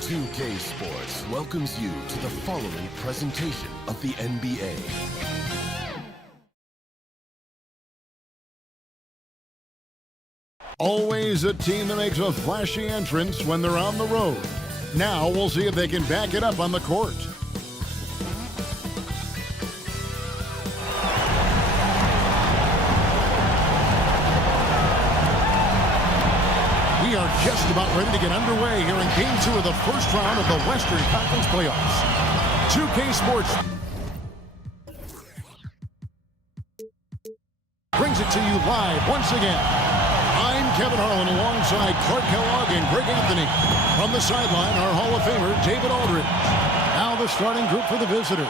2K Sports welcomes you to the following presentation of the NBA. Always a team that makes a flashy entrance when they're on the road. Now we'll see if they can back it up on the court. We are just about ready to get underway here in Game 2 of the first round of the Western Conference Playoffs. 2K Sports brings it to you live once again. I'm Kevin Harlan alongside Clark Kellogg and Greg Anthony. From the sideline, our Hall of Famer, David Aldridge. Now the starting group for the visitors.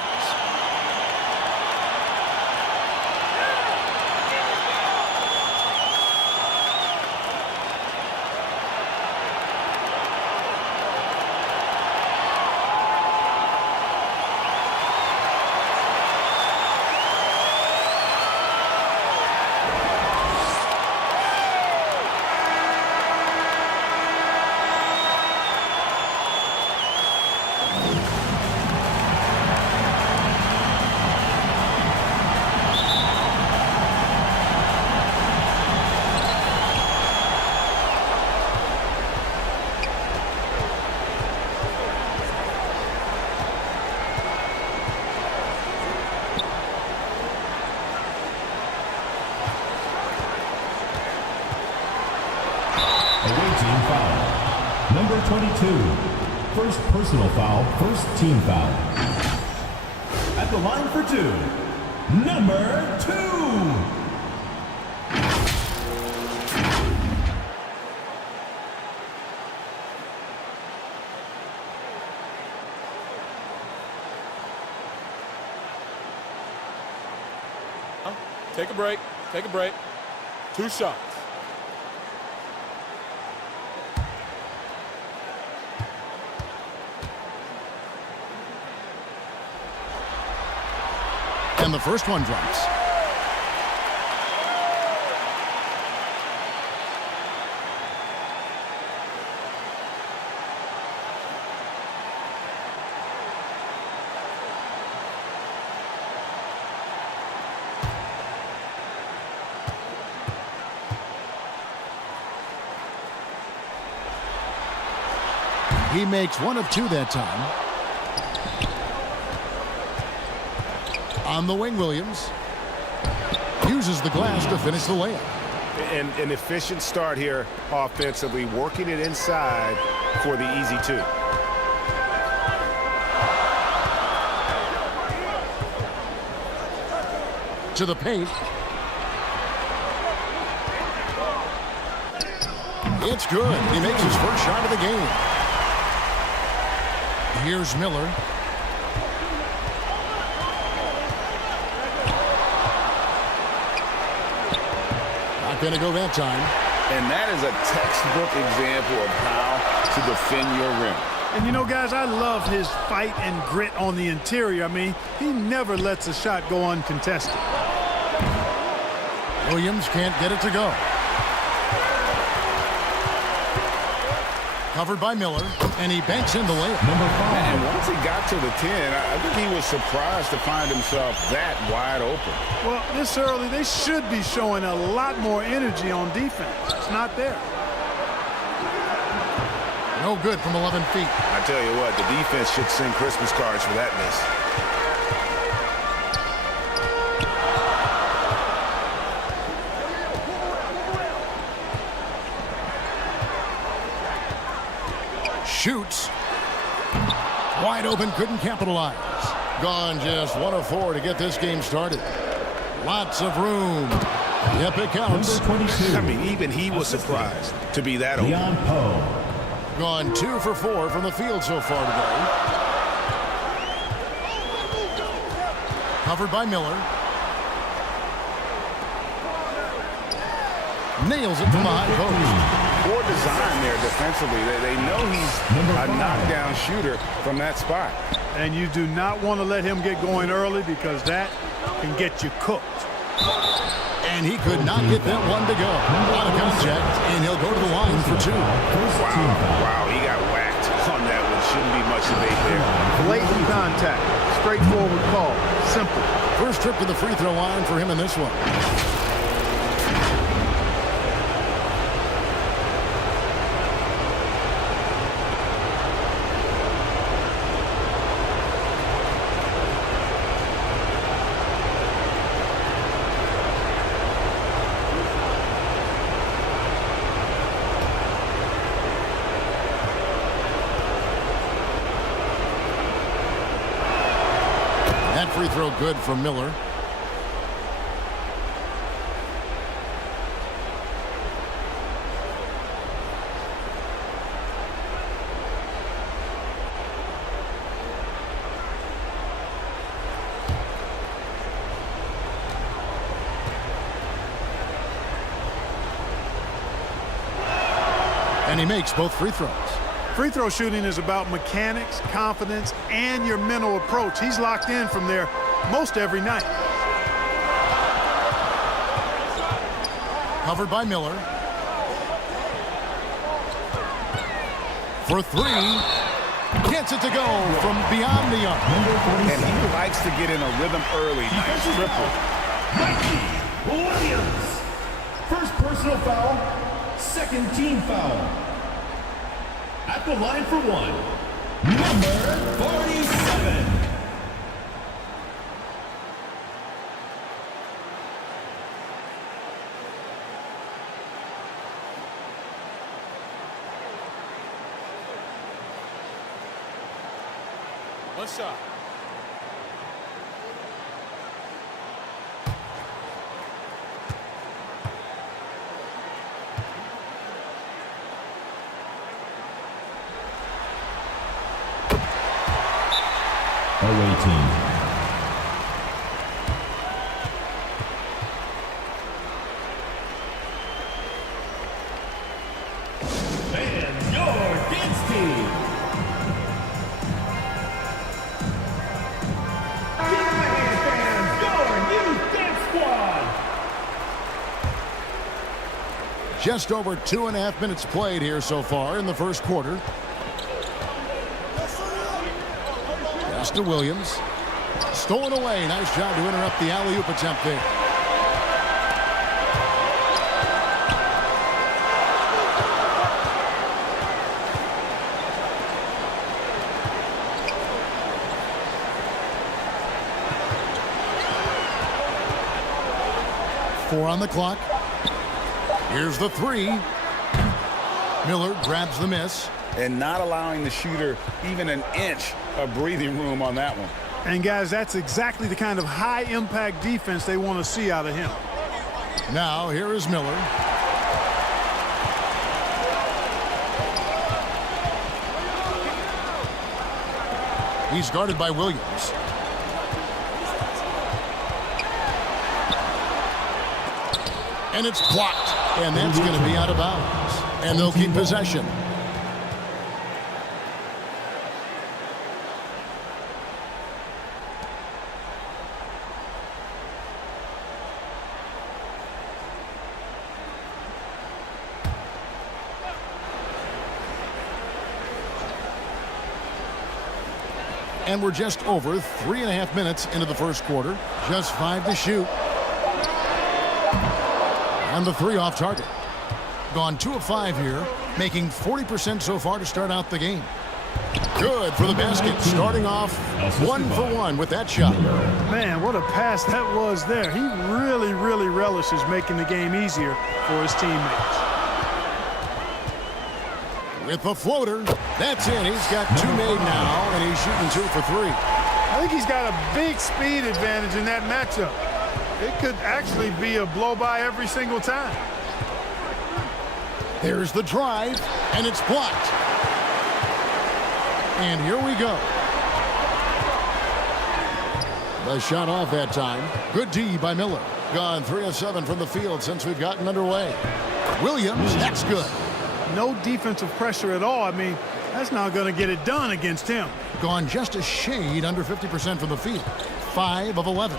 Number 22, first personal foul, first team foul. At the line for two, number 2. Take a break. Take a break. 2 shots. And the first one drops. He makes 1 of 2 that time. On the wing, Williams uses the glass to finish the layup. And an efficient start here offensively, working it inside for the easy 2. To the paint. It's good. He makes his first shot of the game. Here's Miller. Going to go that time. And that is a textbook example of how to defend your rim. And you know, guys, I love his fight and grit on the interior. I mean, he never lets a shot go uncontested. Williams can't get it to go. Covered by Miller, and he banks in the layup. Number 5. And once he got to the 10, I think he was surprised to find himself that wide open. Well, this early, they should be showing a lot more energy on defense. It's not there. No good from 11 feet. I tell you what, the defense should send Christmas cards for that miss. Shoots. Wide open, couldn't capitalize. Gone just 1 of 4 to get this game started. Lots of room. Yep, it counts. Number 22. I mean, even he was surprised to be that open. Gone 2 for 4 from the field so far today. Covered by Miller. Nails it from the high post. Poor design there defensively. They know he's a knockdown shooter from that spot. And you do not want to let him get going early because that can get you cooked. And he could not get that one to go. Out of contact, and he'll go to the line for 2. Wow, he got Blatant contact. Straightforward call. Simple. First trip to the free throw line for him in this one. That free throw good for Miller. And he makes both free throws. Free throw shooting is about mechanics, confidence, and your mental approach. He's locked in from there most every night. Covered by Miller. For three. Gets it to go from beyond the arc. And he likes to get in a rhythm early. Nice triple. Mikey Williams. First personal foul. Second team foul. At the line for one, number 47. One shot. Away team. And your dance team. Fans, your new dance squad. Just over 2.5 minutes played here so far in the first quarter. To Williams. Stolen away. Nice job to interrupt the alley-oop attempt there. Four on the clock. Here's the three. Miller grabs the miss. And not allowing the shooter even an inch of breathing room on that one. And guys, that's exactly the kind of high-impact defense they want to see out of him. Now, here is Miller. He's guarded by Williams. And it's blocked. And that's going to be out of bounds. And they'll keep possession. And we're just over 3.5 minutes into the first quarter. Just 5 to shoot. And the three off target. Gone 2 of 5 here, making 40% so far to start out the game. Good for the basket, starting off 1 for 1 with that shot. Man, what a pass that was there. He really, really relishes making the game easier for his teammates. With the floater, that's in. He's got 2 made now, and he's shooting 2 for 3. I think he's got a big speed advantage in that matchup. It could actually be a blow-by every single time. There's the drive, and it's blocked. And here we go. The shot off that time. Good D by Miller. Gone 3 of 7 from the field since we've gotten underway. Williams, that's good. No defensive pressure at all. I mean, that's not going to get it done against him. Gone just a shade under 50% from the field. 5 of 11.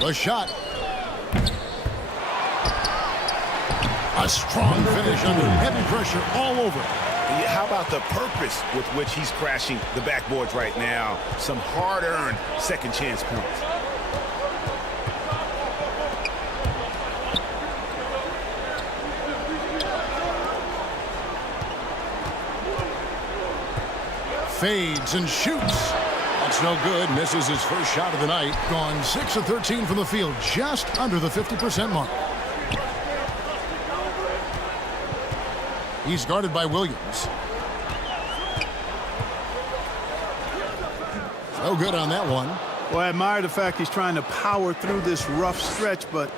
The shot. A strong finish under heavy pressure all over. How about the purpose with which he's crashing the backboards right now? Some hard-earned second chance points. Fades and shoots. That's no good. Misses his first shot of the night. Gone 6 of 13 from the field, just under the 50% mark. He's guarded by Williams. No good on that one. Well, I admire the fact he's trying to power through this rough stretch, but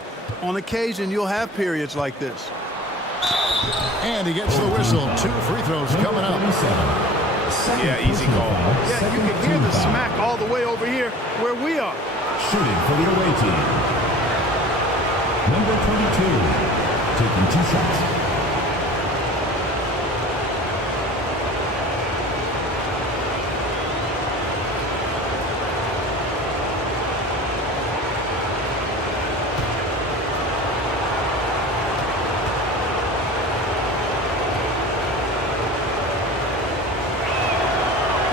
on occasion you'll have periods like this. And he gets the whistle. 2 free throws coming up. Yeah, easy call. Yeah, you can hear the smack all the way over here where we are. Shooting for the away team. Number 22, taking 2 shots.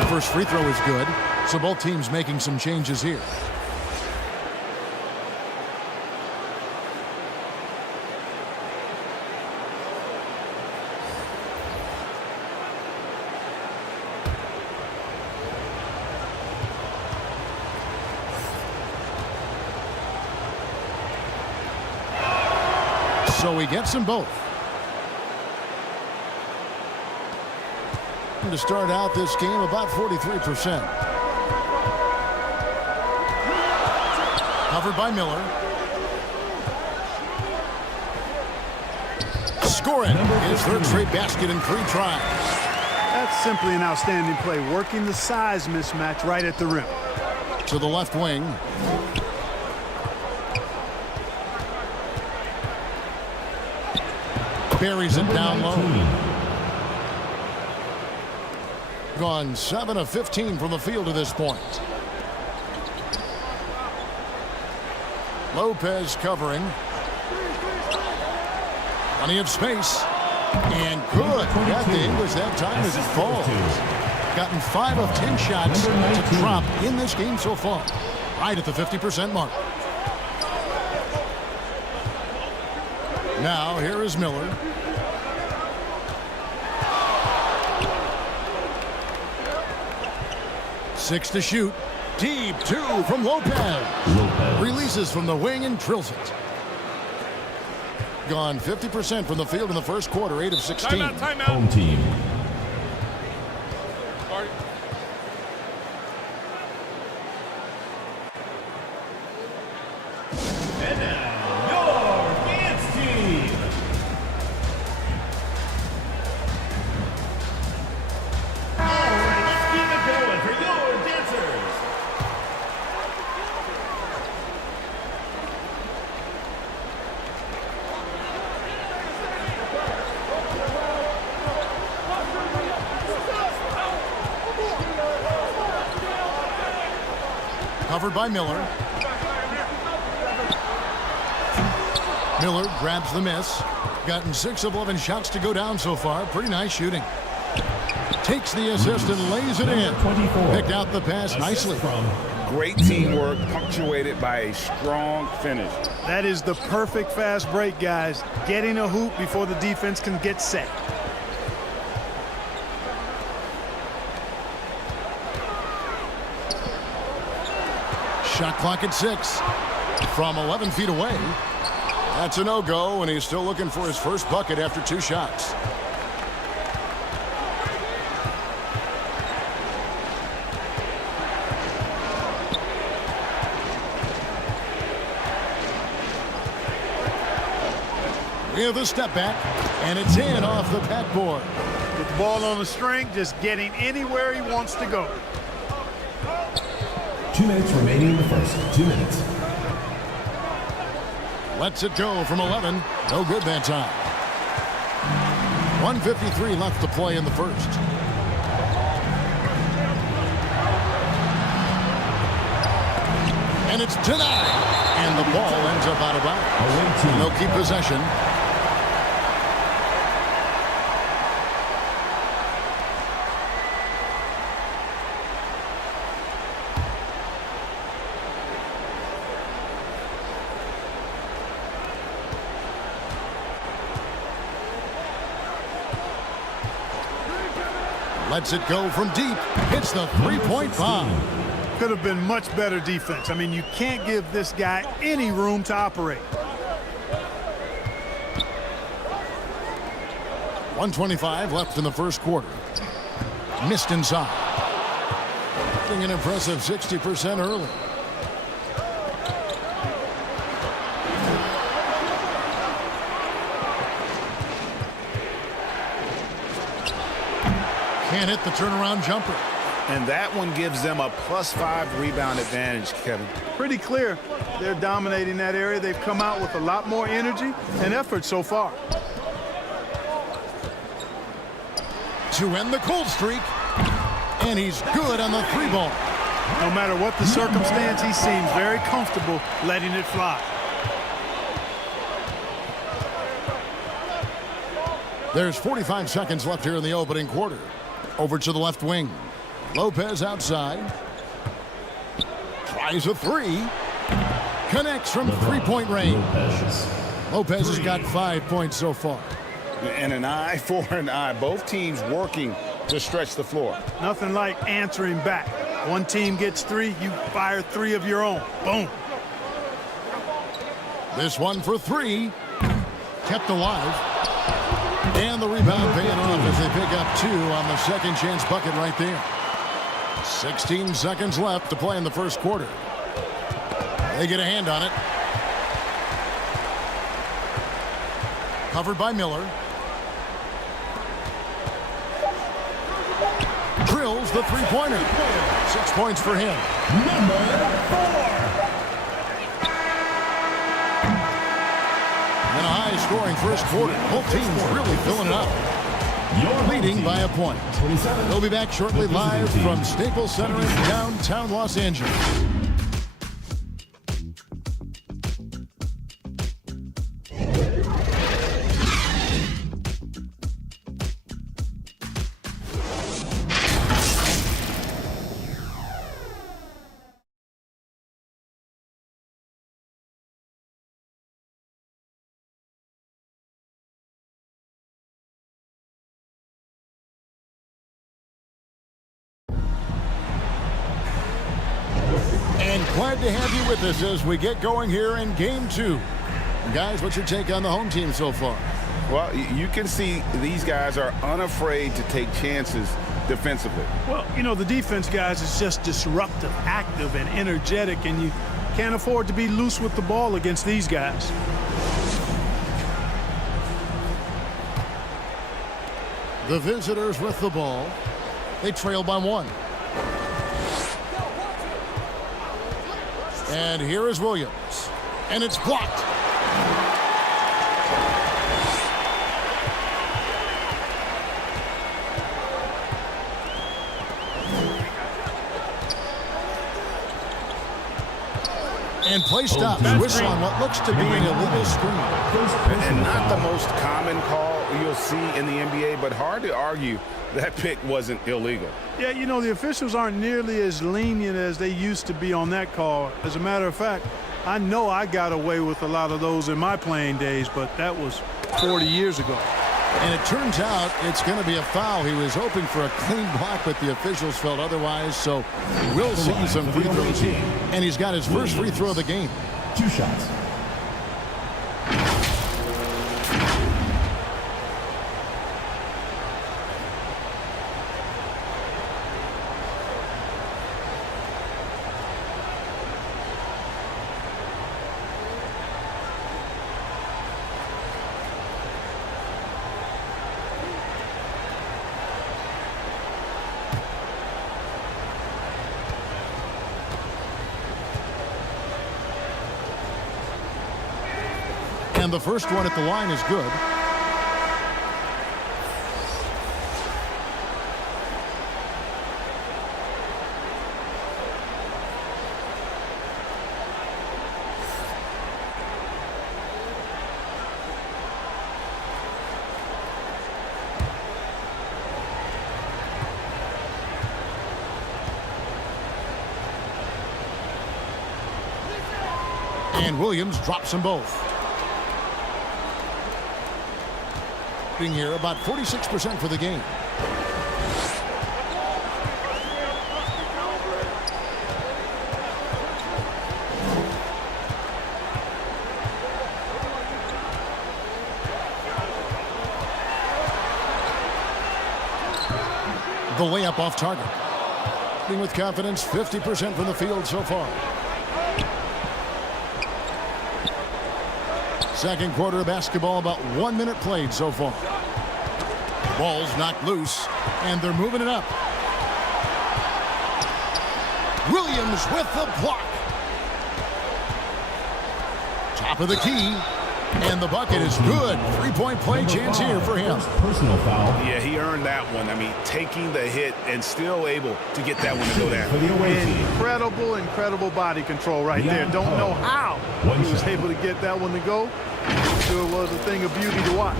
First free throw is good, so both teams making some changes here. So he gets them both. To start out this game, about 43%. Covered by Miller. Scoring his third straight basket in 3 tries. That's simply an outstanding play, working the size mismatch right at the rim. To the left wing. Buries it down low. Gone 7 of 15 from the field to this point. Lopez covering. Plenty of space. And good. Got the English that time as it falls. Gotten 5 of 10 shots to drop in this game so far. Right at the 50% mark. Now here is Miller. Six to shoot. Deep 2 from Lopez. Releases from the wing and drills it. Gone 50% from the field in the first quarter, 8 of 16. Timeout. Home team. Party. And now, your dance team. All right, let's keep it going for your dancers. Covered by Miller. Miller grabs the miss. Gotten 6 of 11 shots to go down so far. Pretty nice shooting. Takes the assist and lays it in. Picked out the pass nicely. Great teamwork, punctuated by a strong finish. That is the perfect fast break, guys. Getting a hoop before the defense can get set. Shot clock at 6. From 11 feet away. That's a no-go, and he's still looking for his first bucket after 2 shots. We have a step back, and it's in off the backboard. With the ball on the string, just getting anywhere he wants to go. 2 minutes remaining in the first. 2 minutes. Lets it go from 11. No good that time. 1:53 left to play in the first. And it's denied. And the ball ends up out of bounds. They'll keep possession. Lets it go from deep. Hits the three-point bomb. Could have been much better defense. I mean, you can't give this guy any room to operate. 1:25 left in the first quarter. Missed inside. An impressive 60% early. Can't hit the turnaround jumper. And that one gives them a +5 rebound advantage, Kevin. Pretty clear. They're dominating that area. They've come out with a lot more energy and effort so far. To end the cold streak. And he's good on the three ball. No matter what the circumstance, he seems very comfortable letting it fly. There's 45 seconds left here in the opening quarter. Over to the left wing. Lopez outside. Tries a three. Connects from three-point range. Lopez has got 5 points so far. And an eye for an eye. Both teams working to stretch the floor. Nothing like answering back. One team gets 3, you fire 3 of your own. Boom. This one for 3. Kept alive. And the rebound paying off as they pick up 2 on the second chance bucket right there. 16 seconds left to play in the first quarter. They get a hand on it. Covered by Miller. Drills the three-pointer. 6 points for him. Number 4. And a high-scoring first quarter. Both teams really filling it up. Leading by a point. We'll be back shortly live from Staples Center in downtown Los Angeles. And glad to have you with us as we get going here in Game 2. Guys, what's your take on the home team so far? Well, you can see these guys are unafraid to take chances defensively. Well, you know, the defense, guys, is just disruptive, active, and energetic, and you can't afford to be loose with the ball against these guys. The visitors with the ball. They trail by 1. And here is Williams. And it's blocked. And play stops. Whistle on what looks to be an illegal screen. And not the most common call you'll see in the NBA, but hard to argue that pick wasn't illegal. Yeah, you know, the officials aren't nearly as lenient as they used to be on that call. As a matter of fact, I know I got away with a lot of those in my playing days, but that was 40 years ago. And it turns out it's going to be a foul. He was hoping for a clean block, but the officials felt otherwise, so we'll see some free throws here. And he's got his first free throw of the game. 2 shots. And the first one at the line is good. And Williams drops them both. Here about 46% for the game. The layup off target. Being with confidence, 50% from the field so far. Second quarter of basketball, about 1 minute played so far. The ball's knocked loose, and they're moving it up. Williams with the block. Top of the key, and the bucket is good. Three-point play chance here for him. Personal foul. Yeah, he earned that one. I mean, taking the hit and still able to get that one to go down. For the away team. Incredible body control right there. Don't know how he was able to get that one to go. Sure was a thing of beauty to watch.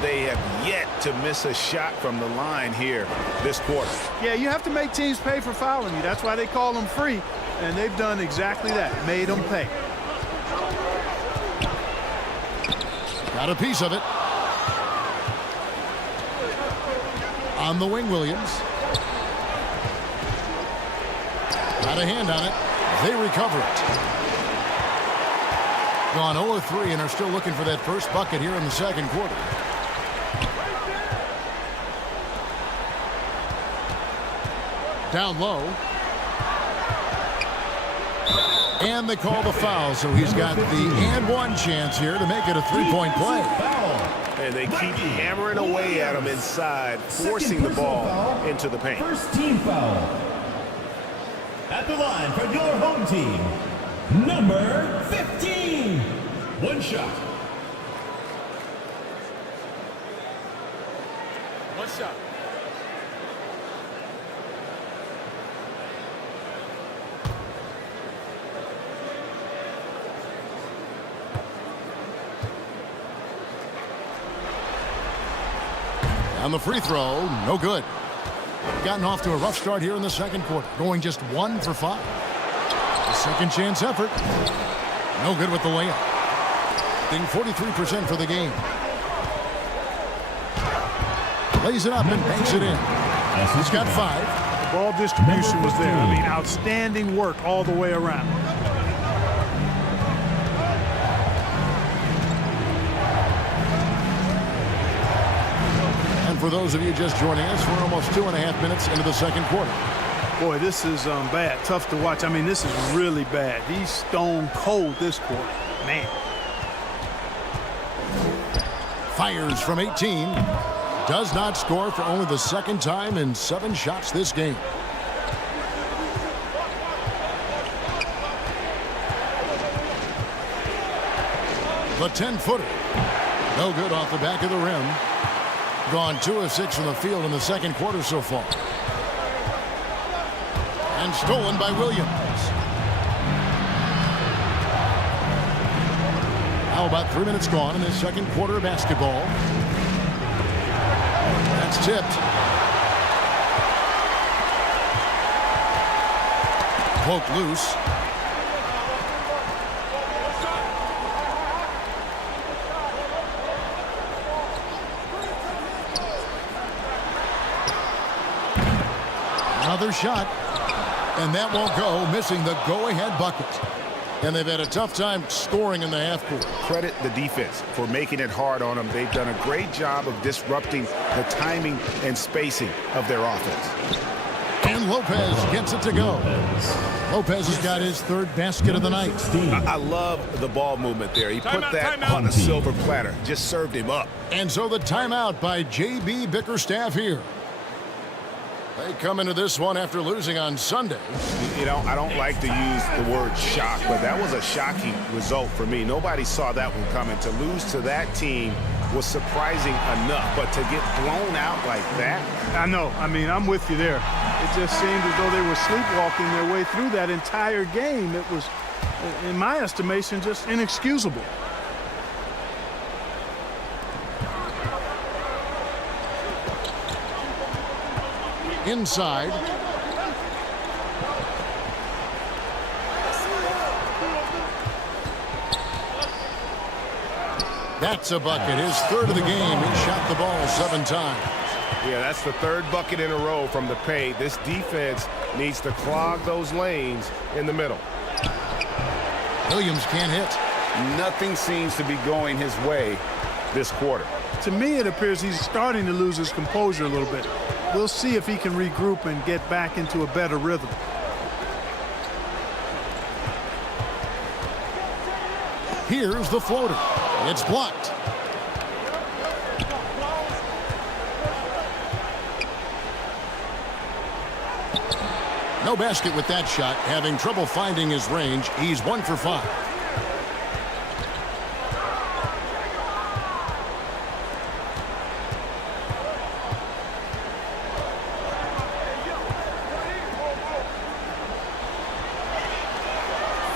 They have yet to miss a shot from the line here this quarter. Yeah, you have to make teams pay for fouling you. That's why they call them free, and they've done exactly that, made them pay. Got a piece of it. On the wing, Williams. Got a hand on it. They recover it. Gone 0-3 and are still looking for that first bucket here in the second quarter. Down low. And they call the foul, so he's got the and one chance here to make it a three-point play. And they keep hammering away at him inside, forcing the ball into the paint. First team foul. At the line for your home team, number 15. One shot. One shot. On the free throw, no good. Gotten off to a rough start here in the second quarter, going just 1 for 5. A second chance effort. No good with the layup. Being 43% for the game. Lays it up and banks it in. He's got 5. The ball distribution was there. I mean, outstanding work all the way around. For those of you just joining us, we're almost 2.5 minutes into the second quarter. Boy, this is bad. Tough to watch. I mean, this is really bad. He's stone cold this quarter. Man. Fires from 18. Does not score for only the second time in 7 shots this game. The 10-footer. No good off the back of the rim. Gone 2 of 6 from the field in the second quarter so far. And stolen by Williams. How about 3 minutes gone in this second quarter of basketball? That's tipped. Poked loose. Another shot, and that won't go, missing the go-ahead bucket. And they've had a tough time scoring in the half court. Credit the defense for making it hard on them. They've done a great job of disrupting the timing and spacing of their offense. And Lopez gets it to go. Lopez has got his 3rd basket of the night. I love the ball movement there. He put that on a silver platter, just served him up. And so the timeout by J.B. Bickerstaff here. They come into this one after losing on Sunday. You know, I don't like to use the word shock, but that was a shocking result for me. Nobody saw that one coming. To lose to that team was surprising enough, but to get blown out like that? I know. I mean, I'm with you there. It just seemed as though they were sleepwalking their way through that entire game. It was, in my estimation, just inexcusable. Inside. That's a bucket. His third of the game. He shot the ball 7 times. Yeah, that's the third bucket in a row from the paint. This defense needs to clog those lanes in the middle. Williams can't hit. Nothing seems to be going his way this quarter. To me, it appears he's starting to lose his composure a little bit. We'll see if he can regroup and get back into a better rhythm. Here's the floater. It's blocked. No basket with that shot. Having trouble finding his range. He's 1 for 5.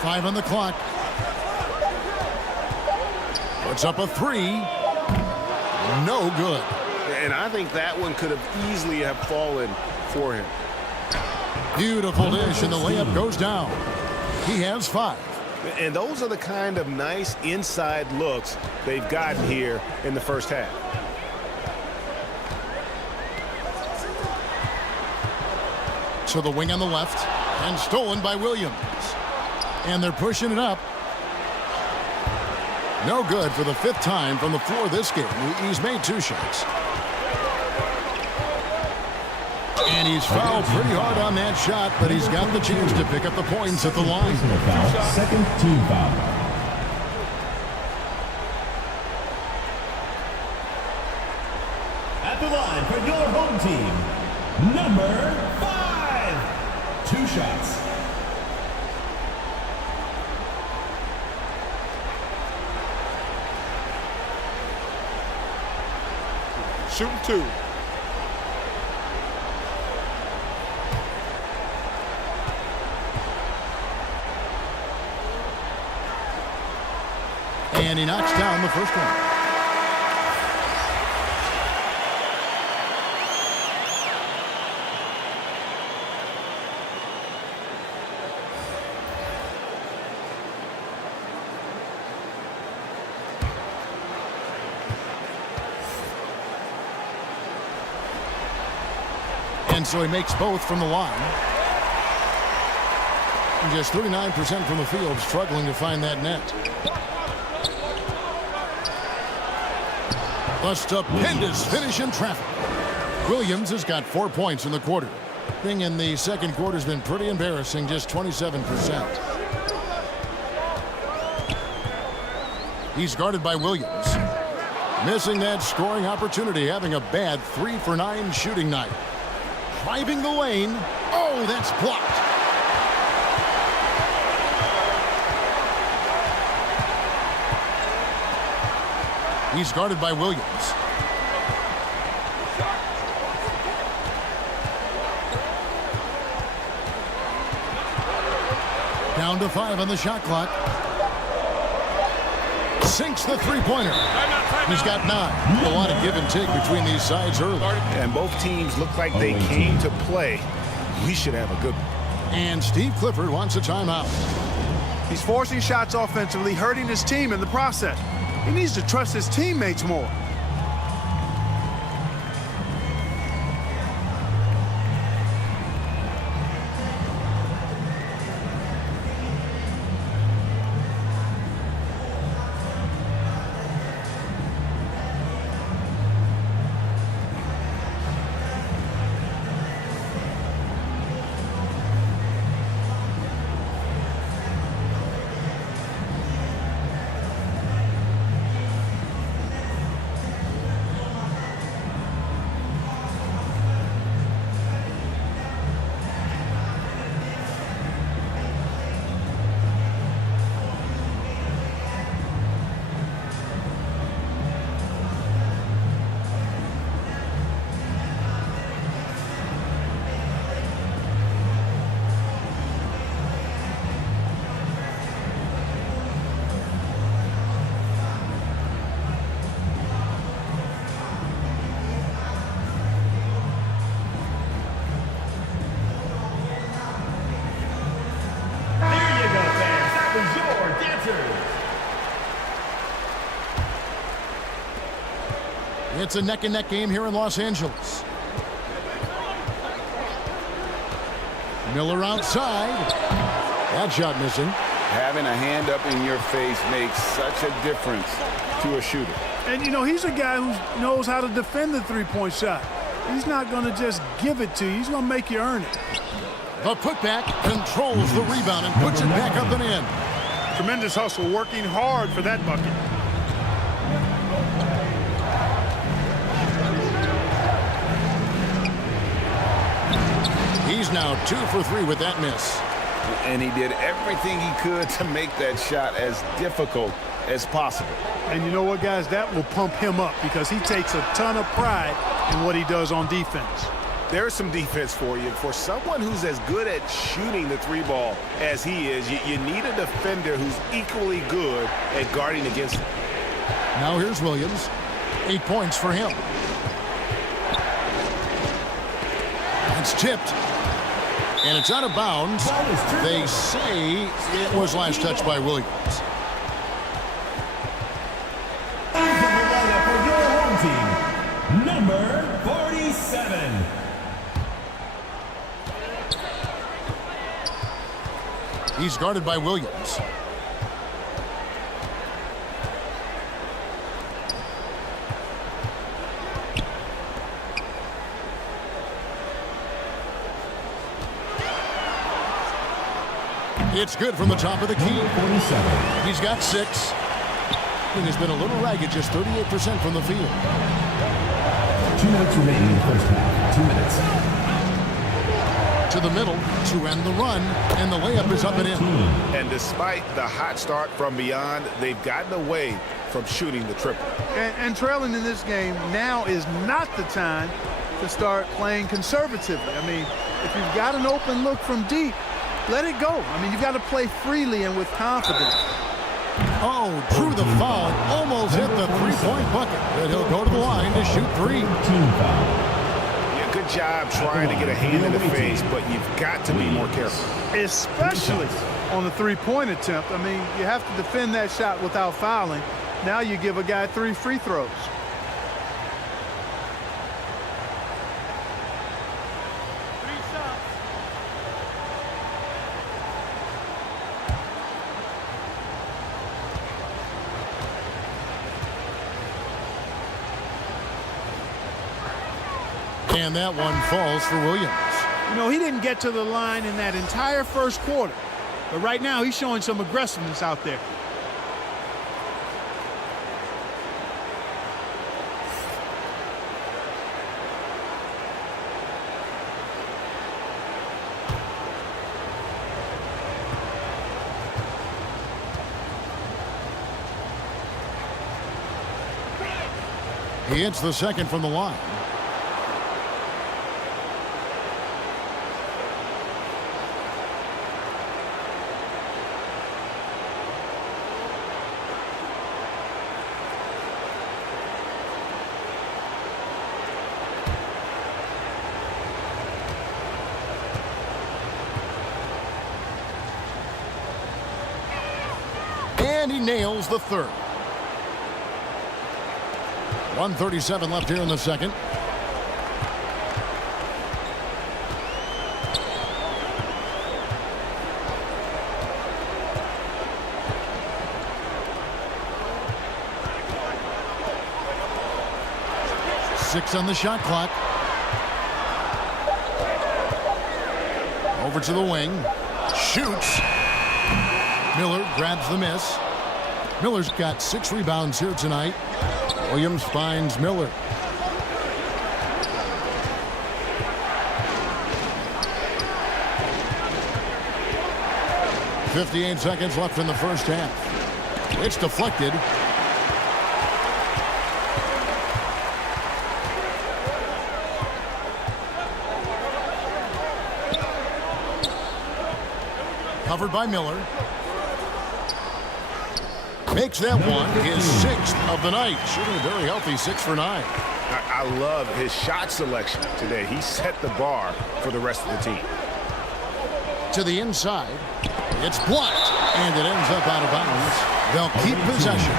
Five on the clock. Puts up a 3. No good. And I think that one could have easily have fallen for him. Beautiful dish, and the layup goes down. He has 5. And those are the kind of nice inside looks they've gotten here in the first half. To the wing on the left, and stolen by Williams. And they're pushing it up. No good for the 5th time from the floor this game. He's made 2 shots. And he's fouled pretty hard on that shot, but he's got the chance to pick up the points at the line. Personal foul, second team foul. At the line for your home team, number 5. 2 shots. Shooting 2. And he knocks down the first one. And so he makes both from the line. And just 39% from the field, struggling to find that net. A stupendous finish in traffic. Williams has got 4 points in the quarter. Thing in the second quarter has been pretty embarrassing, just 27%. He's guarded by Williams. Missing that scoring opportunity, having a bad 3 for 9 shooting night. Driving the lane. Oh, that's blocked. He's guarded by Williams. Down to 5 on the shot clock. Sinks the three-pointer. He's got 9. A lot of give and take between these sides early. And both teams look like they came to play. We should have a good one. And Steve Clifford wants a timeout. He's forcing shots offensively, hurting his team in the process. He needs to trust his teammates more. It's a neck-and-neck game here in Los Angeles. Miller outside. That shot missing. Having a hand up in your face makes such a difference to a shooter. And, you know, he's a guy who knows how to defend the three-point shot. He's not going to just give it to you. He's going to make you earn it. The putback controls the rebound and puts it back up and in. Tremendous hustle, working hard for that bucket. He's now 2 for 3 with that miss. And he did everything he could to make that shot as difficult as possible. And you know what, guys? That will pump him up because he takes a ton of pride in what he does on defense. There's some defense for you. For someone who's as good at shooting the three ball as he is, you need a defender who's equally good at guarding against him. Now here's Williams. 8 points for him. It's tipped. And it's out of bounds. They say it was last touched by Williams. Number 47. He's guarded by Williams. It's good from the top of the key. 47. He's got 6. And he's been a little ragged, just 38% from the field. 2 minutes remaining in the first half. 2 minutes. To the middle to end the run, and the layup is up and in. And despite the hot start from beyond, they've gotten away from shooting the triple. And trailing in this game, now is not the time to start playing conservatively. I mean, if you've got an open look from deep, let it go. I mean, you've got to play freely and with confidence. Oh, drew the foul and almost hit the three-point bucket. But he'll go to the line to shoot 3. Yeah, good job trying to get a hand in the face, but you've got to be more careful. Especially on the three-point attempt. I mean, you have to defend that shot without fouling. Now you give a guy 3 free throws. And that one falls for Williams. You know, he didn't get to the line in that entire first quarter. But right now, he's showing some aggressiveness out there. He hits the second from the line. And he nails the third. 1:37 left here in the second. Six on the shot clock. Over to the wing. Shoots. Miller grabs the miss. Miller's got 6 rebounds here tonight. Williams finds Miller. .58 seconds left in the first half. It's deflected. Covered by Miller. Makes that one his 6th of the night. Shooting a very healthy 6 for 9. I love his shot selection today. He set the bar for the rest of the team. To the inside. It's blocked. And it ends up out of bounds. They'll keep possession.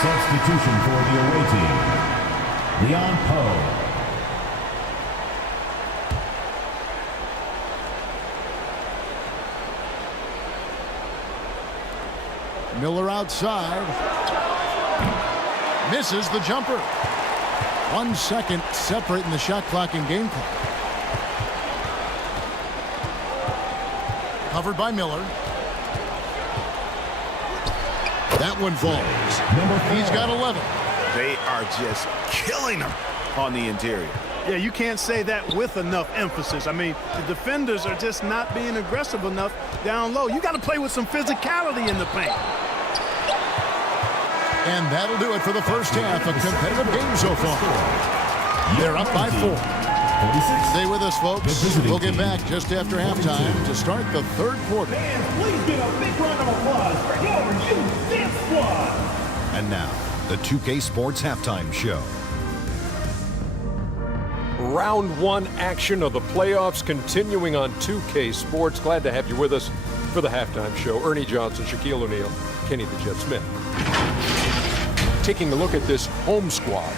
Substitution for the away team, Leon Poe. Miller outside. Misses the jumper. 1 second separating the shot clock and game clock. Covered by Miller. That one falls. He's got 11. They are just killing him on the interior. Yeah, you can't say that with enough emphasis. I mean, the defenders are just not being aggressive enough down low. You got to play with some physicality in the paint. And that'll do it for the first half. A competitive game so far. They're up by 4. Stay with us, folks. We'll get back just after halftime to start the third quarter. Fans, please give a big round of applause for your USIP squad. And now, the 2K Sports Halftime Show. Round 1 action of the playoffs continuing on 2K Sports. Glad to have you with us for the halftime show. Ernie Johnson, Shaquille O'Neal, Kenny the Jet Smith. Taking a look at this home squad,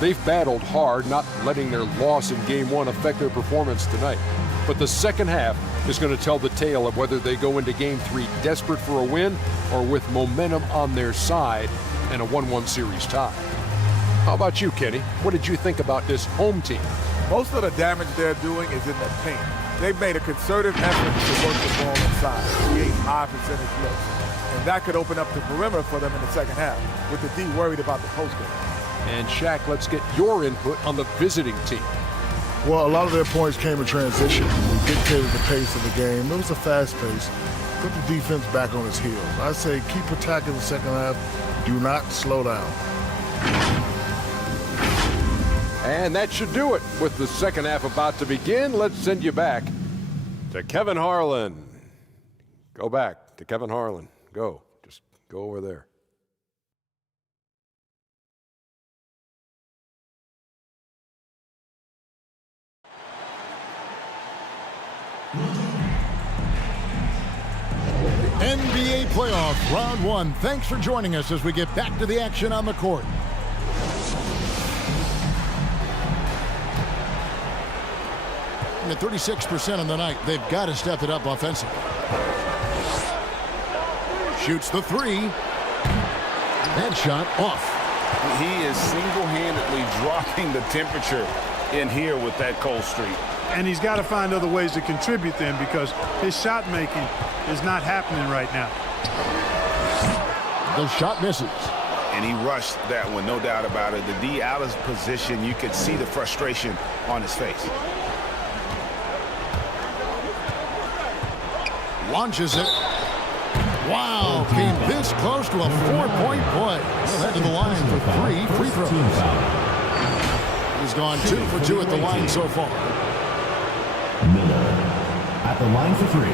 they've battled hard, not letting their loss in Game 1 affect their performance tonight. But the second half is going to tell the tale of whether they go into Game 3 desperate for a win or with momentum on their side and a 1-1 series tie. How about you, Kenny? What did you think about this home team? Most of the damage they're doing is in the paint. They've made a concerted effort to work the ball inside, create high percentage looks. And that could open up the perimeter for them in the second half, with the D worried about the postgame. And Shaq, let's get your input on the visiting team. Well, a lot of their points came in transition. We dictated the pace of the game. It was a fast pace. Put the defense back on its heels. I say keep attacking the second half. Do not slow down. And that should do it. With the second half about to begin, let's send you back to Kevin Harlan. Go back to Kevin Harlan. Go. Just go over there. NBA playoff round 1. Thanks for joining us as we get back to the action on the court. At 36% on the night, they've got to step it up offensively. Shoots the 3. That shot off. He is single-handedly dropping the temperature in here with that cold streak. And he's got to find other ways to contribute then, because his shot making is not happening right now. The shot misses. And he rushed that one, no doubt about it. The D out of position, you could see the frustration on his face. Launches it. Wow, came this close to a 4-point play. He'll head to the line for 3 free throws. He's gone 2 for 2 at the line so far. Miller at the line for 3.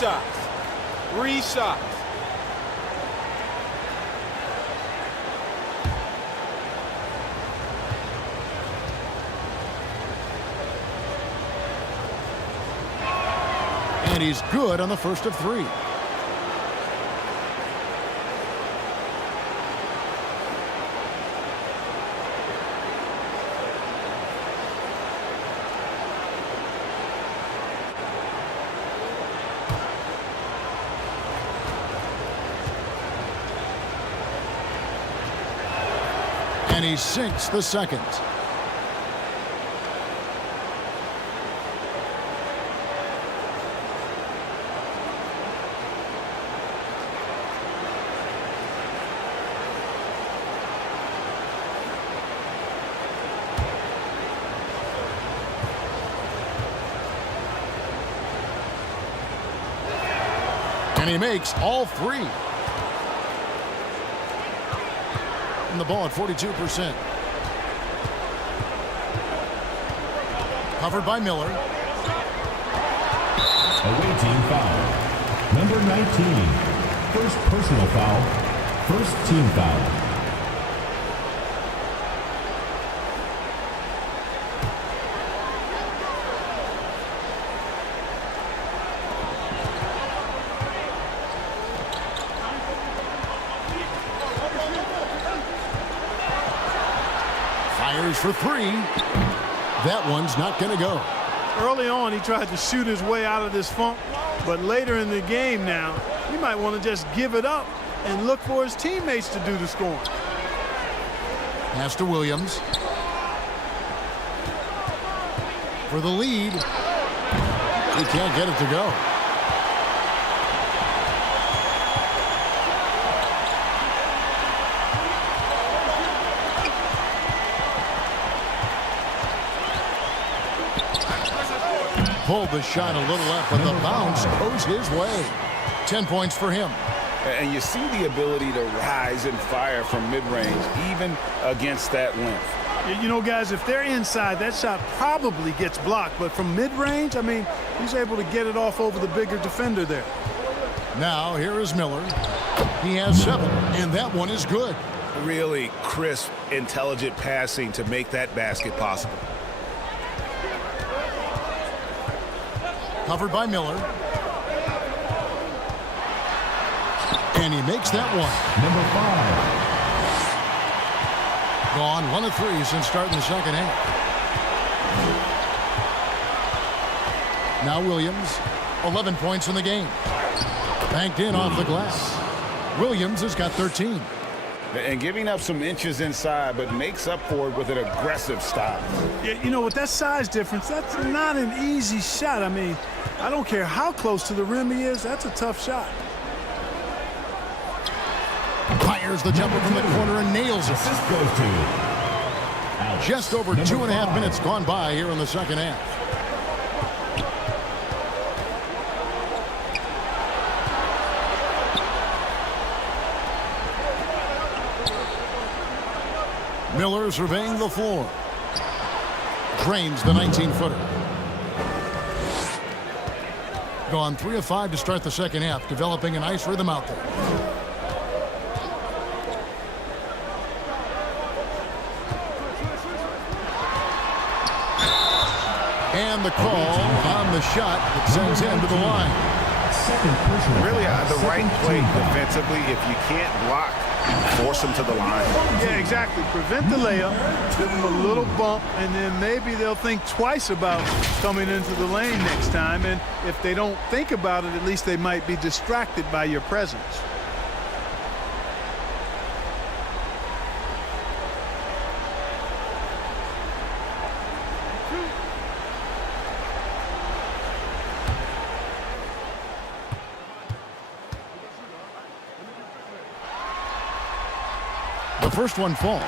Shots. 3 shots. And he's good on the first of 3. And he sinks the second. And he makes all 3. And the ball at 42%. Covered by Miller. Away team foul. Number 19. First personal foul First team foul. Fires for three. That one's not going to go. Early on, he tried to shoot his way out of this funk, but later in the game now, he might want to just give it up and look for his teammates to do the scoring. Pass to Williams. For the lead. He can't get it to go. Pulled the shot a little up, but the bounce goes his way. 10 points for him. And you see the ability to rise and fire from mid-range, even against that length. You know, guys, if they're inside, that shot probably gets blocked. But from mid-range, I mean, he's able to get it off over the bigger defender there. Now, here is Miller. He has 7, and that one is good. Really crisp, intelligent passing to make that basket possible. Covered by Miller. And he makes that one. Number 5. Gone 1 of 3 since starting the second half. Now Williams, 11 points in the game. Banked in off the glass. Williams has got 13. And giving up some inches inside, but makes up for it with an aggressive style. Yeah, you know, with that size difference, that's not an easy shot. I mean, I don't care how close to the rim he is, that's a tough shot. Fires the jumper from the corner and nails it. Assist goes to Just over 2.5 minutes gone by here in the second half. Miller surveying the floor. Drains the 19-footer. Gone 3 of 5 to start the second half, developing a nice rhythm out there. And the call on the shot that sends him to the line. Really the right play defensively. If you can't block, force him to the line. Yeah, exactly. Prevent the layup, give them a little bump, and then maybe they'll think twice about coming into the lane next time. And if they don't think about it, at least they might be distracted by your presence. The first one falls.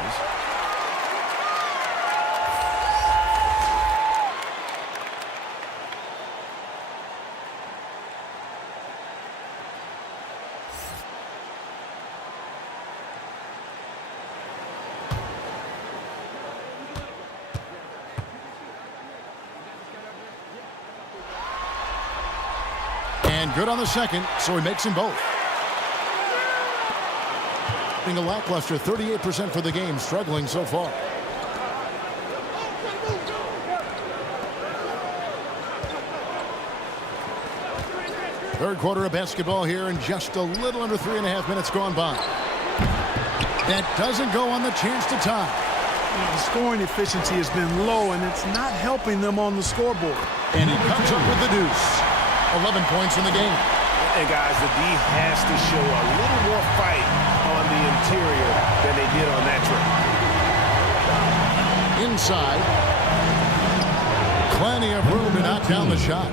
And good on the second, so he makes them both. A lackluster 38% for the game, struggling so far. Third quarter of basketball here, and just a little under 3.5 minutes gone by. That doesn't go on the chance to tie. You know, the scoring efficiency has been low, and it's not helping them on the scoreboard. And he comes up with the deuce. 11 points in the game. And guys, the D has to show a little more fight on the interior than they did on that trip. Inside. Plenty of room to knock down the shot.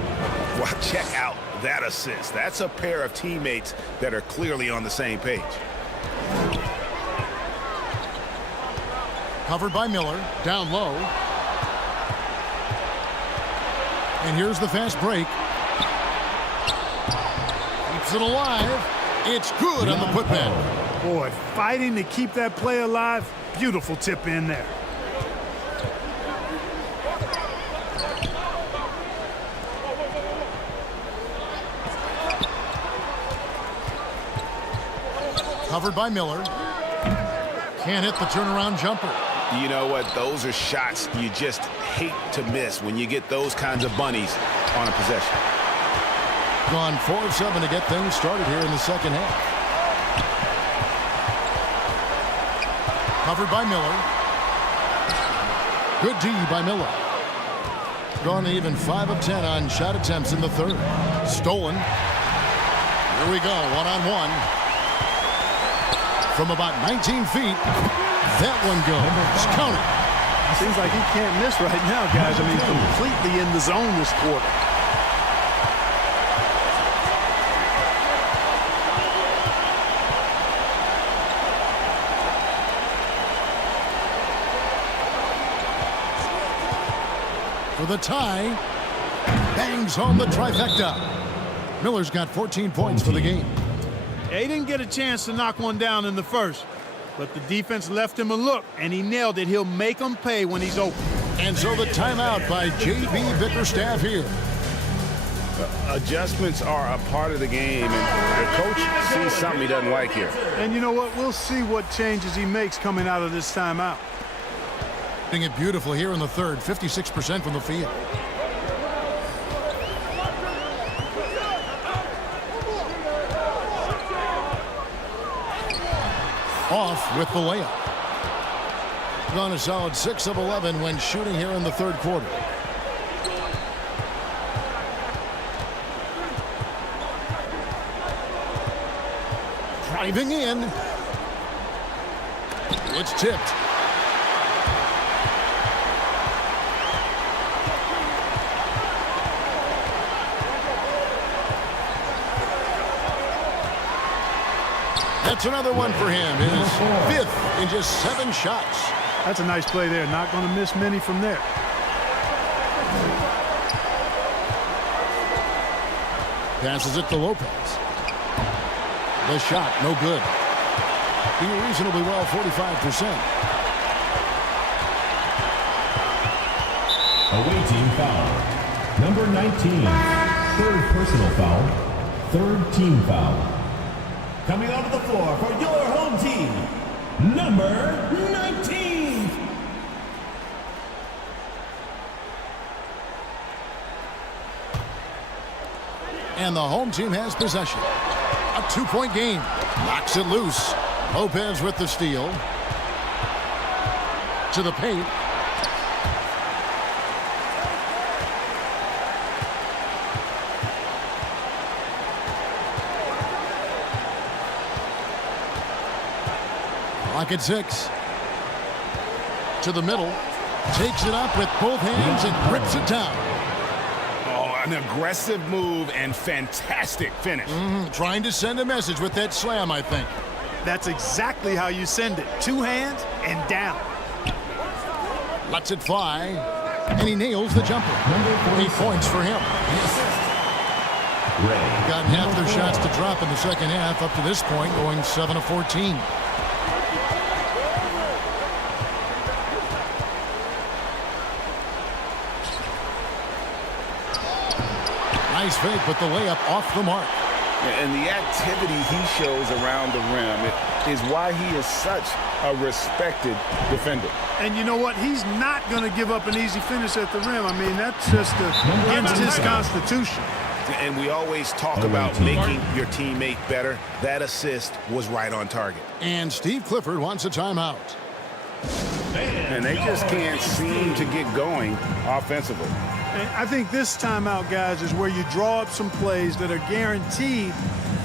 Well, check out that assist. That's a pair of teammates that are clearly on the same page. Covered by Miller. Down low. And here's the fast break. Keeps it alive. It's good on the putback. Boy, fighting to keep that play alive. Beautiful tip in there. Covered by Miller. Can't hit the turnaround jumper. You know what? Those are shots you just hate to miss when you get those kinds of bunnies on a possession. Gone 4 of 7 to get things started here in the second half. Covered by Miller. Good D by Miller. Gone even 5 of 10 on shot attempts in the third. Stolen. Here we go, one-on-one. From about 19 feet, that one goes. Count it. Seems like he can't miss right now, guys. I mean, completely in the zone this quarter. For the tie, bangs home the trifecta. Miller's got 14 points for the game. He didn't get a chance to knock one down in the first, but the defense left him a look, and he nailed it. He'll make them pay when he's open. And so the timeout by J.B. Bickerstaff here. Adjustments are a part of the game, and the coach sees something he doesn't like here. And you know what? We'll see what changes he makes coming out of this timeout. Doing it beautiful here in the third, 56% from the field. Off with the layup. Gone a solid 6 of 11 when shooting here in the third quarter. Driving in. It's tipped. That's another one for him. His 5th in just 7 shots. That's a nice play there. Not going to miss many from there. Passes it to Lopez. The shot, no good. Being reasonably well, 45%. Away team foul. Number 19. 3rd personal foul. 3rd team foul. Coming onto the floor for your home team, number 19. And the home team has possession. A 2-point game. Knocks it loose. Lopez with the steal. To the paint. Clock at 6. To the middle. Takes it up with both hands and grips it down. Oh, an aggressive move and fantastic finish. Trying to send a message with that slam, I think. That's exactly how you send it. 2 hands and down. Lets it fly. And he nails the jumper. 8 points for him. Gotten half their shots to drop in the second half up to this point, going 7 of 14. Nice fake, but the layup off the mark. And the activity he shows around the rim is why he is such a respected defender. And you know what? He's not going to give up an easy finish at the rim. I mean, that's just against his constitution. And we always talk about making your teammate better. That assist was right on target. And Steve Clifford wants a timeout. And they just can't seem to get going offensively. And I think this timeout, guys, is where you draw up some plays that are guaranteed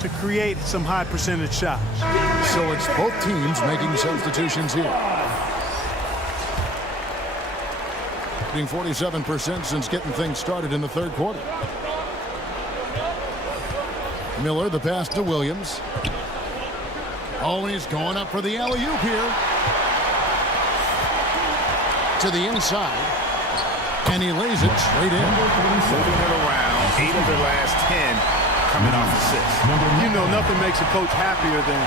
to create some high percentage shots. So it's both teams making substitutions here. Being 47% since getting things started in the third quarter. Miller, the pass to Williams. Oh, he's going up for the alley-oop here. To the inside. And he lays it straight in. Moving it around. 8 of their last 10 coming off assists. You know, nothing makes a coach happier than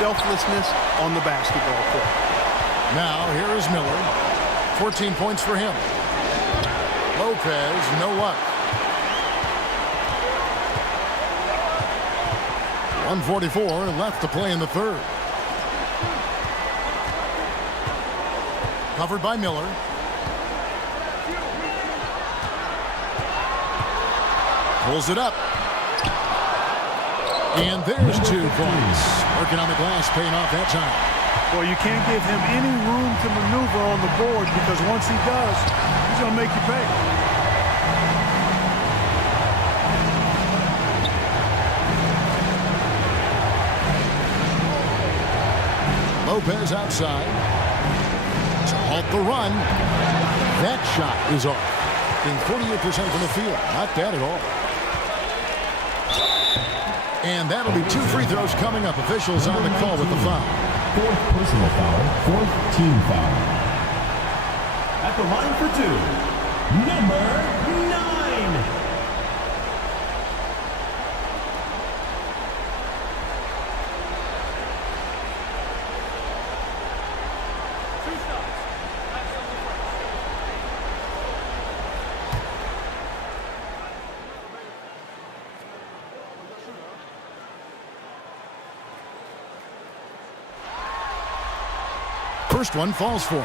selflessness on the basketball court. Now, here is Miller. 14 points for him. Lopez, no luck. 1:44 left to play in the third. Covered by Miller. Pulls it up. And there's 2 points. Working on the glass, paying off that time. Well, you can't give him any room to maneuver on the board because once he does, he's going to make you pay. Lopez outside to halt the run. That shot is off. In 48% from the field. Not bad at all. And that'll be 2 free throws coming up. Officials on the call with the foul. 4th personal foul, 4th team foul. At the line for 2, number 9. First one falls for him.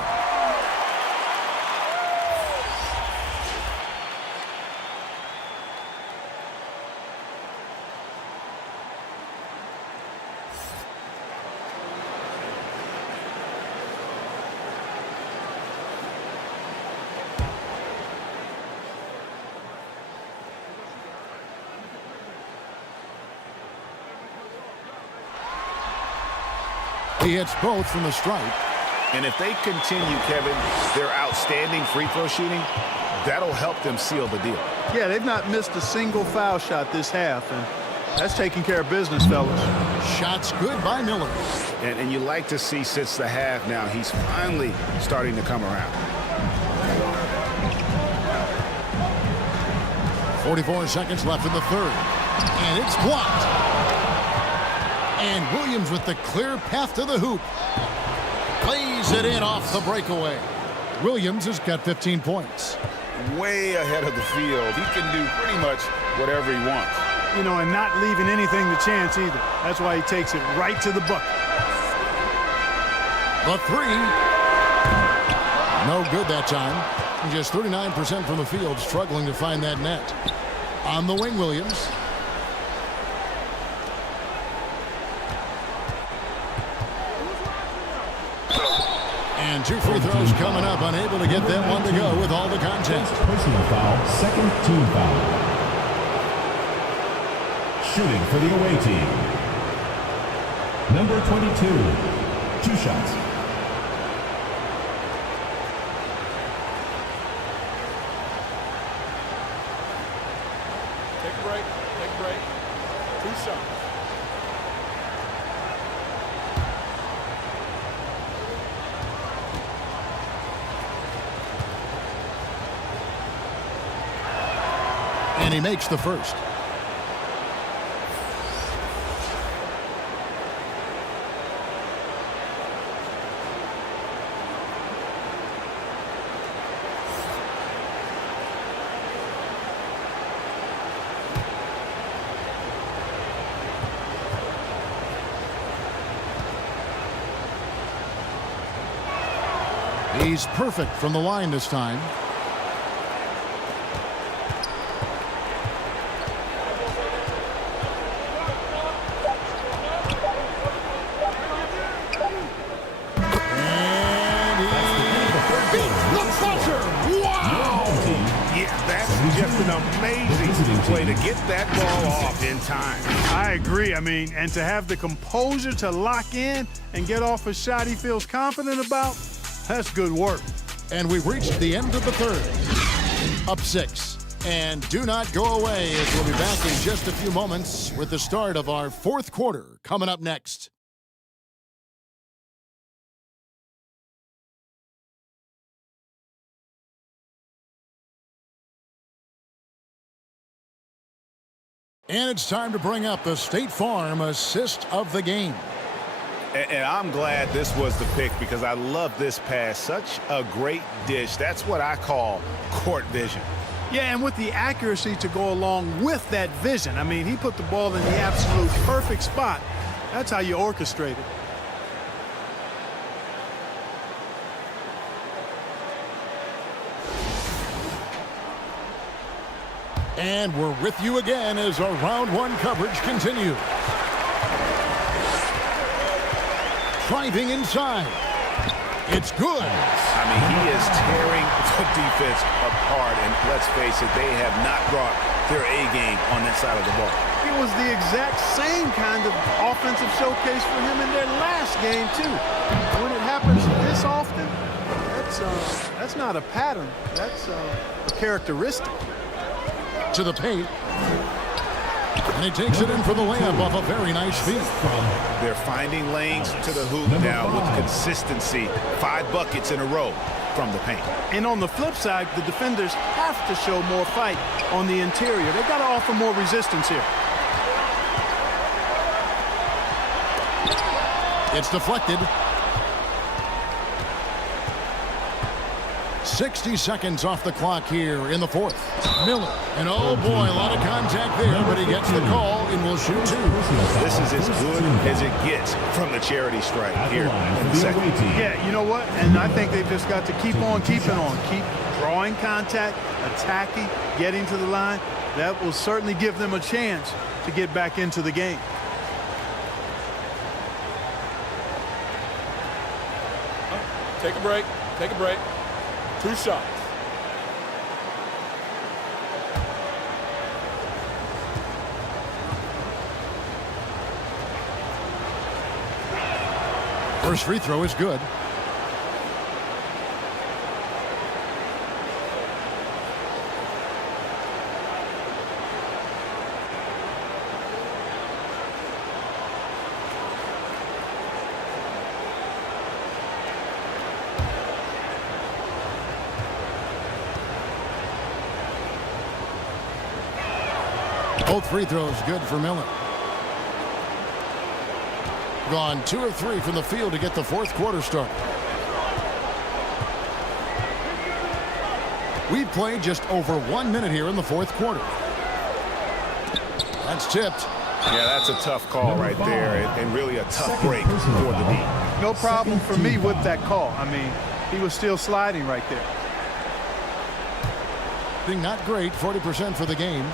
He hits both from the stripe. And if they continue, Kevin, their outstanding free throw shooting, that'll help them seal the deal. Yeah, they've not missed a single foul shot this half, and that's taking care of business, fellas. Shots good by Miller. And you like to see since the half now, he's finally starting to come around. 44 seconds left in the third. And it's blocked. And Williams with the clear path to the hoop. Plays it in off the breakaway. Williams has got 15 points. Way ahead of the field. He can do pretty much whatever he wants. You know, and not leaving anything to chance either. That's why he takes it right to the bucket. The 3. No good that time. Just 39% from the field, struggling to find that net. On the wing, Williams. And 2 free throws coming up, unable to get that one to go with all the contact. Personal foul, 2nd team foul. Shooting for the away team. Number 22, 2 shots. Take a break. Take a break. 2 shots. And he makes the first. He's perfect from the line this time. Just an amazing way to get that ball off in time. I agree. I mean, and to have the composure to lock in and get off a shot he feels confident about, that's good work. And we've reached the end of the third. Up 6. And do not go away, as we'll be back in just a few moments with the start of our 4th quarter coming up next. And it's time to bring up the State Farm assist of the game. And I'm glad this was the pick because I love this pass. Such a great dish. That's what I call court vision. Yeah, and with the accuracy to go along with that vision. I mean, he put the ball in the absolute perfect spot. That's how you orchestrate it. And we're with you again as our round one coverage continues. Driving inside. It's good. I mean, he is tearing the defense apart. And let's face it, they have not brought their A game on that side of the ball. It was the exact same kind of offensive showcase for him in their last game, too. When it happens this often, that's not a pattern. That's a characteristic. To the paint. And he takes it in for the layup off a very nice feed. They're finding lanes to the hoop now with consistency. 5 buckets in a row from the paint. And on the flip side, the defenders have to show more fight on the interior. They've got to offer more resistance here. It's deflected. 60 seconds off the clock here in the fourth. Miller, and oh boy, a lot of contact there, but he gets the call and will shoot 2. This is as good as it gets from the charity strike here in the second. Yeah, you know what? And I think they've just got to keep on keeping on. Keep drawing contact, attacking, getting to the line. That will certainly give them a chance to get back into the game. Take a break. Take a break. 2 shots. First free throw is good. Both free throws good for Miller. Gone 2 of 3 from the field to get the fourth quarter started. We've played just over 1 minute here in the fourth quarter. That's tipped. Yeah, that's a tough call right there, and really a tough break for the D. No problem for me with that call. I mean, he was still sliding right there. Being not great, 40% for the game.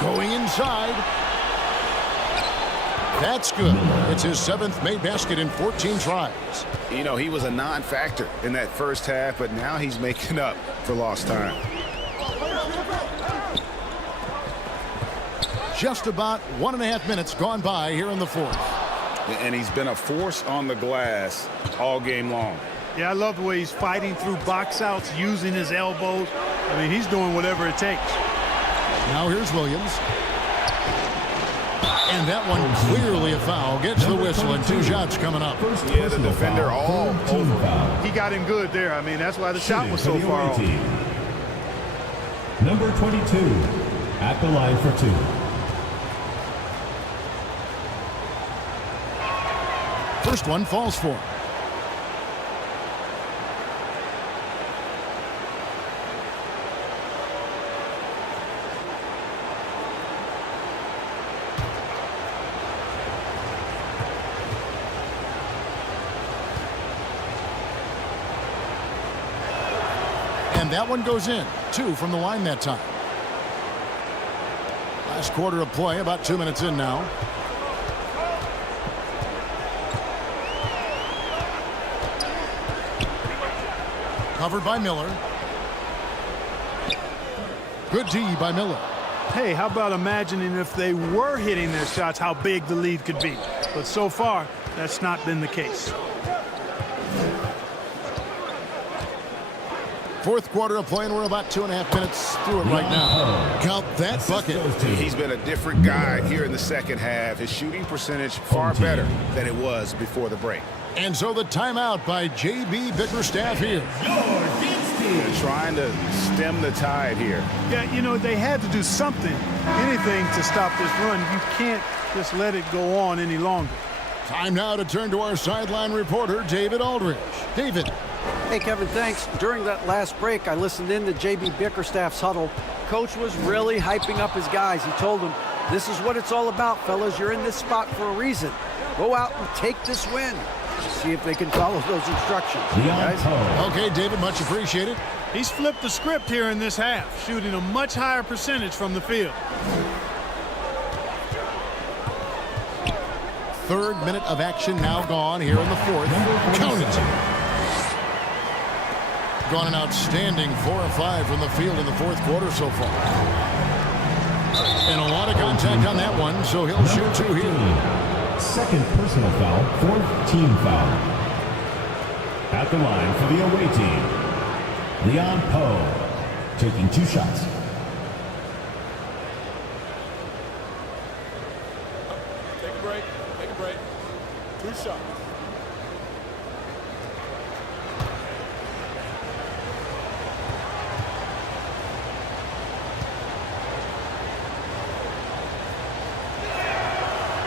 Going inside. That's good. It's his 7th made basket in 14 tries. You know, he was a non-factor in that first half, but now he's making up for lost time. Just about 1.5 minutes gone by here in the fourth. And he's been a force on the glass all game long. Yeah, I love the way he's fighting through box outs, using his elbows. I mean, he's doing whatever it takes. Now here's Williams. And that one clearly a foul. Gets the whistle and 2 shots coming up. Yeah, the defender all over. He got him good there. I mean, that's why the shot was so far off. Number 22 at the line for 2. First one falls for him. And that one goes in. 2 from the line that time. Last quarter of play, about 2 minutes in now. Covered by Miller. Good D by Miller. Hey, how about imagining if they were hitting their shots, how big the lead could be. But so far, that's not been the case. Fourth quarter of play, and we're about 2.5 minutes through it right now. Count that bucket. He's been a different guy here in the second half. His shooting percentage far better than it was before the break. And so the timeout by J.B. Bickerstaff here. They're trying to stem the tide here. Yeah, you know, they had to do something, anything to stop this run. You can't just let it go on any longer. Time now to turn to our sideline reporter, David Aldridge. David. Hey, Kevin, thanks. During that last break, I listened in to J.B. Bickerstaff's huddle. Coach was really hyping up his guys. He told them, this is what it's all about, fellas. You're in this spot for a reason. Go out and take this win. See if they can follow those instructions. Okay, David, much appreciated. He's flipped the script here in this half, shooting a much higher percentage from the field. Third minute of action now gone here in the fourth. Count it. Gone an outstanding 4 of 5 from the field in the fourth quarter so far. And a lot of contact on that one, so he'll shoot 2 here. Second personal foul, fourth team foul. At the line for the away team, Leon Poe taking 2 shots. Take a break. Take a break. 2 shots.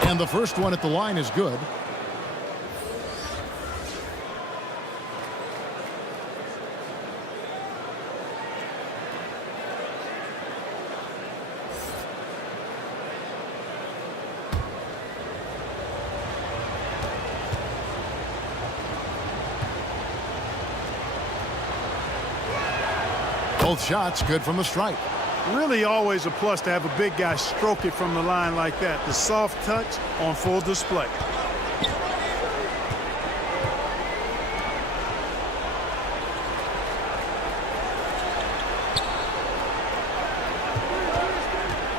And the first one at the line is good. Both shots good from the stripe. Really always a plus to have a big guy stroke it from the line like that. The soft touch on full display.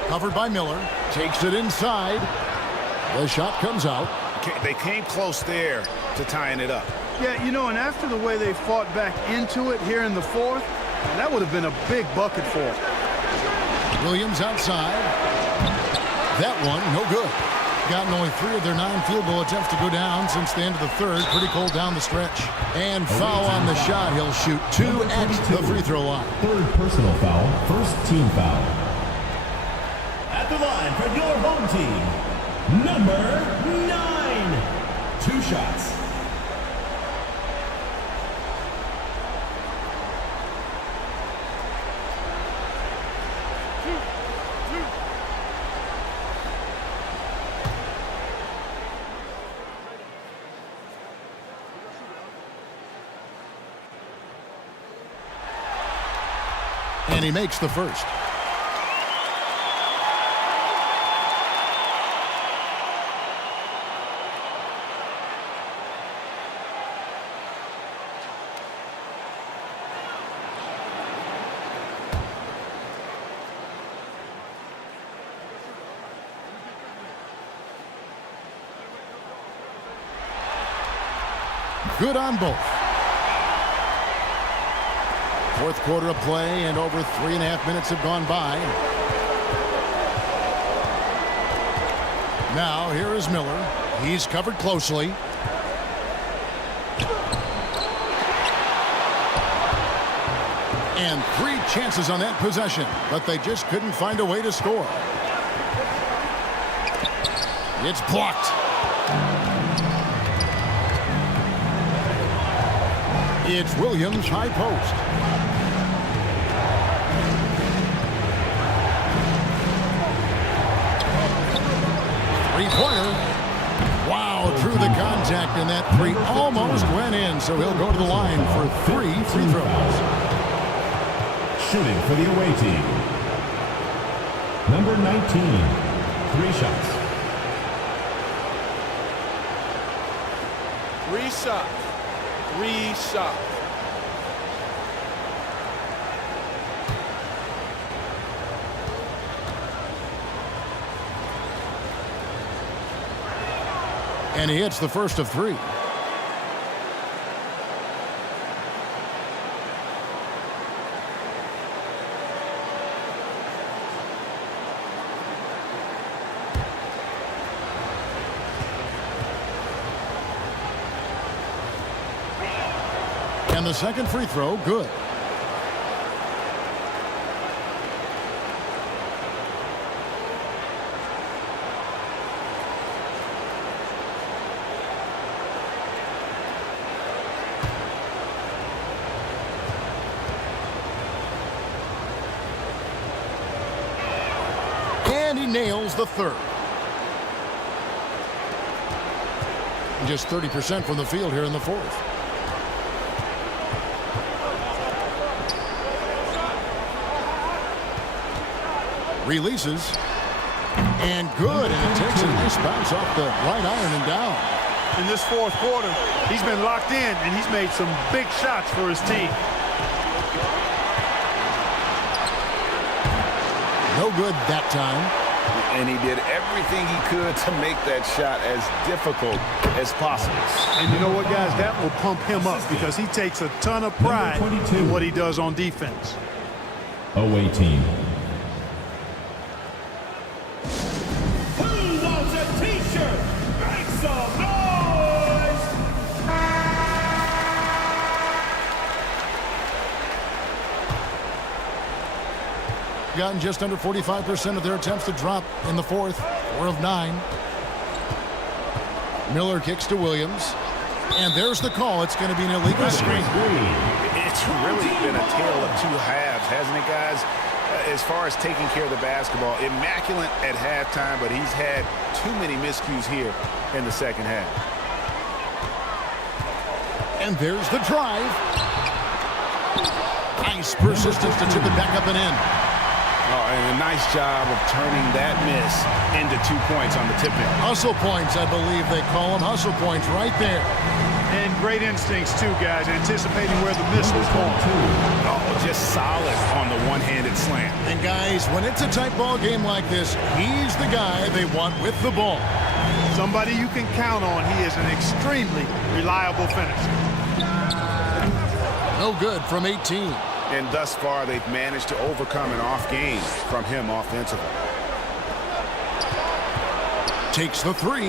Covered by Miller. Takes it inside. The shot comes out. They came close there to tying it up. Yeah, you know, and after the way they fought back into it here in the fourth, that would have been a big bucket for them. Williams outside. That one, no good. Gotten only 3 of their 9 field goal attempts to go down since the end of the third. Pretty cold down the stretch. And foul on the shot. He'll shoot 2 at the free throw line. Third personal foul, first team foul. At the line for your home team, number 9. 2 shots. And he makes the first. Good on both. Fourth quarter of play, and over 3.5 minutes have gone by. Now, here is Miller. He's covered closely. And 3 chances on that possession, but they just couldn't find a way to score. It's blocked. It's Williams, high post. Three-pointer. Wow, through the contact, and that 3 almost went in, so he'll go to the line for 3 free throws. Shooting for the away team, number 19, 3 shots. 3 shots. 3 shots. And he hits the first of 3. And the second free throw, good. And he nails the third. Just 30% from the field here in the fourth. Releases. And good. And it takes a nice bounce off the right iron and down. In this fourth quarter, he's been locked in, and he's made some big shots for his team. No good that time. And he did everything he could to make that shot as difficult as possible. And you know what, guys? That will pump him up because he takes a ton of pride in what he does on defense. Away team. Who wants a t-shirt? Make some noise! Gotten just under 45% of their attempts to drop in the fourth. 4 of 9. Miller kicks to Williams. And there's the call. It's going to be an illegal screen. It's really been a tale of two halves, hasn't it, guys? As far as taking care of the basketball, immaculate at halftime, but he's had too many miscues here in the second half. And there's the drive. Nice persistence to tip it back up and in. Oh, and a nice job of turning that miss into 2 points on the tip-in. Hustle points, I believe they call them. Hustle points right there. And great instincts, too, guys, anticipating where the miss was going. Oh, just solid on the one-handed slam. And, guys, when it's a tight ball game like this, he's the guy they want with the ball. Somebody you can count on. He is an extremely reliable finisher. No good from 18. And thus far, they've managed to overcome an off game from him offensively. Takes the 3.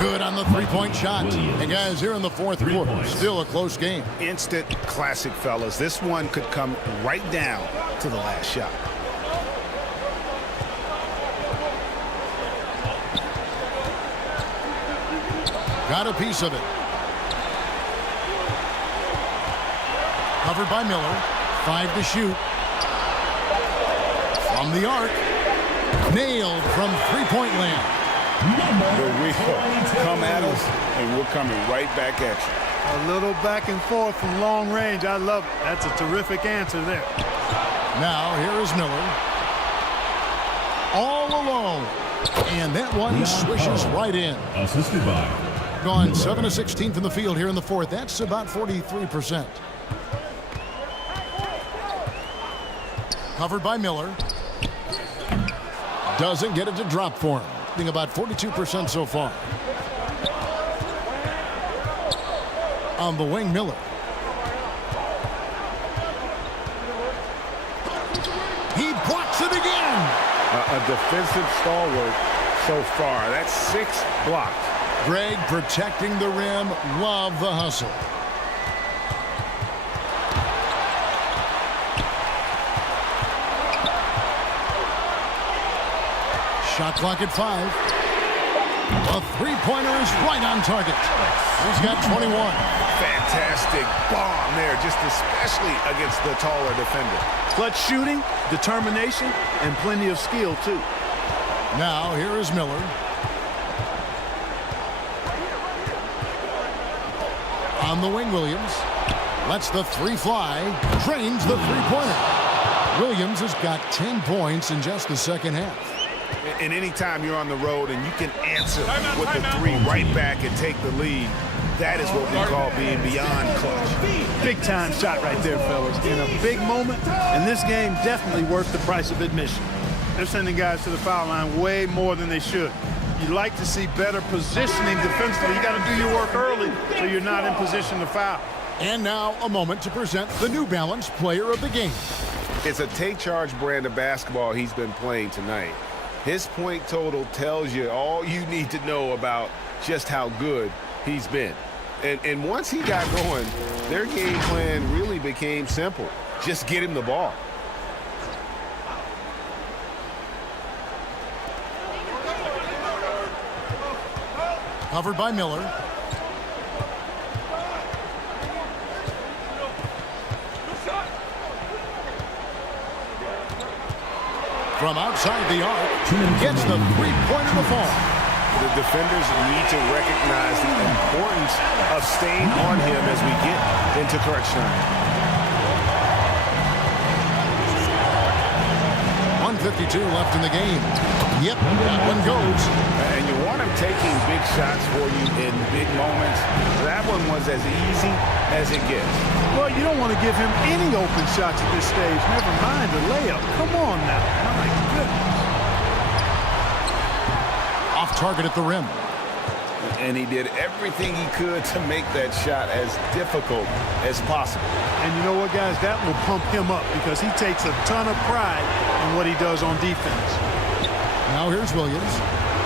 Good on the three-point shot. And, guys, here in the fourth quarter, still a close game. Instant classic, fellas. This one could come right down to the last shot. Got a piece of it. Covered by Miller. 5 to shoot. From the arc. Nailed from three-point land. The real come at us, and we're coming right back at you. A little back and forth from long range. I love it. That's a terrific answer there. Now, here is Miller. All alone. And that one swishes right in. Assisted by. Gone 7 of 16 from the field here in the fourth. That's about 43%. Covered by Miller. Doesn't get it to drop for him. Being about 42% so far. On the wing, Miller. He blocks it again. A defensive stalwart so far. That's 6 blocks. Greg protecting the rim. Love the hustle. Shot clock at 5. A three-pointer is right on target. He's got 21. Fantastic bomb there, just especially against the taller defender. Clutch shooting, determination, and plenty of skill, too. Now, here is Miller. On the wing, Williams. Lets the 3 fly. Drains the three-pointer. Williams has got 10 points in just the second half. And anytime you're on the road and you can answer with the 3 right back and take the lead, that is what we call being beyond clutch. Big time shot right there, fellas. In a big moment, and this game definitely worth the price of admission. They're sending guys to the foul line way more than they should. You'd like to see better positioning defensively. You got to do your work early so you're not in position to foul. And now a moment to present the New Balance Player of the Game. It's a take-charge brand of basketball he's been playing tonight. His point total tells you all you need to know about just how good he's been. And once he got going, their game plan really became simple. Just get him the ball. Covered by Miller. From outside the arc, gets the three-pointer to fall. The defenders need to recognize the importance of staying on him as we get into crunch time. 1:52 left in the game. Yep, that one goes. And you want him taking big shots for you in big moments. That one was as easy as it gets. Well, you don't want to give him any open shots at this stage. Never mind a layup. Come on now. My goodness. Off target at the rim. And he did everything he could to make that shot as difficult as possible. And you know what, guys? That will pump him up because he takes a ton of pride in what he does on defense. Now here's Williams.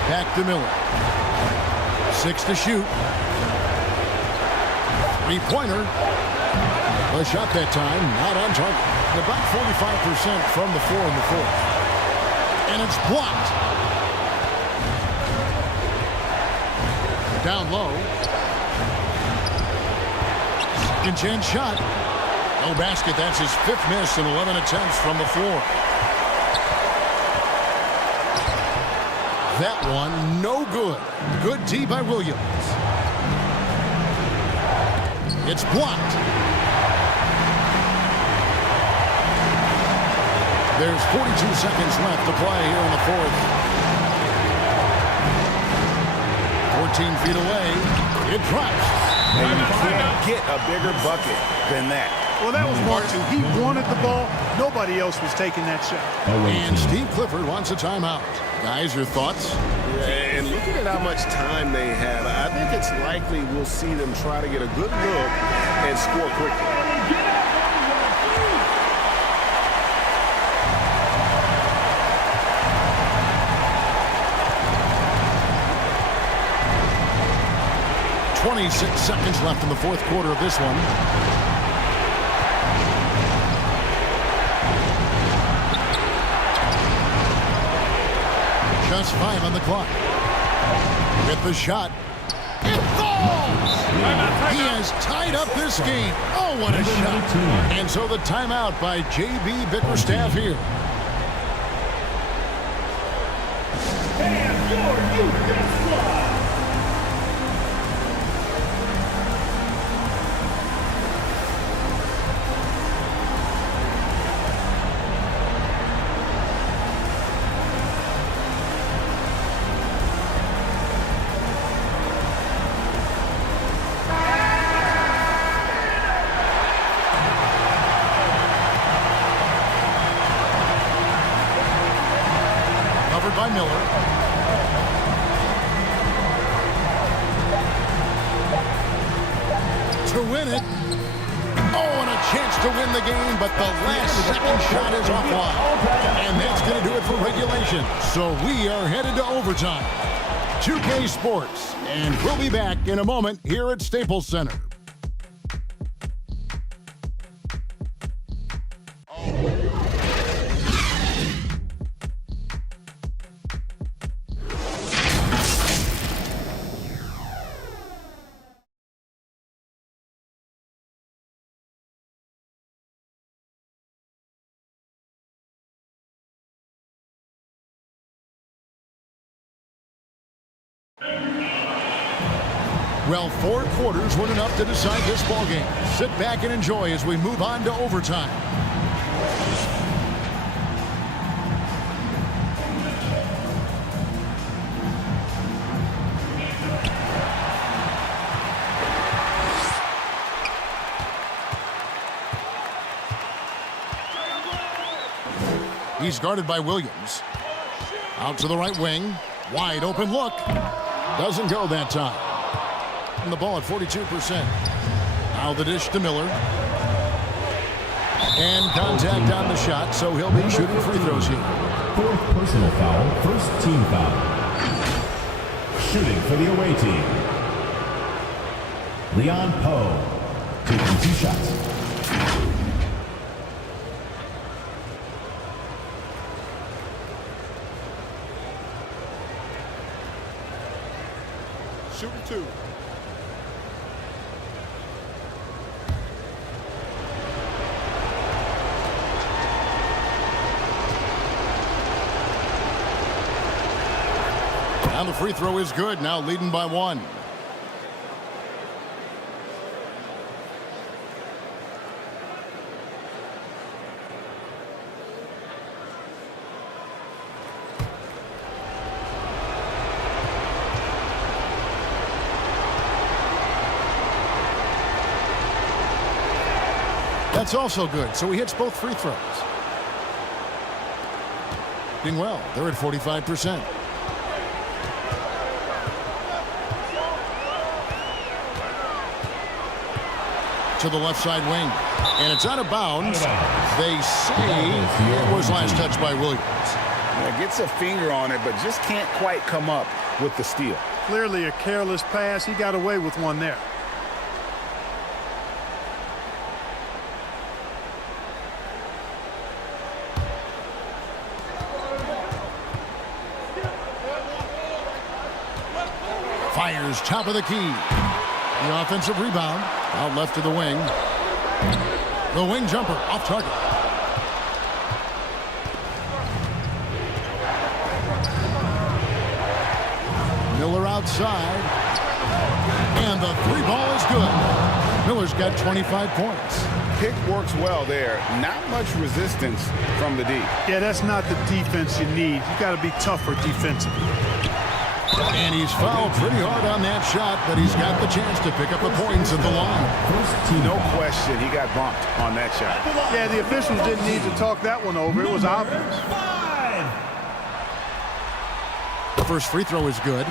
Back to Miller. 6 to shoot. Three-pointer. The shot that time, not on target. About 45% from the floor in the fourth. And it's blocked. Down low. Second chance shot. No basket. That's his 5th miss in 11 attempts from the floor. That one, no good. Good D by Williams. It's blocked. There's 42 seconds left to play here in the fourth. 14 feet away. It drops. And you can't get a bigger bucket than that. Well, that was part 2. He wanted the ball. Nobody else was taking that shot. And Steve Clifford wants a timeout. Guys, your thoughts? Yeah, and looking at how much time they have, I think it's likely we'll see them try to get a good look and score quickly. .26 seconds left in the fourth quarter of this one. Just 5 on the clock. With the shot. It falls! He has tied up this game. Oh, what a shot. And so the timeout by J.B. Bickerstaff here. And for you, this squad. By Miller. To win it. Oh, and a chance to win the game, but the last second shot is offline. And that's going to do it for regulation. So we are headed to overtime. 2K Sports, and we'll be back in a moment here at Staples Center. Well, 4 quarters weren't enough to decide this ballgame. Sit back and enjoy as we move on to overtime. He's guarded by Williams. Out to the right wing. Wide open look. Doesn't go that time. And the ball at 42%. Now the dish to Miller. And contact on the shot, so he'll be shooting free throws here. 4th personal foul, 1st team foul. Shooting for the away team. Leon Poe, taking 2 shots. Shooting 2. And the free throw is good, now leading by 1. That's also good, so he hits both free throws. Doing well, they're at 45%. To the left side wing, and it's out of bounds. They say it was last touched by Williams. Yeah, gets a finger on it, but just can't quite come up with the steal. Clearly a careless pass. He got away with one there. Fires top of the key. The offensive rebound out left to the wing. The wing jumper off target. Miller outside. And the three ball is good. Miller's got 25 points. Pick works well there. Not much resistance from the D. Yeah, that's not the defense you need. You got to be tougher defensively. And he's fouled pretty hard on that shot, but he's got the chance to pick up the points at the line. No question, he got bumped on that shot. Yeah, the officials didn't need to talk that one over. It was obvious. The first free throw is good.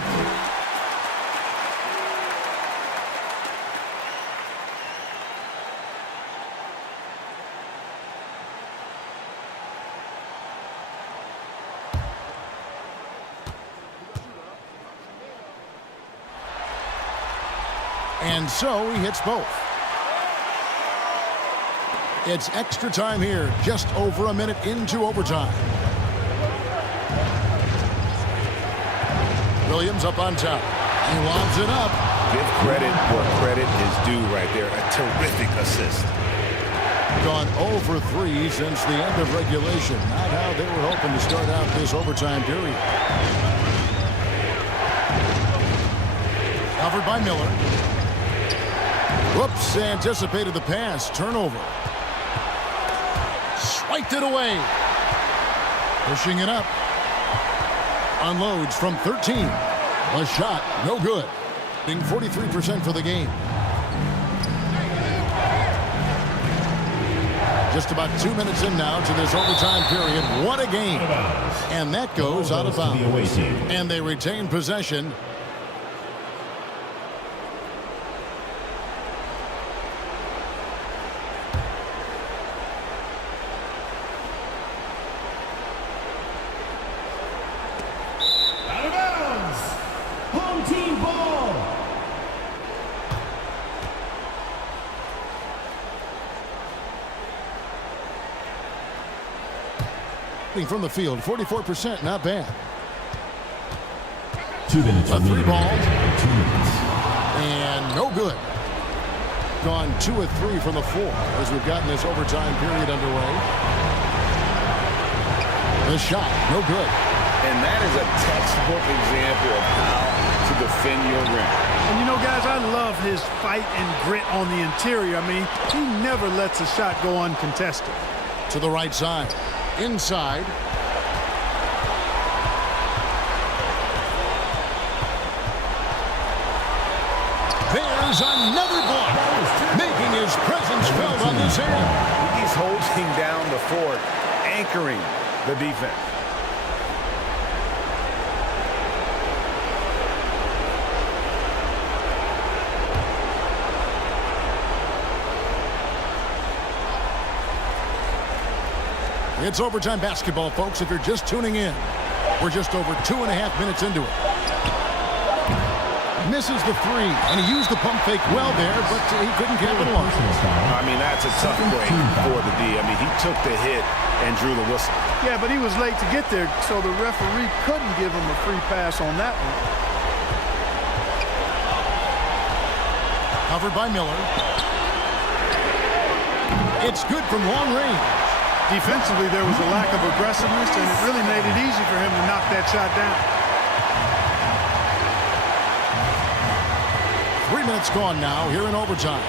And so he hits both. It's extra time here, just over a minute into overtime. Williams up on top. He lobs it up. Give credit where credit is due right there. A terrific assist. Gone 0 for 3 since the end of regulation. Not how they were hoping to start out this overtime period. Covered by Miller. Whoops, anticipated the pass. Turnover. Swiped it away. Pushing it up. Unloads from 13. A shot, no good. Being 43% for the game. Just about 2 minutes in now to this overtime period. What a game. And that goes out of bounds. And they retain possession. From the field, 44%, not bad. 2 minutes. A three ball. 2 minutes. And no good. Gone 2 of 3 from the floor as we've gotten this overtime period underway. The shot, no good. And that is a textbook example of how to defend your rim. And you know, guys, I love his fight and grit on the interior. I mean, he never lets a shot go uncontested. To the right side. Inside. There's another block, making his presence felt on this end. He's holding down the fort, anchoring the defense. It's overtime basketball, folks, if you're just tuning in. We're just over 2.5 minutes into it. Misses the three, and he used the pump fake well there, but he couldn't capitalize. I mean, that's a tough break for the D. I mean, he took the hit and drew the whistle. Yeah, but he was late to get there, so the referee couldn't give him a free pass on that one. Covered by Miller. It's good from long range. Defensively, there was a lack of aggressiveness, and it really made it easy for him to knock that shot down. minutes gone now here in overtime.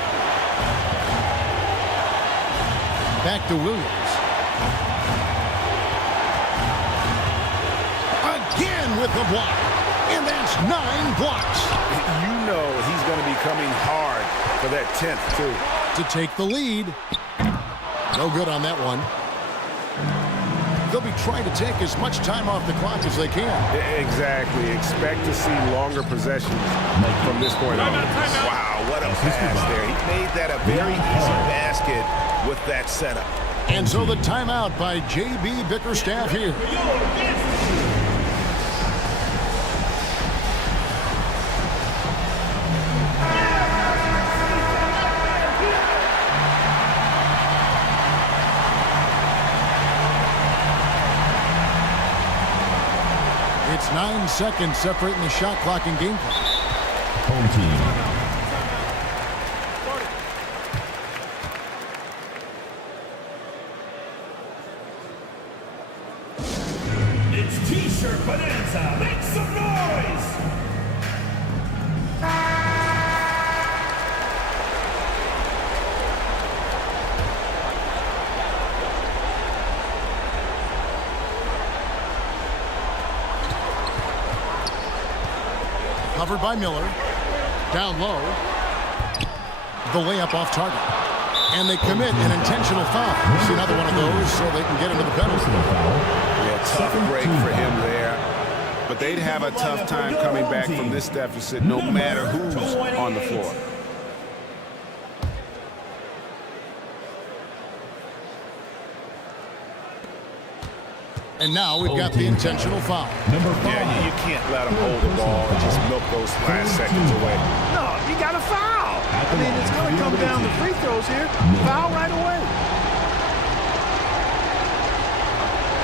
Back to Williams. Again with the block. And that's 9 blocks. You know he's going to be coming hard for that 10th, too. To take the lead. No good on that one. They'll be trying to take as much time off the clock as they can. Exactly. Expect to see longer possessions from this point on. Wow, what a pass there. He made that a very easy basket with that setup. And so the timeout by J.B. Bickerstaff here. It's 9 seconds separating the shot clock and game clock. Home team. It's T-shirt bonanza. Make some noise. Covered by Miller. Down low. The layup off target. And they commit an intentional foul. See another one of those so they can get into the penalty. Yeah, tough break for him there. But they'd have a tough time coming back from this deficit no matter who's on the floor. And now we've got the intentional foul. Yeah, you can't let them hold the ball and just milk those last seconds away. No, you got to foul. I mean, it's going to come down to free throws here. Foul right away.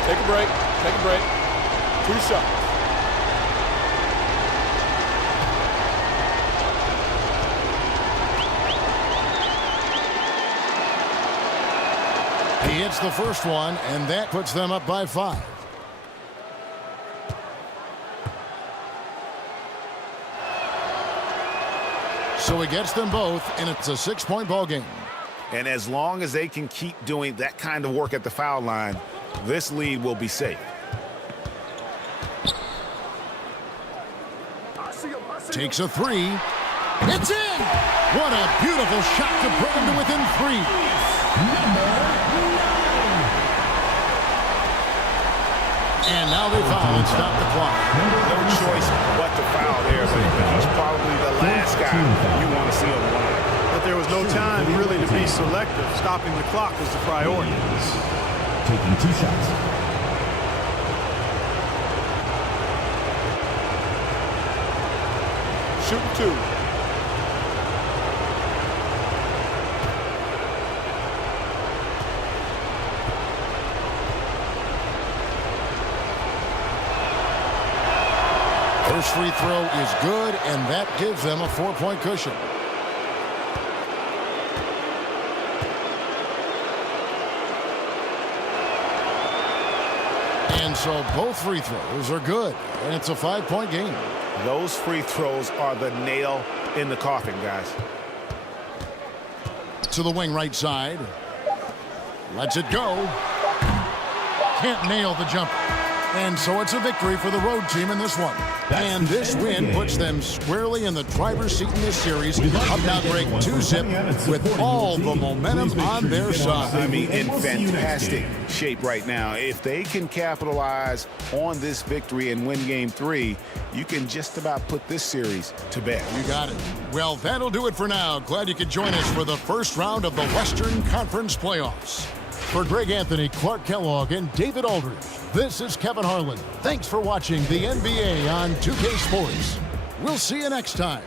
Take a break. Take a break. 2 shots. He hits the first one, and that puts them up by 5. So he gets them both, and it's a 6-point ball game. And as long as they can keep doing that kind of work at the foul line, this lead will be safe. Takes a 3. It's in! What a beautiful shot to bring him to within 3. And now they foul and stop the clock. No choice but to foul there, but he's probably the last guy you want to see on the line. But there was no time really to be selective. Stopping the clock was the priority. Taking 2 shots. Shooting 2. First free throw is good, and that gives them a 4-point cushion. And so both free throws are good, and it's a 5-point game. Those free throws are the nail in the coffin, guys. To the wing right side. Lets it go. Can't nail the jumper. And so it's a victory for the road team in this one. And this win puts them squarely in the driver's seat in this series. Up now break 2-zip with all the momentum on their side. I mean, in fantastic shape right now. If they can capitalize on this victory and win game 3, you can just about put this series to bed. You got it. Well, that'll do it for now. Glad you could join us for the first round of the Western Conference Playoffs. For Greg Anthony, Clark Kellogg, and David Aldridge, this is Kevin Harlan. Thanks for watching the NBA on 2K Sports. We'll see you next time.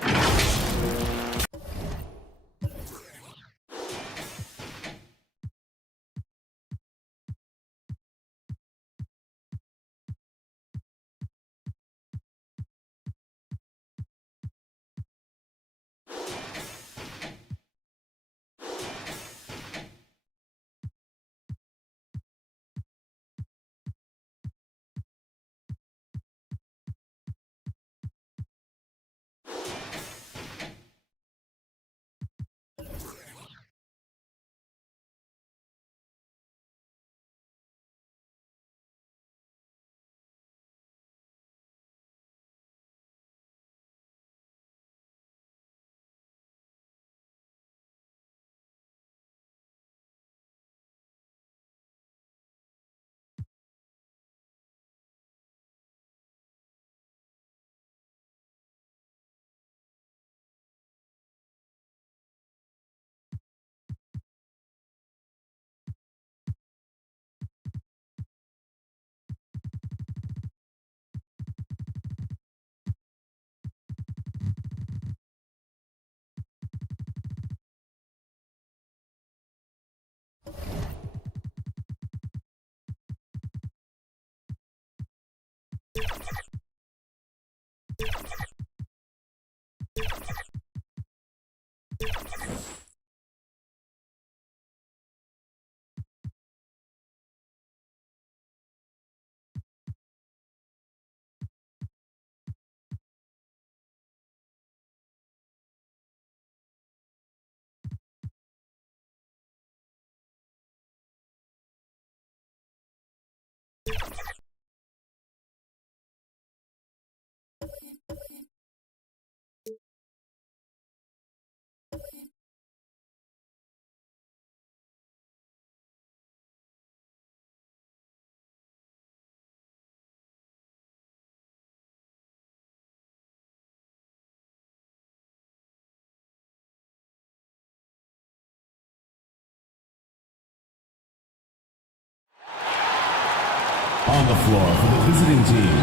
On the floor for the visiting team.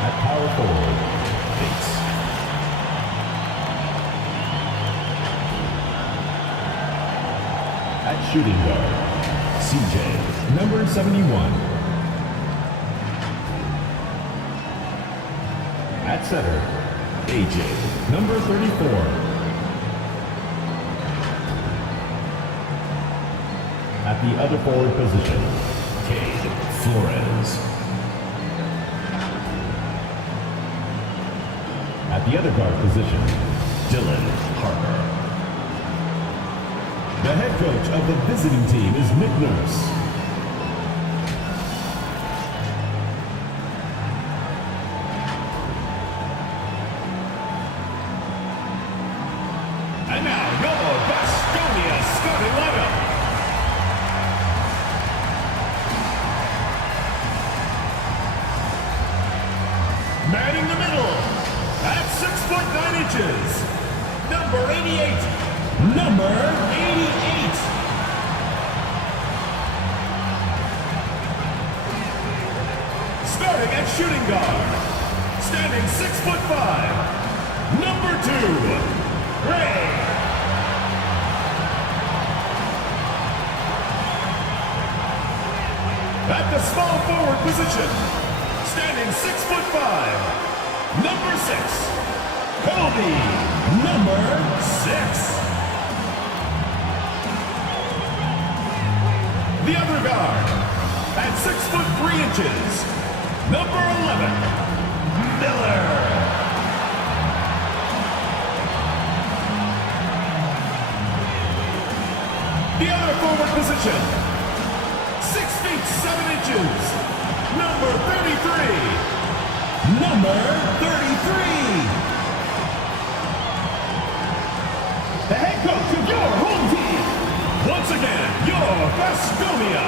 At power forward, Bates. At shooting guard, CJ, number 71. At center, AJ, number 34. At the other forward position, Cade Flores. At the other guard position, Dylan Harper. The head coach of the visiting team is Nick Nurse. And now, Nova Baskonia starting lineup. Manning the middle, at 6'9" number 88. Number 88. Starting at shooting guard, standing 6'5", number 2, Ray. At the small forward position, standing 6'5", number 6, Kobe, number 6. The other guard, at 6'3", number 11, Miller. The other forward position, 6 feet 7 inches, number 33. Number 33. The head coach of your home team. Once again, your Baskonia.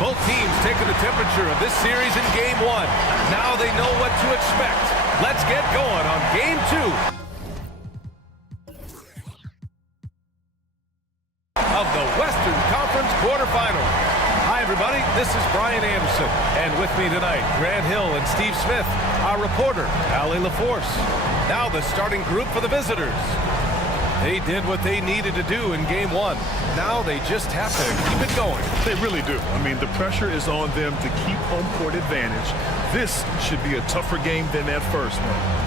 Both teams taking the temperature of this series in Game 1. Now they know what to expect. Let's get going on Game 2. Of the Western Conference quarterfinal. Hi everybody, this is Brian Anderson, and with me tonight, Grant Hill and Steve Smith, our reporter, Allie LaForce. Now the starting group for the visitors. They did what they needed to do in Game 1. Now they just have to keep it going. They really do. I mean, the pressure is on them to keep home court advantage. This should be a tougher game than that first one.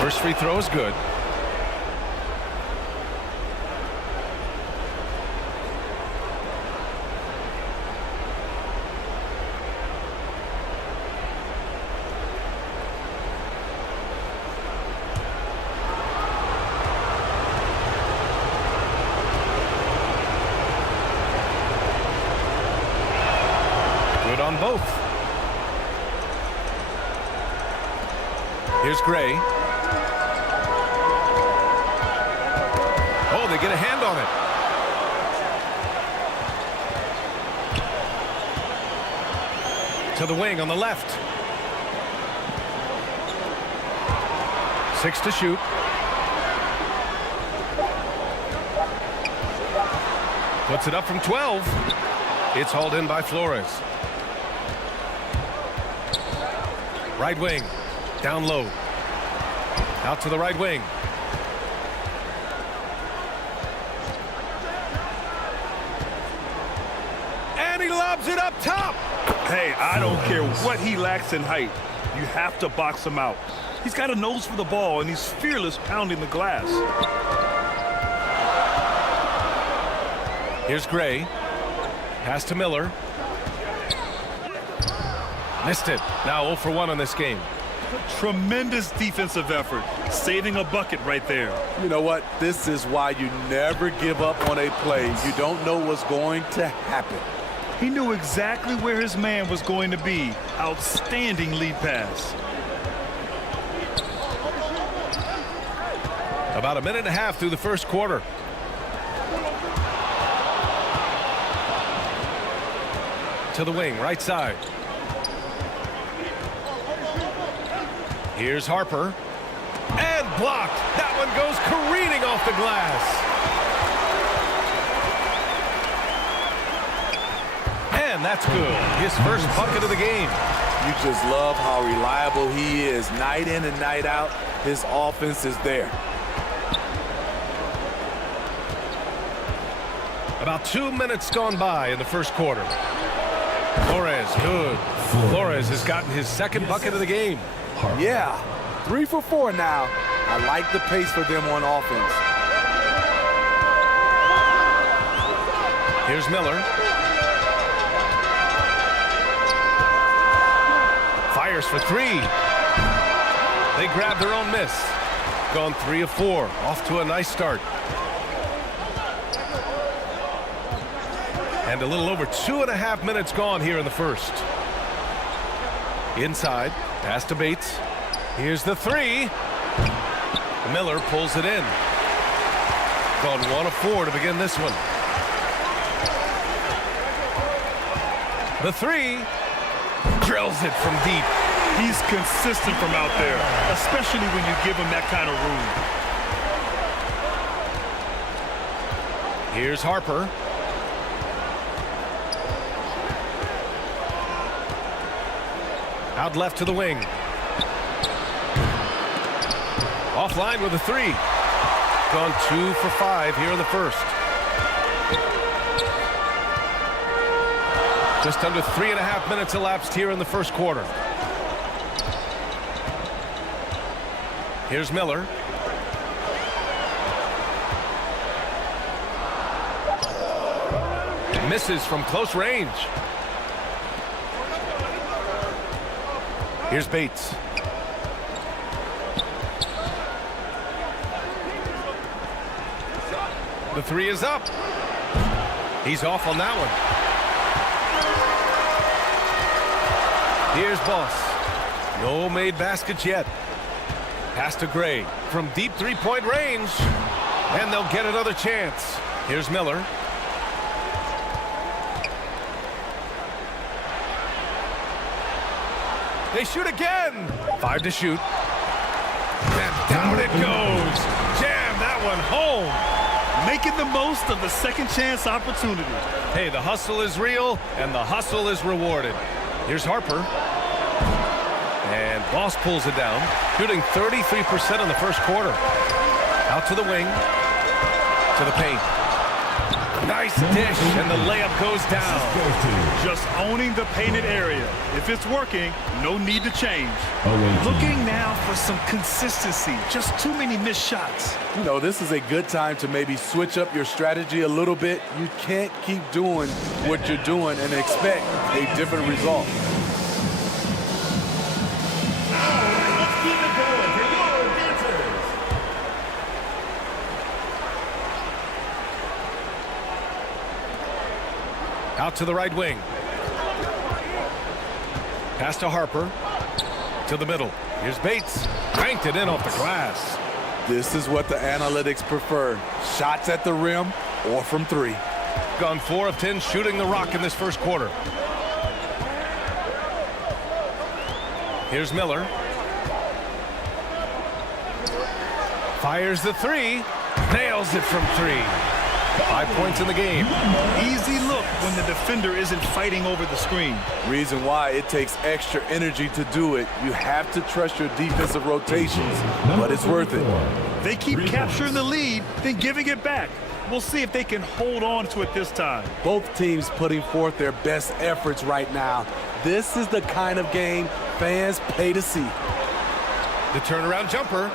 First free throw is good. on both. Here's Gray. Oh, they get a hand on it. To the wing on the left. 6 to shoot. Puts it up from 12. It's hauled in by Flores. Right wing. Down low. Out to the right wing. And he lobs it up top. Hey, I don't care what he lacks in height. You have to box him out. He's got a nose for the ball, and he's fearless pounding the glass. Here's Gray. Pass to Miller. Missed it. Now 0 for 1 on this game. Tremendous defensive effort. Saving a bucket right there. You know what? This is why you never give up on a play. You don't know what's going to happen. He knew exactly where his man was going to be. Outstanding lead pass. About a minute and a half through the first quarter. To the wing, right side. Here's Harper. And blocked. That one goes careening off the glass. And that's good. His first bucket of the game. You just love how reliable he is. Night in and night out, his offense is there. About 2 minutes gone by in the first quarter. Flores, good. Flores has gotten his second bucket of the game. Yeah, 3 for 4 now. I like the pace for them on offense. Here's Miller. Fires for 3. They grab their own miss. Gone 3 of 4. Off to a nice start. And a little over 2.5 minutes gone here in the first. Inside, pass to Bates. Here's the 3. Miller pulls it in. Gone 1 of 4 to begin this one. The 3 drills it from deep. He's consistent from out there, especially when you give him that kind of room. Here's Harper. Out left to the wing. Offline with a 3. Gone 2 for 5 here in the first. Just under 3.5 minutes elapsed here in the first quarter. Here's Miller. Misses from close range. Here's Bates. The 3 is up. He's off on that one. Here's Boss. No made baskets yet. Pass to Gray from deep three-point range. And they'll get another chance. Here's Miller. They shoot again. 5 to shoot. And down it goes. Jam that one home. Making the most of the second chance opportunity. Hey, the hustle is real, and the hustle is rewarded. Here's Harper. And Boss pulls it down, shooting 33% in the first quarter. Out to the wing. To the paint. Nice dish, and the layup goes down. Just owning the painted area. If it's working, no need to change. Looking now for some consistency. Just too many missed shots. You know, this is a good time to maybe switch up your strategy a little bit. You can't keep doing what you're doing and expect a different result. Let's keep it going for your dancers. Out to the right wing. Pass to Harper. To the middle. Here's Bates. Banked it in off the glass. This is what the analytics prefer. Shots at the rim or from three. Gone 4 of 10 shooting the rock in this first quarter. Here's Miller. Fires the three. Nails it from 3. 5 points in the game. Easy look when the defender isn't fighting over the screen. Reason why it takes extra energy to do it. You have to trust your defensive rotations, but it's worth it. They keep capturing the lead, then giving it back. We'll see if they can hold on to it this time. Both teams putting forth their best efforts right now. This is the kind of game fans pay to see. The turnaround jumper.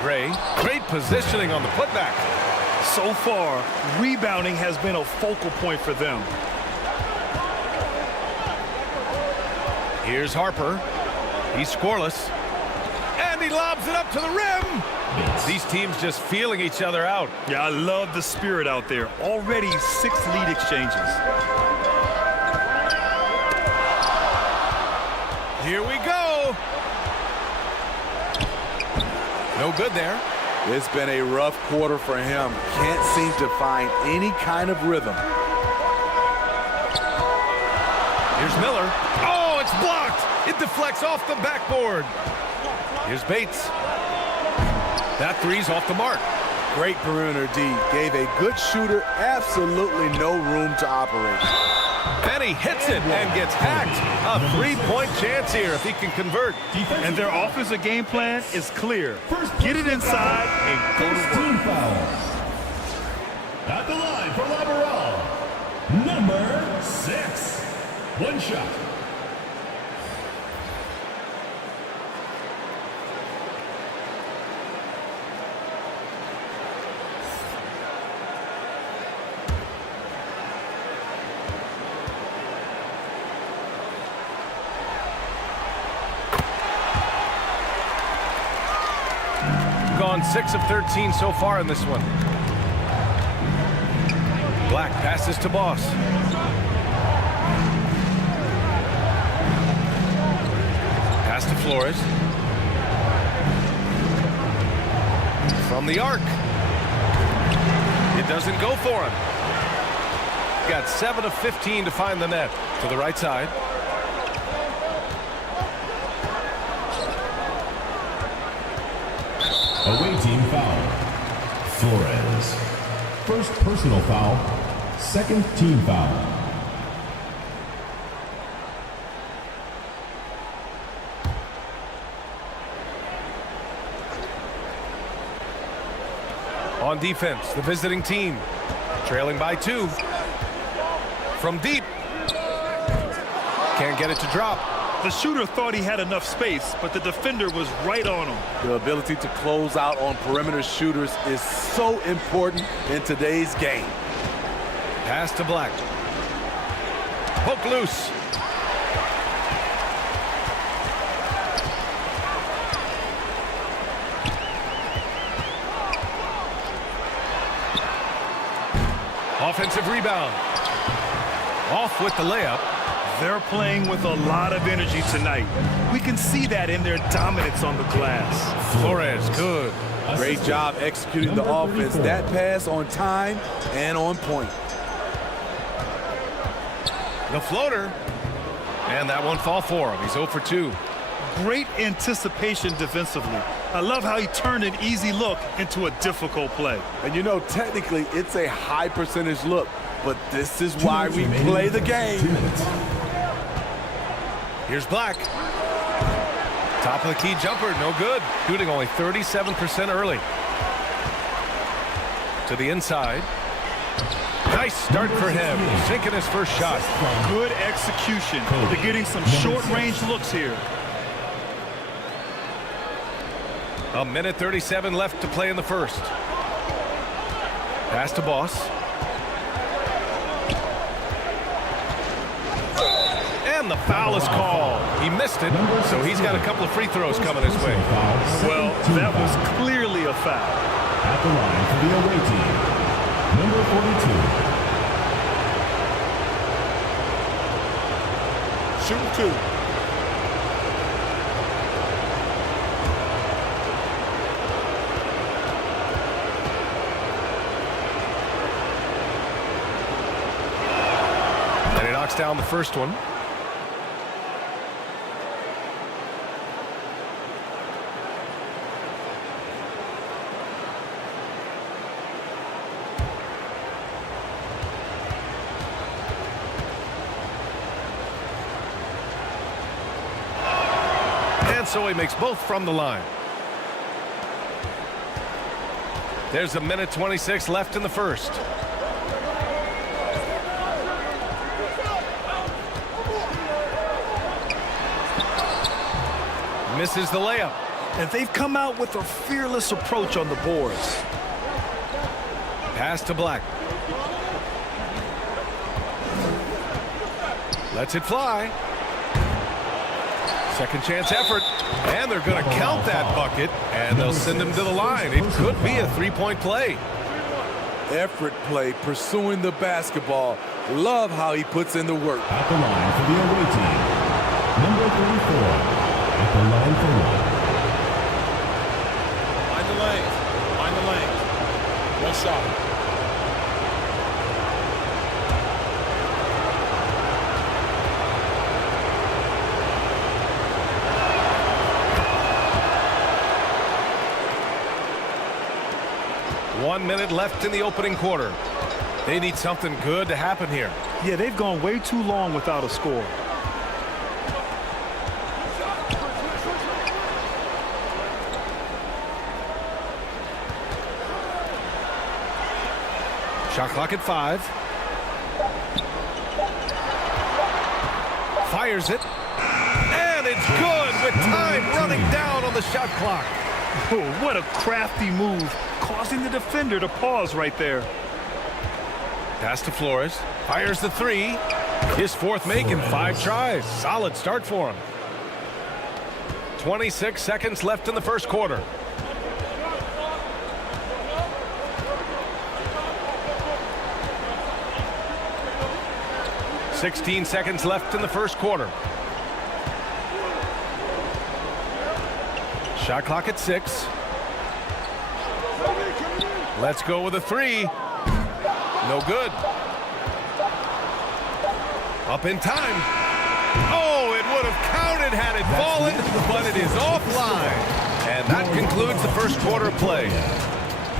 Gray. Great positioning on the putback. So far, rebounding has been a focal point for them. Here's Harper. He's scoreless. And he lobs it up to the rim. These teams just feeling each other out. Yeah, I love the spirit out there. Already 6 lead exchanges. Here we go. No good there. It's been a rough quarter for him. Can't seem to find any kind of rhythm. Here's Miller. Oh, it's blocked. It deflects off the backboard. Here's Bates. That three's off the mark. Great perimeter D. Gave a good shooter absolutely no room to operate. And he hits it and gets hacked. A 3-point chance here if he can convert. And their offensive game plan is clear. Get it inside and go to work. At the line for Lateral, number 6. One shot. Gone 6 of 13 so far in this one. Black passes to Boss. Pass to Flores. From the arc. It doesn't go for him. Got 7 of 15 to find the net. To the right side. Away team foul. Flores. First personal foul. Second team foul. On defense, the visiting team. Trailing by 2. From deep. Can't get it to drop. The shooter thought he had enough space, but the defender was right on him. The ability to close out on perimeter shooters is so important in today's game. Pass to Black. Poke loose. Offensive rebound. Off with the layup. They're playing with a lot of energy tonight. We can see that in their dominance on the glass. Flores, good. Great job executing the offense. That pass on time and on point. The floater. And that one fall for him. He's 0 for 2. Great anticipation defensively. I love how he turned an easy look into a difficult play. And you know, technically, it's a high percentage look, but this is why we play the game. Here's Black. Top of the key jumper, no good. Shooting only 37% early. To the inside. Nice start for him. Sinking his first shot. Good execution. They're getting some short-range looks here. 1:37 left to play in the first. Pass to Boss. And the foul is called. He missed it, so he's got a couple of free throws coming his way. Well, that was clearly a foul. At the line for the away team, number 42. Shooting 2. knocks down the first one. And so he makes both from the line. There's a minute 26 left in the first. Misses the layup. And they've come out with a fearless approach on the boards. Pass to Black. Lets it fly. Second chance effort. And they're going to count that bucket. And they'll send him to the line. It could be a three-point play. Effort play, pursuing the basketball. Love how he puts in the work. At the line for the away team, number 34. At the line for one. Find the lane. Find the lane. One shot. One minute left in the opening quarter. They need something good to happen here. Yeah, they've gone way too long without a score. Shot clock at 5. Fires it. And it's good with time running down on the shot clock. Oh, what a crafty move, causing the defender to pause right there. Pass to Flores. Fires the 3. His fourth make in 5 tries. Solid start for him. 26 seconds left in the first quarter. $16 seconds left in the first quarter. Shot clock at 6. Let's go with a 3. No good. Up in time. Oh, it would have counted had it fallen, but it is offline. And that concludes the first quarter play.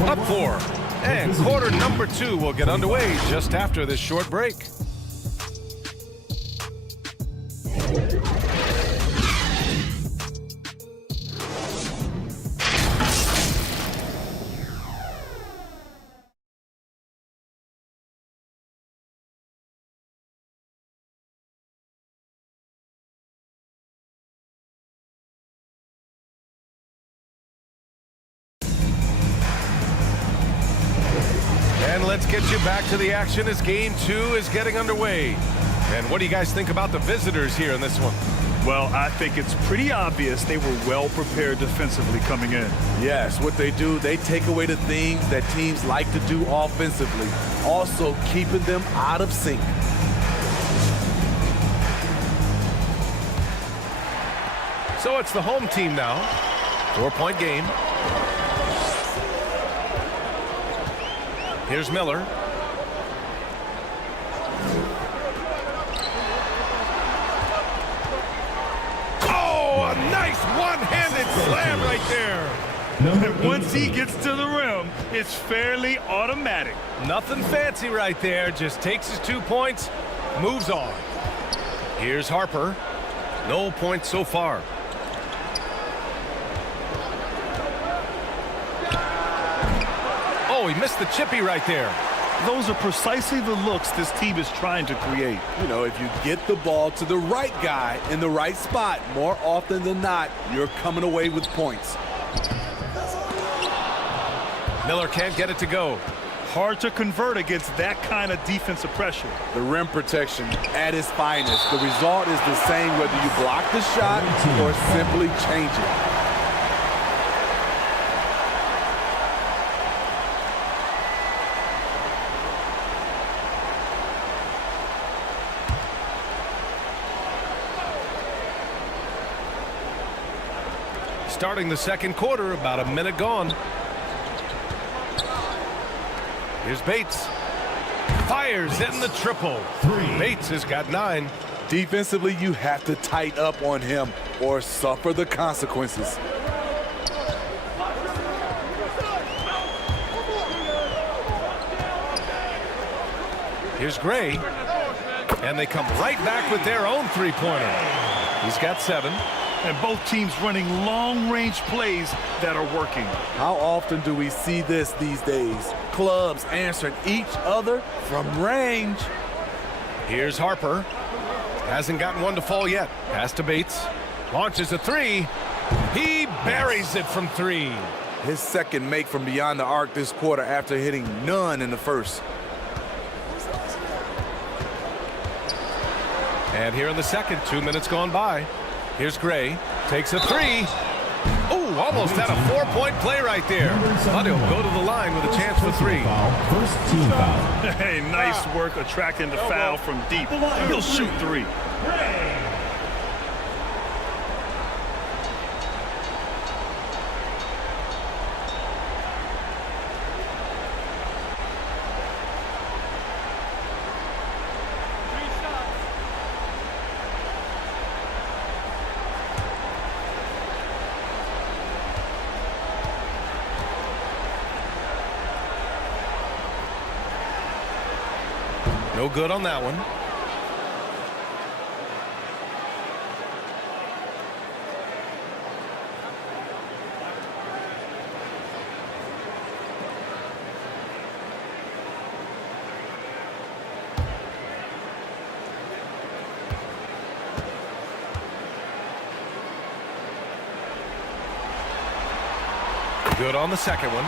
Up 4. And quarter number 2 will get underway just after this short break. And let's get you back to the action as game 2 is getting underway. And what do you guys think about the visitors here in this one? Well, I think it's pretty obvious they were well prepared defensively coming in. Yes, what they do, they take away the things that teams like to do offensively, also keeping them out of sync. So it's the home team now. 4-point game. Here's Miller. Oh, a nice one-handed slam right there. Once he gets to the rim, it's fairly automatic. Nothing fancy right there. Just takes his 2 points, moves on. Here's Harper. No points so far. Oh, he missed the chippy right there. Those are precisely the looks this team is trying to create. You know, if you get the ball to the right guy in the right spot, more often than not, you're coming away with points. Miller can't get it to go. Hard to convert against that kind of defensive pressure. The rim protection at its finest. The result is the same whether you block the shot or simply change it. Starting the second quarter, about a minute gone. Here's Bates. Fires in the triple. Bates has got 9. Defensively, you have to tighten up on him or suffer the consequences. Here's Gray. And they come right back with their own three-pointer. He's got 7. And both teams running long-range plays that are working. How often do we see this these days? Clubs answering each other from range. Here's Harper. Hasn't gotten one to fall yet. Pass to Bates. Launches a 3. He buries it from 3. His second make from beyond the arc this quarter after hitting none in the first. And here in the second, 2 minutes gone by. Here's Gray. Takes a 3. Ooh, almost had a 4-point play right there. But he'll go to the line with a chance for 3. First team foul. Hey, nice work attracting the foul from deep. He'll shoot 3. No good on that one. Good on the second one.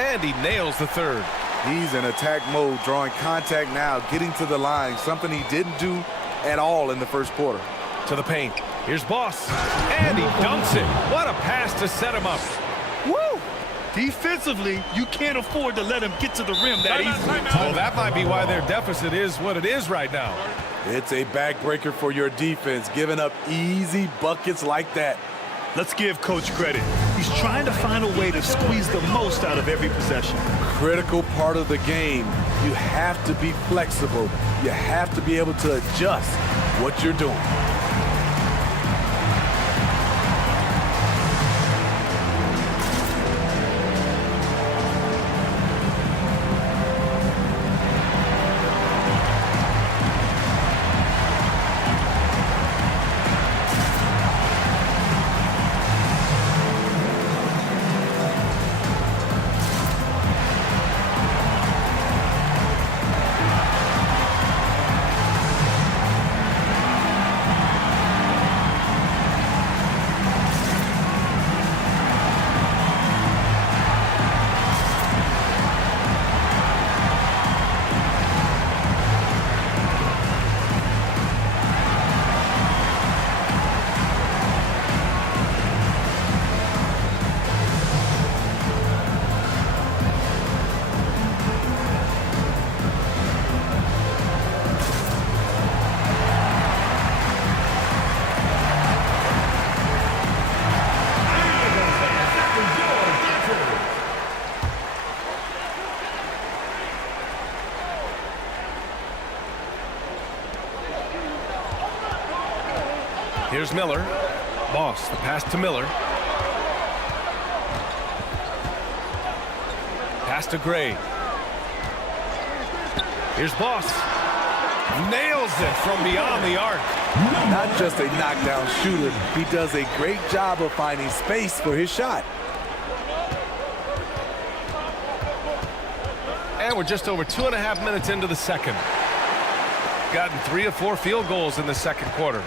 And he nails the third. He's in attack mode, drawing contact now, getting to the line, something he didn't do at all in the first quarter. To the paint. Here's Boss. And he dunks it. What a pass to set him up. Woo! Defensively, you can't afford to let him get to the rim that easily. Well, that might be why their deficit is what it is right now. It's a backbreaker for your defense, giving up easy buckets like that. Let's give Coach credit. He's trying to find a way to squeeze the most out of every possession. Critical part of the game. You have to be flexible. You have to be able to adjust what you're doing. Here's Miller. Boss, the pass to Miller. Pass to Gray. Here's Boss. Nails it from beyond the arc. Not just a knockdown shooter, he does a great job of finding space for his shot. And we're just over 2.5 minutes into the second. Gotten 3 of 4 field goals in the second quarter.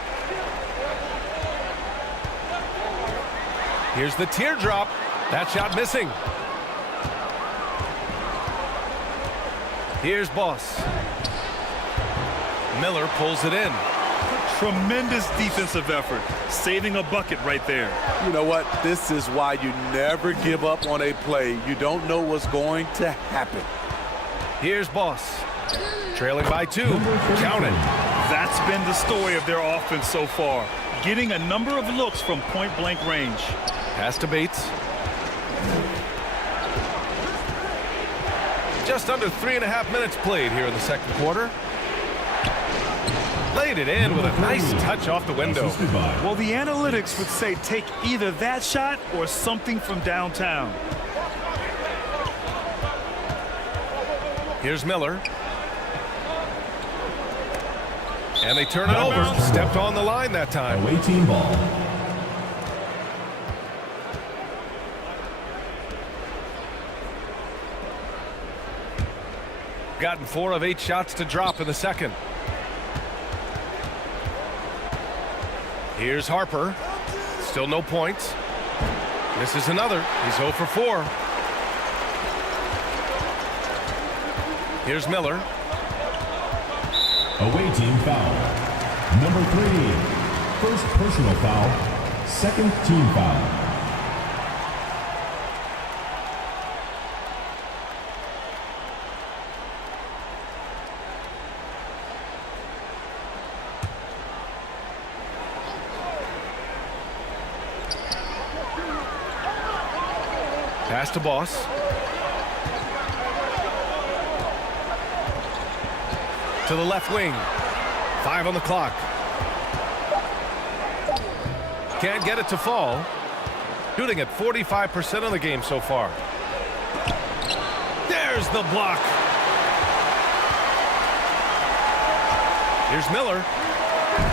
Here's the teardrop. That shot missing. Here's Boss. Miller pulls it in. Tremendous defensive effort, saving a bucket right there. You know what? This is why you never give up on a play. You don't know what's going to happen. Here's Boss. Trailing by 2. Count it. That's been the story of their offense so far. Getting a number of looks from point-blank range. Pass to Bates. Just under 3.5 minutes played here in the second quarter. Laid it in with a nice touch off the window. Well, the analytics would say take either that shot or something from downtown. Here's Miller. And they turn it over. Stepped on the line that time. Away team ball. Gotten 4 of 8 shots to drop in the second. Here's Harper. Still no points. This is another. He's 0 for 4. Here's Miller. Away team foul. Number 3. First personal foul. Second team foul. Pass to Boss. To the left wing. 5 on the clock. Can't get it to fall. Shooting at 45% of the game so far. There's the block. Here's Miller.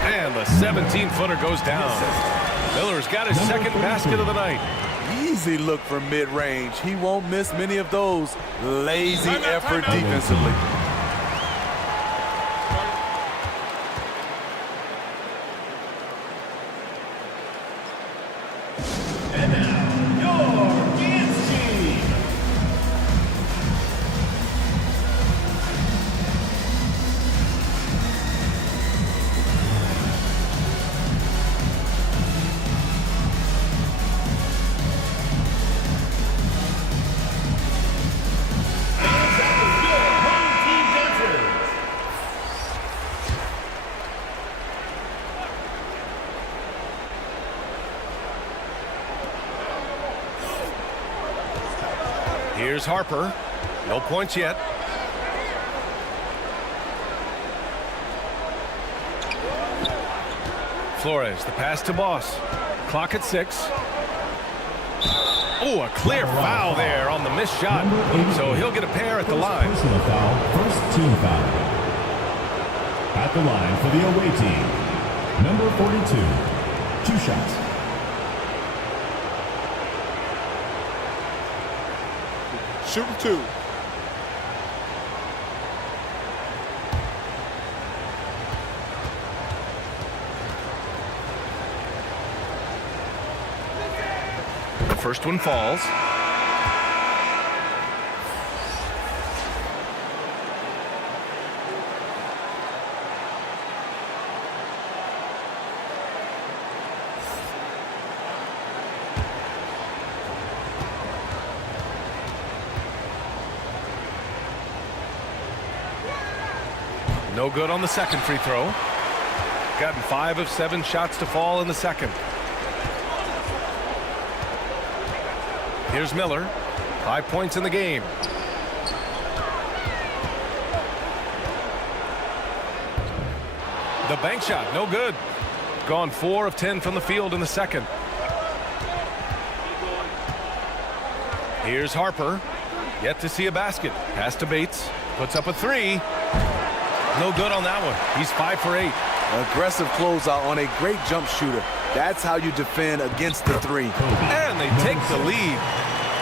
And the 17-footer goes down. Miller's got his second basket of the night. Easy look from mid-range. He won't miss many of those. Lazy effort defensively. And now, your dance team. Here's Harper. No points yet. Flores, the pass to Boss. Clock at 6. Oh, a clear foul there on the missed shot. So he'll get a pair at the line. Personal foul, first team foul. At the line for the away team. Number 42. 2 shots. Shooting 2. The first one falls. No good on the second free throw. Gotten 5 of 7 shots to fall in the second. Here's Miller. 5 points in the game. The bank shot, no good. Gone 4 of 10 from the field in the second. Here's Harper. Yet to see a basket. Pass to Bates. Puts up a 3. No good on that one. He's 5 for 8. Aggressive closeout on a great jump shooter. That's how you defend against the 3. And they take the lead.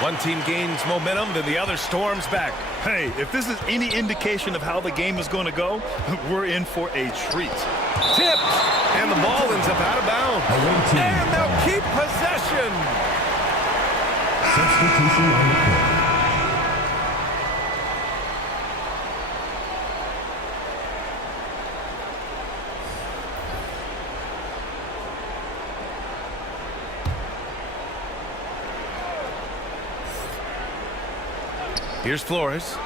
One team gains momentum, then the other storms back. Hey, if this is any indication of how the game is going to go, we're in for a treat. Tipped, and the ball ends up out of bounds. And they'll keep possession. Substitution on the court. Here's Flores.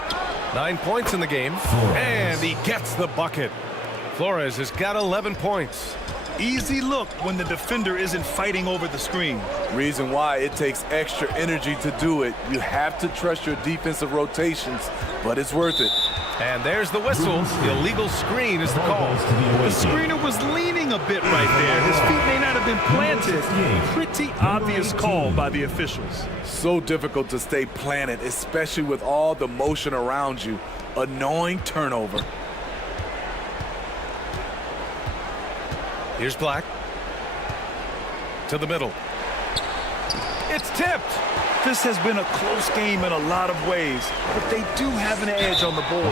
9 points in the game. And he gets the bucket. Flores has got 11 points. Easy look when the defender isn't fighting over the screen. Reason why it takes extra energy to do it. You have to trust your defensive rotations, but it's worth it. And there's the whistle. The illegal screen is the call. The screener was leaning a bit right there. His feet may not have been planted. Pretty obvious call by the officials. So difficult to stay planted, especially with all the motion around you. Annoying turnover. Here's Black. To the middle. It's tipped. This has been a close game in a lot of ways, but they do have an edge on the board.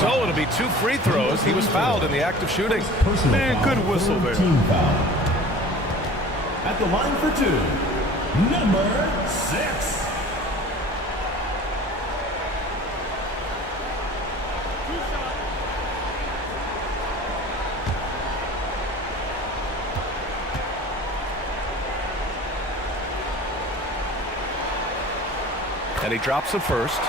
So it'll be 2 free throws. He was fouled in the act of shooting. Man, good whistle there. At the line for 2, number 6. And he drops it first.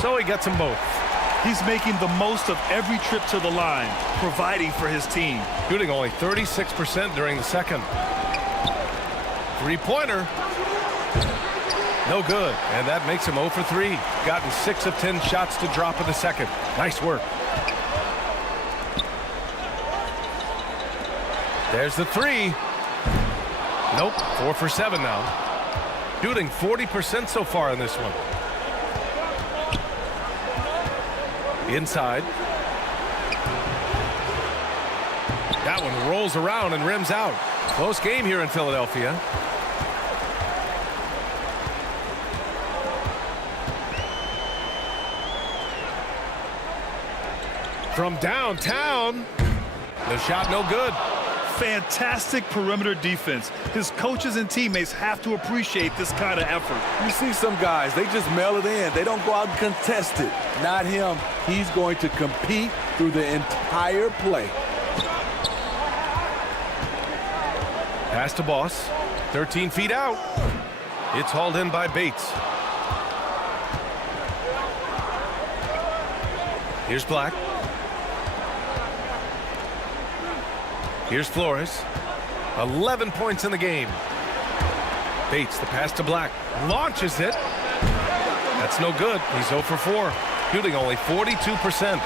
So he gets them both. He's making the most of every trip to the line, providing for his team. Shooting only 36% during the second. Three-pointer. No good, and that makes him 0 for 3. Gotten 6 of 10 shots to drop in the second. Nice work. There's the 3. Nope, 4 for 7 now. Shooting 40% so far in this one. Inside. That one rolls around and rims out. Close game here in Philadelphia. From downtown, the shot no good. Fantastic perimeter defense. His coaches and teammates have to appreciate this kind of effort. You see some guys, they just mail it in. They don't go out and contest it. Not him. He's going to compete through the entire play. Pass to Boss. 13 feet out. It's hauled in by Bates. Here's Black. Here's Flores. 11 points in the game. Bates, the pass to Black. Launches it. That's no good. He's 0 for 4. Shooting only 42%.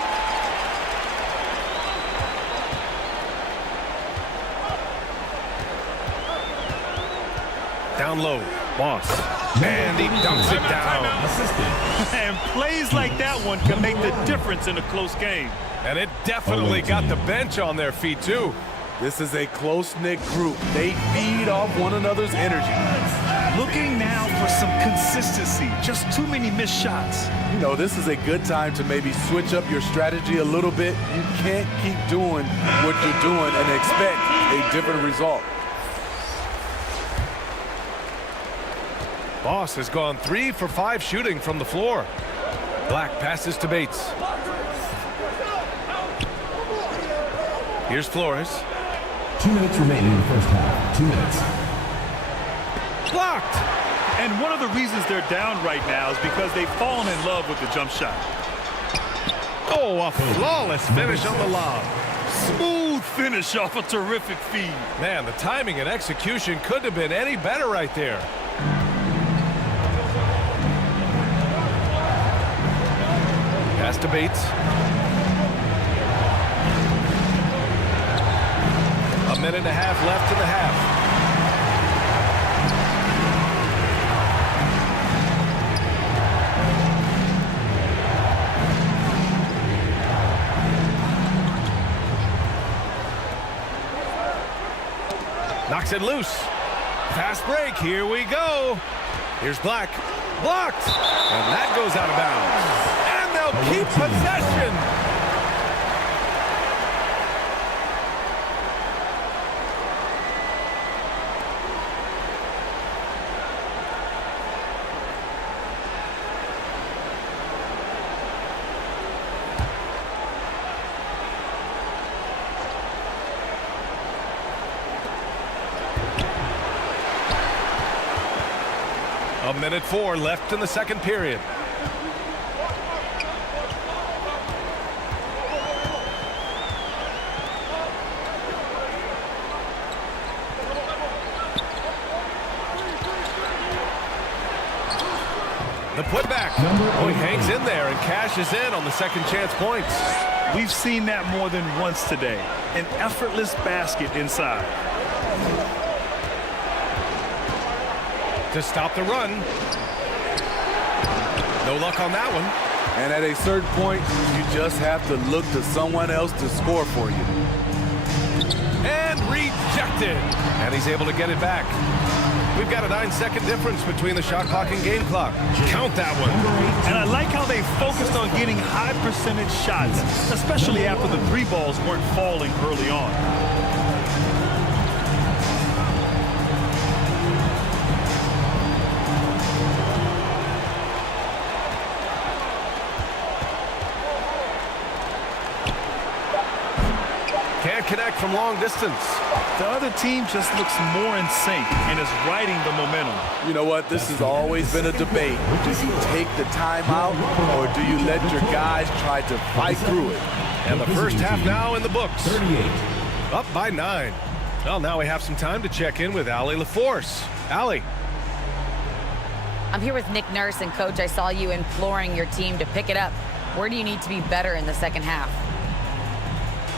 Down low. Boss. And he dumps it down. And plays like that one can make the difference in a close game. And it definitely got the bench on their feet, too. This is a close-knit group. They feed off one another's energy. Looking now for some consistency. Just too many missed shots. You know, this is a good time to maybe switch up your strategy a little bit. You can't keep doing what you're doing and expect a different result. Boss has gone 3 for 5 shooting from the floor. Black passes to Bates. Here's Flores. 2 minutes remaining in the first half. 2 minutes. Blocked. And one of the reasons they're down right now is because they've fallen in love with the jump shot. Oh, a flawless finish on the lob. Smooth finish off a terrific feed. Man, the timing and execution couldn't have been any better right there. Pass to Bates. A minute and a half left in the half. Knocks it loose. Fast break. Here we go. Here's Black. Blocked. And that goes out of bounds. And they'll keep possession. 1:04 left in the second period. The putback. Oh, he hangs in there and cashes in on the second chance points. We've seen that more than once today. An effortless basket inside. To stop the run. No luck on that one. And at a certain point, you just have to look to someone else to score for you. And rejected. And he's able to get it back. We've got a 9-second difference between the shot clock and game clock. Count that one. And I like how they focused on getting high percentage shots, especially after the three balls weren't falling early on. Can't connect from long distance. The other team just looks more in sync and is riding the momentum. You know what? This has always been a debate. Do you take the timeout or do you let your guys try to fight through it? And the first half now in the books. 38. Up by 9. Well, now we have some time to check in with Allie LaForce. Allie. I'm here with Nick Nurse, and Coach, I saw you imploring your team to pick it up. Where do you need to be better in the second half?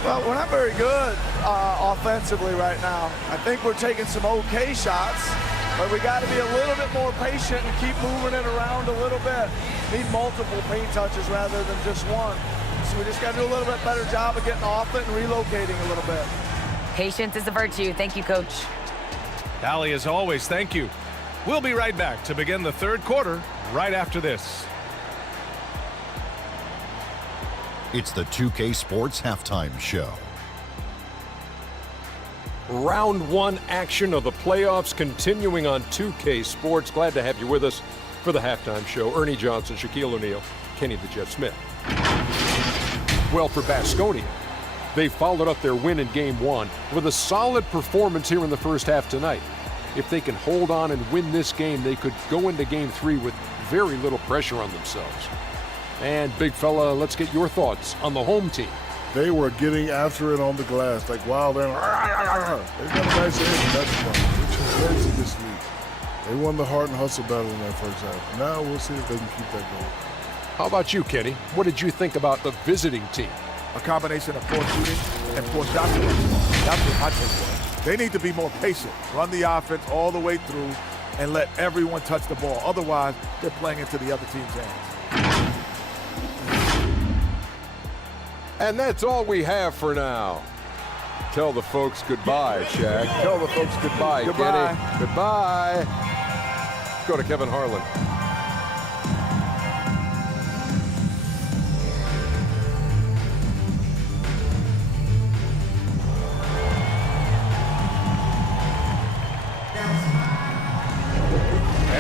Well, we're not very good offensively right now. I think we're taking some okay shots, but we got to be a little bit more patient and keep moving it around a little bit. Need multiple paint touches rather than just one. So we just got to do a little bit better job of getting off it and relocating a little bit. Patience is a virtue. Thank you, Coach. Allie, as always, thank you. We'll be right back to begin the third quarter right after this. It's the 2K Sports Halftime Show. Round 1 action of the playoffs continuing on 2K Sports. Glad to have you with us for the halftime show. Ernie Johnson, Shaquille O'Neal, Kenny the Jet Smith. Well, for Baskonia, they followed up their win in Game 1 with a solid performance here in the first half tonight. If they can hold on and win this game, they could go into Game 3 with very little pressure on themselves. And, big fella, let's get your thoughts on the home team. They were getting after it on the glass, like wild. They got a nice edge in that one, which is crazy this week. They won the heart and hustle battle in that first half. Now we'll see if they can keep that going. How about you, Kenny? What did you think about the visiting team? A combination of poor shooting and poor shot selection. That's what I take. They need to be more patient, run the offense all the way through, and let everyone touch the ball. Otherwise, they're playing into the other team's hands. And that's all we have for now. Tell the folks goodbye, Shaq. Tell the folks goodbye, Goodbye. Kenny. Goodbye. Go to Kevin Harlan.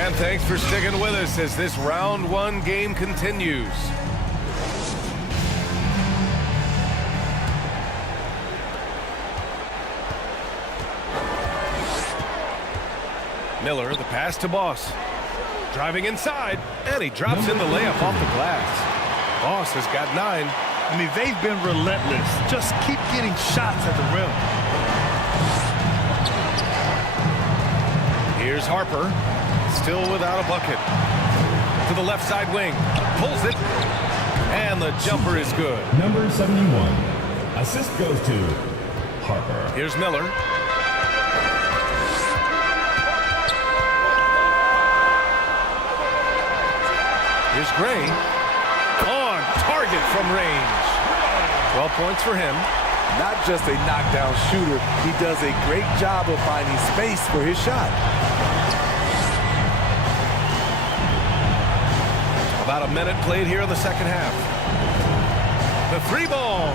And thanks for sticking with us as this round 1 game continues. Miller, the pass to Boss. Driving inside, and he drops in the layup off the glass. Boss has got 9. I mean, they've been relentless. Just keep getting shots at the rim. Here's Harper, still without a bucket. To the left side wing, pulls it, and the jumper is good. Number 71. Assist goes to Harper. Here's Miller. Here's Gray. On target from range. 12 points for him. Not just a knockdown shooter, he does a great job of finding space for his shot. About a minute played here in the second half. The 3-ball.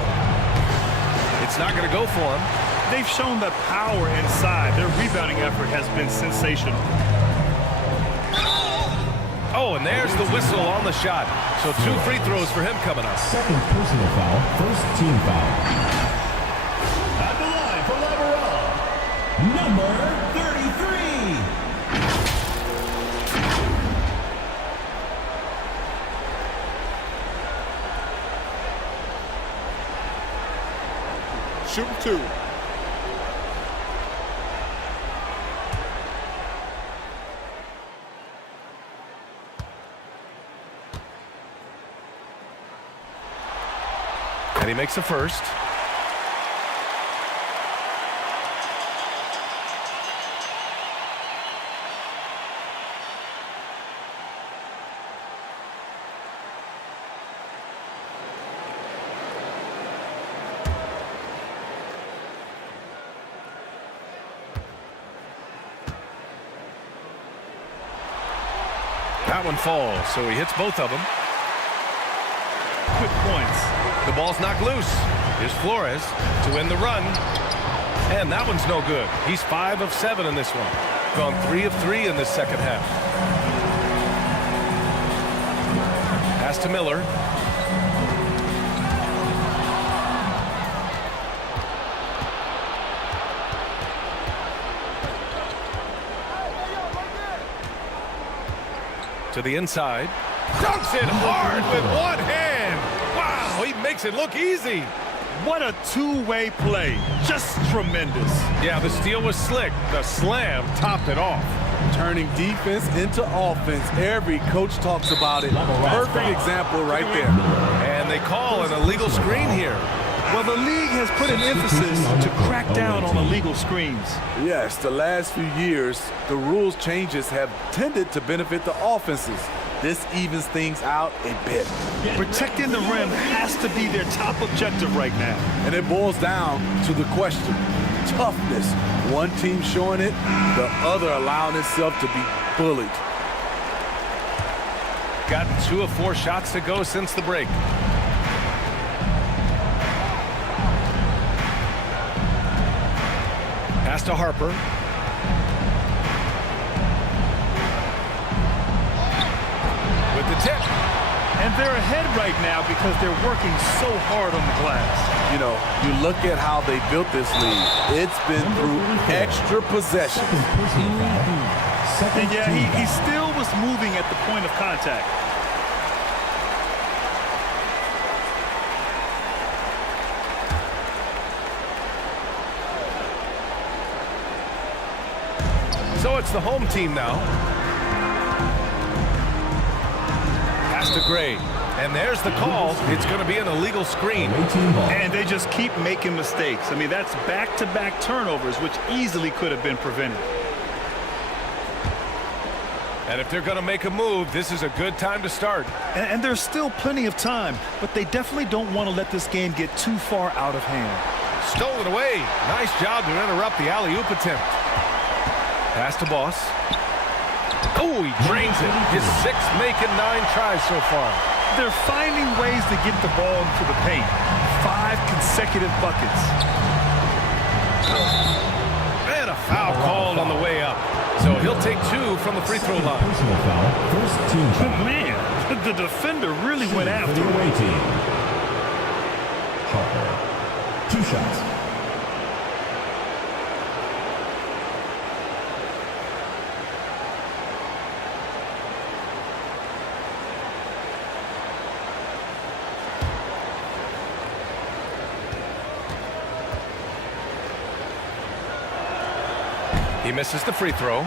It's not going to go for him. They've shown the power inside. Their rebounding effort has been sensational. Oh, and there's the whistle on the shot. So 2 free throws for him coming up. Second personal foul, first team foul. At the line for Lateral, number 33. shooting 2. And he makes the first. That one falls, so he hits both of them. Quick points. The ball's knocked loose. Here's Flores to win the run. And that one's no good. He's 5 of 7 in this one. Gone 3 of 3 in this second half. Pass to Miller. To the inside. Dunks it hard with one hand. Wow, he makes it look easy. What a two-way play. Just tremendous. Yeah, the steal was slick. The slam topped it off. Turning defense into offense. Every coach talks about it. Perfect example right there. And they call an illegal screen here. Well, the league has put an emphasis to crack down on illegal screens. Yes, the last few years, the rules changes have tended to benefit the offenses. This evens things out a bit. Protecting the rim has to be their top objective right now. And it boils down to the question. Toughness. One team showing it, the other allowing itself to be bullied. Got 2 of 4 shots to go since the break. Pass to Harper. With the tip. And they're ahead right now because they're working so hard on the glass. You know, you look at how they built this league. It's been through extra possessions. And yeah, he still was moving at the point of contact. So it's the home team now. Pass to Gray. And there's the call. It's going to be an illegal screen. And they just keep making mistakes. I mean, that's back-to-back turnovers, which easily could have been prevented. And if they're going to make a move, this is a good time to start. And there's still plenty of time, but they definitely don't want to let this game get too far out of hand. Stolen away. Nice job to interrupt the alley-oop attempt. Pass to Boss. Oh, he drains it. His 6th making 9 tries so far. They're finding ways to get the ball into the paint. 5 consecutive buckets. And a foul called on the way up. So he'll take 2 from the free throw line. Personal foul. First team foul. Man, the defender really went after the him. away team. Harper. 2 shots. He misses the free throw.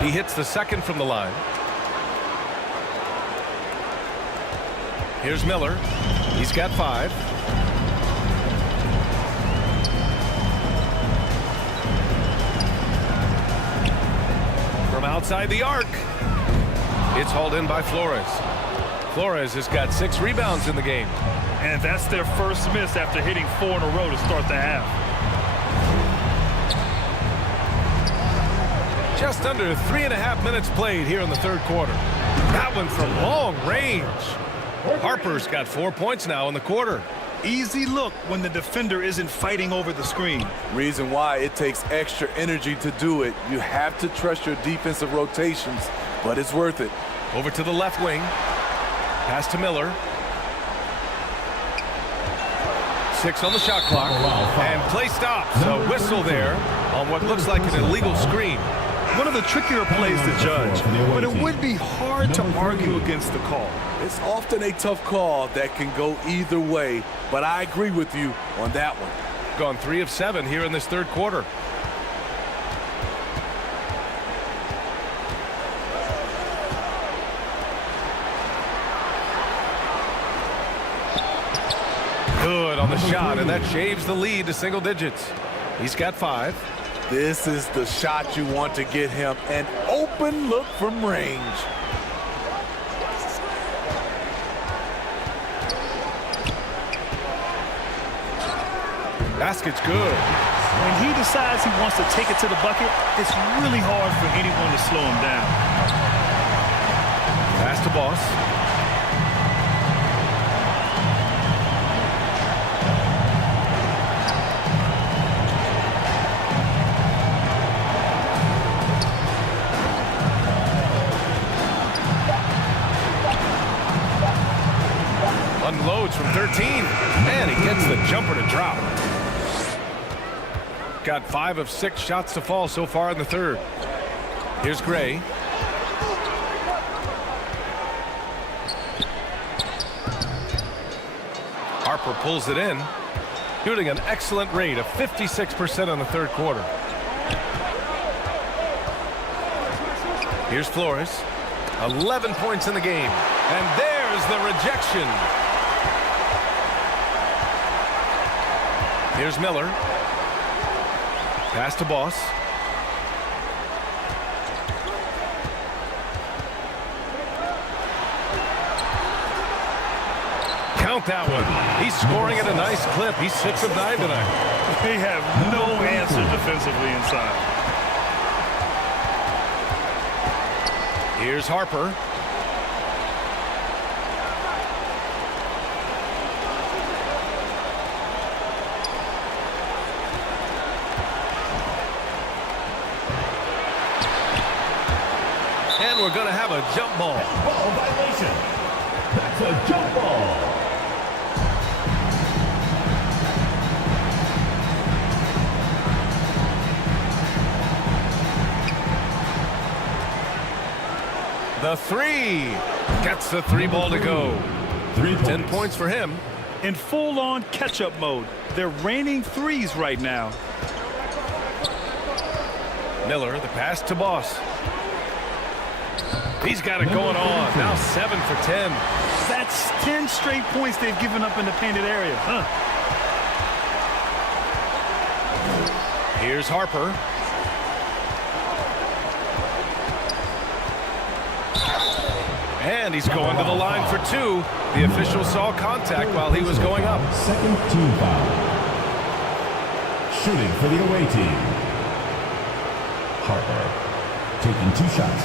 He hits the 2nd from the line. Here's Miller. He's got 5. From outside the arc. It's hauled in by Flores. Flores has got 6 rebounds in the game. And that's their first miss after hitting 4 in a row to start the half. Just under 3.5 minutes played here in the 3rd quarter. That one from long range. Harper's got 4 points now in the quarter. Easy look when the defender isn't fighting over the screen. Reason why it takes extra energy to do it. You have to trust your defensive rotations, but it's worth it. Over to the left wing. Pass to Miller. 6 on the shot clock. And play stops. A whistle there on what looks like an illegal screen. One of the trickier plays to judge, but it would be hard to argue against the call. It's often a tough call that can go either way, but I agree with you on that one. Gone 3 of 7 here in this third quarter. Good on the shot, and that shaves the lead to single digits. He's got 5. This is the shot you want to get him, an open look from range. Basket's good. When he decides he wants to take it to the bucket, it's really hard for anyone to slow him down. Pass to Boss. Unloads from 13, and he gets the jumper to drop. Got 5 of 6 shots to fall so far in the third. Here's Gray. Harper pulls it in, shooting an excellent rate of 56% in the third quarter. Here's Flores. 11 points in the game, and there's the rejection. Here's Miller. Pass to Boss. Count that one. He's scoring at a nice clip. He's 6 of 9 tonight. They have no answer defensively inside. Here's Harper. And we're going to have a jump ball. Ball violation. That's a jump ball. The 3. Gets the 3 ball to go. 10 points for him. In full-on catch-up mode. They're raining threes right now. Miller, the pass to Boss. He's got it going on. Now 7 for 10. That's 10 straight points they've given up in the painted area. Here's Harper. And he's going to the line for 2. The official saw contact while he was going up. Second team foul. Shooting for the away team. Harper taking 2 shots.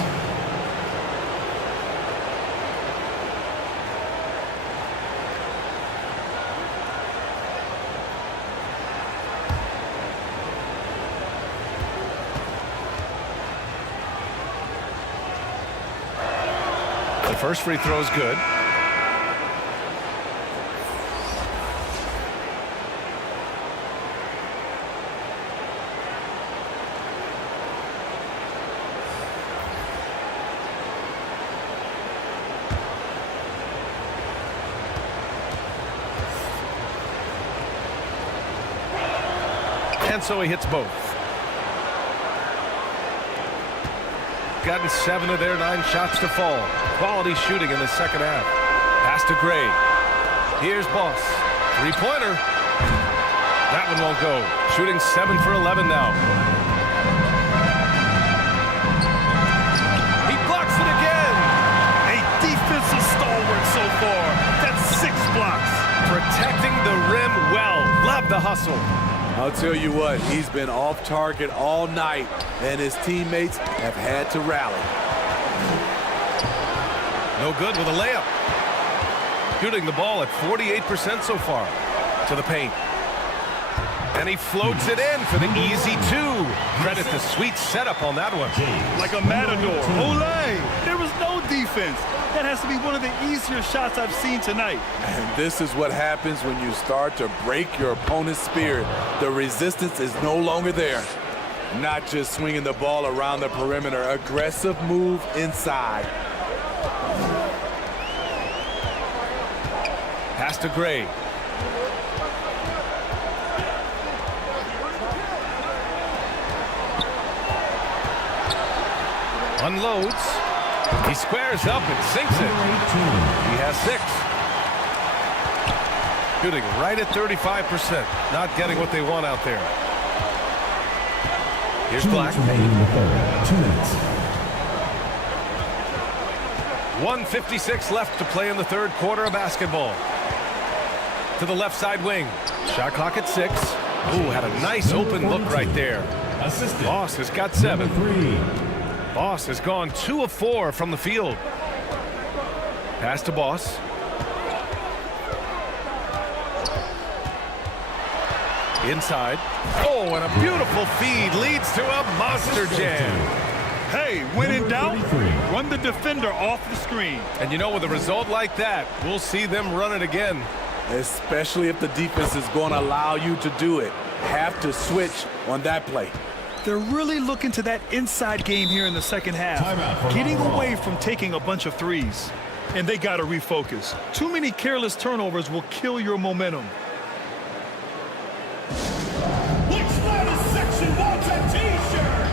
The first free throw is good. And so he hits both. Gotten 7 of their 9 shots to fall. Quality shooting in the second half. Pass to Gray. Here's Boss. 3-pointer. That one won't go. Shooting 7 for 11 now. He blocks it again. A defensive stalwart so far. That's 6 blocks. Protecting the rim well. Love the hustle. I'll tell you what, he's been off target all night, and his teammates have had to rally. No good with a layup. Shooting the ball at 48% so far. To the paint. And he floats it in for the easy 2. Credit the sweet setup on that one. Like a matador. Ole! There was no defense. That has to be one of the easier shots I've seen tonight. And this is what happens when you start to break your opponent's spirit. The resistance is no longer there. Not just swinging the ball around the perimeter. Aggressive move inside. Pass to Gray. Unloads. He squares up and sinks it. He has 6. Shooting right at 35%. Not getting what they want out there. Here's Black. 2 minutes remaining in the third. 2 minutes. 1:56 left to play in the third quarter of basketball. To the left side wing. Shot clock at 6. Ooh, had a nice open look right there. Boss has got 7. Boss has gone 2 of 4 from the field. Pass to Boss. Inside. Oh, and a beautiful feed leads to a monster jam. Hey, when in doubt, run the defender off the screen. And you know, with a result like that, we'll see them run it again. Especially if the defense is going to allow you to do it. Have to switch on that play. They're really looking to that inside game here in the second half, getting away from taking a bunch of threes. And they got to refocus. Too many careless turnovers will kill your momentum. Which latest section wants a T-shirt?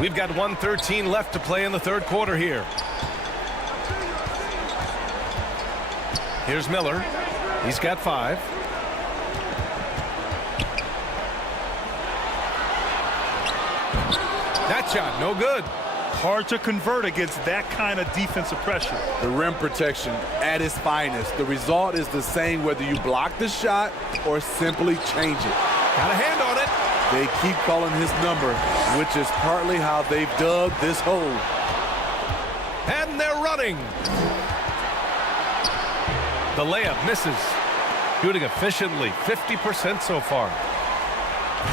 We've got 1:13 left to play in the third quarter here. Here's Miller. He's got 5. That shot, no good. Hard to convert against that kind of defensive pressure. The rim protection at its finest. The result is the same whether you block the shot or simply change it. Got a hand on it. They keep calling his number, which is partly how they've dug this hole. And they're running. The layup misses. Shooting efficiently, 50% so far.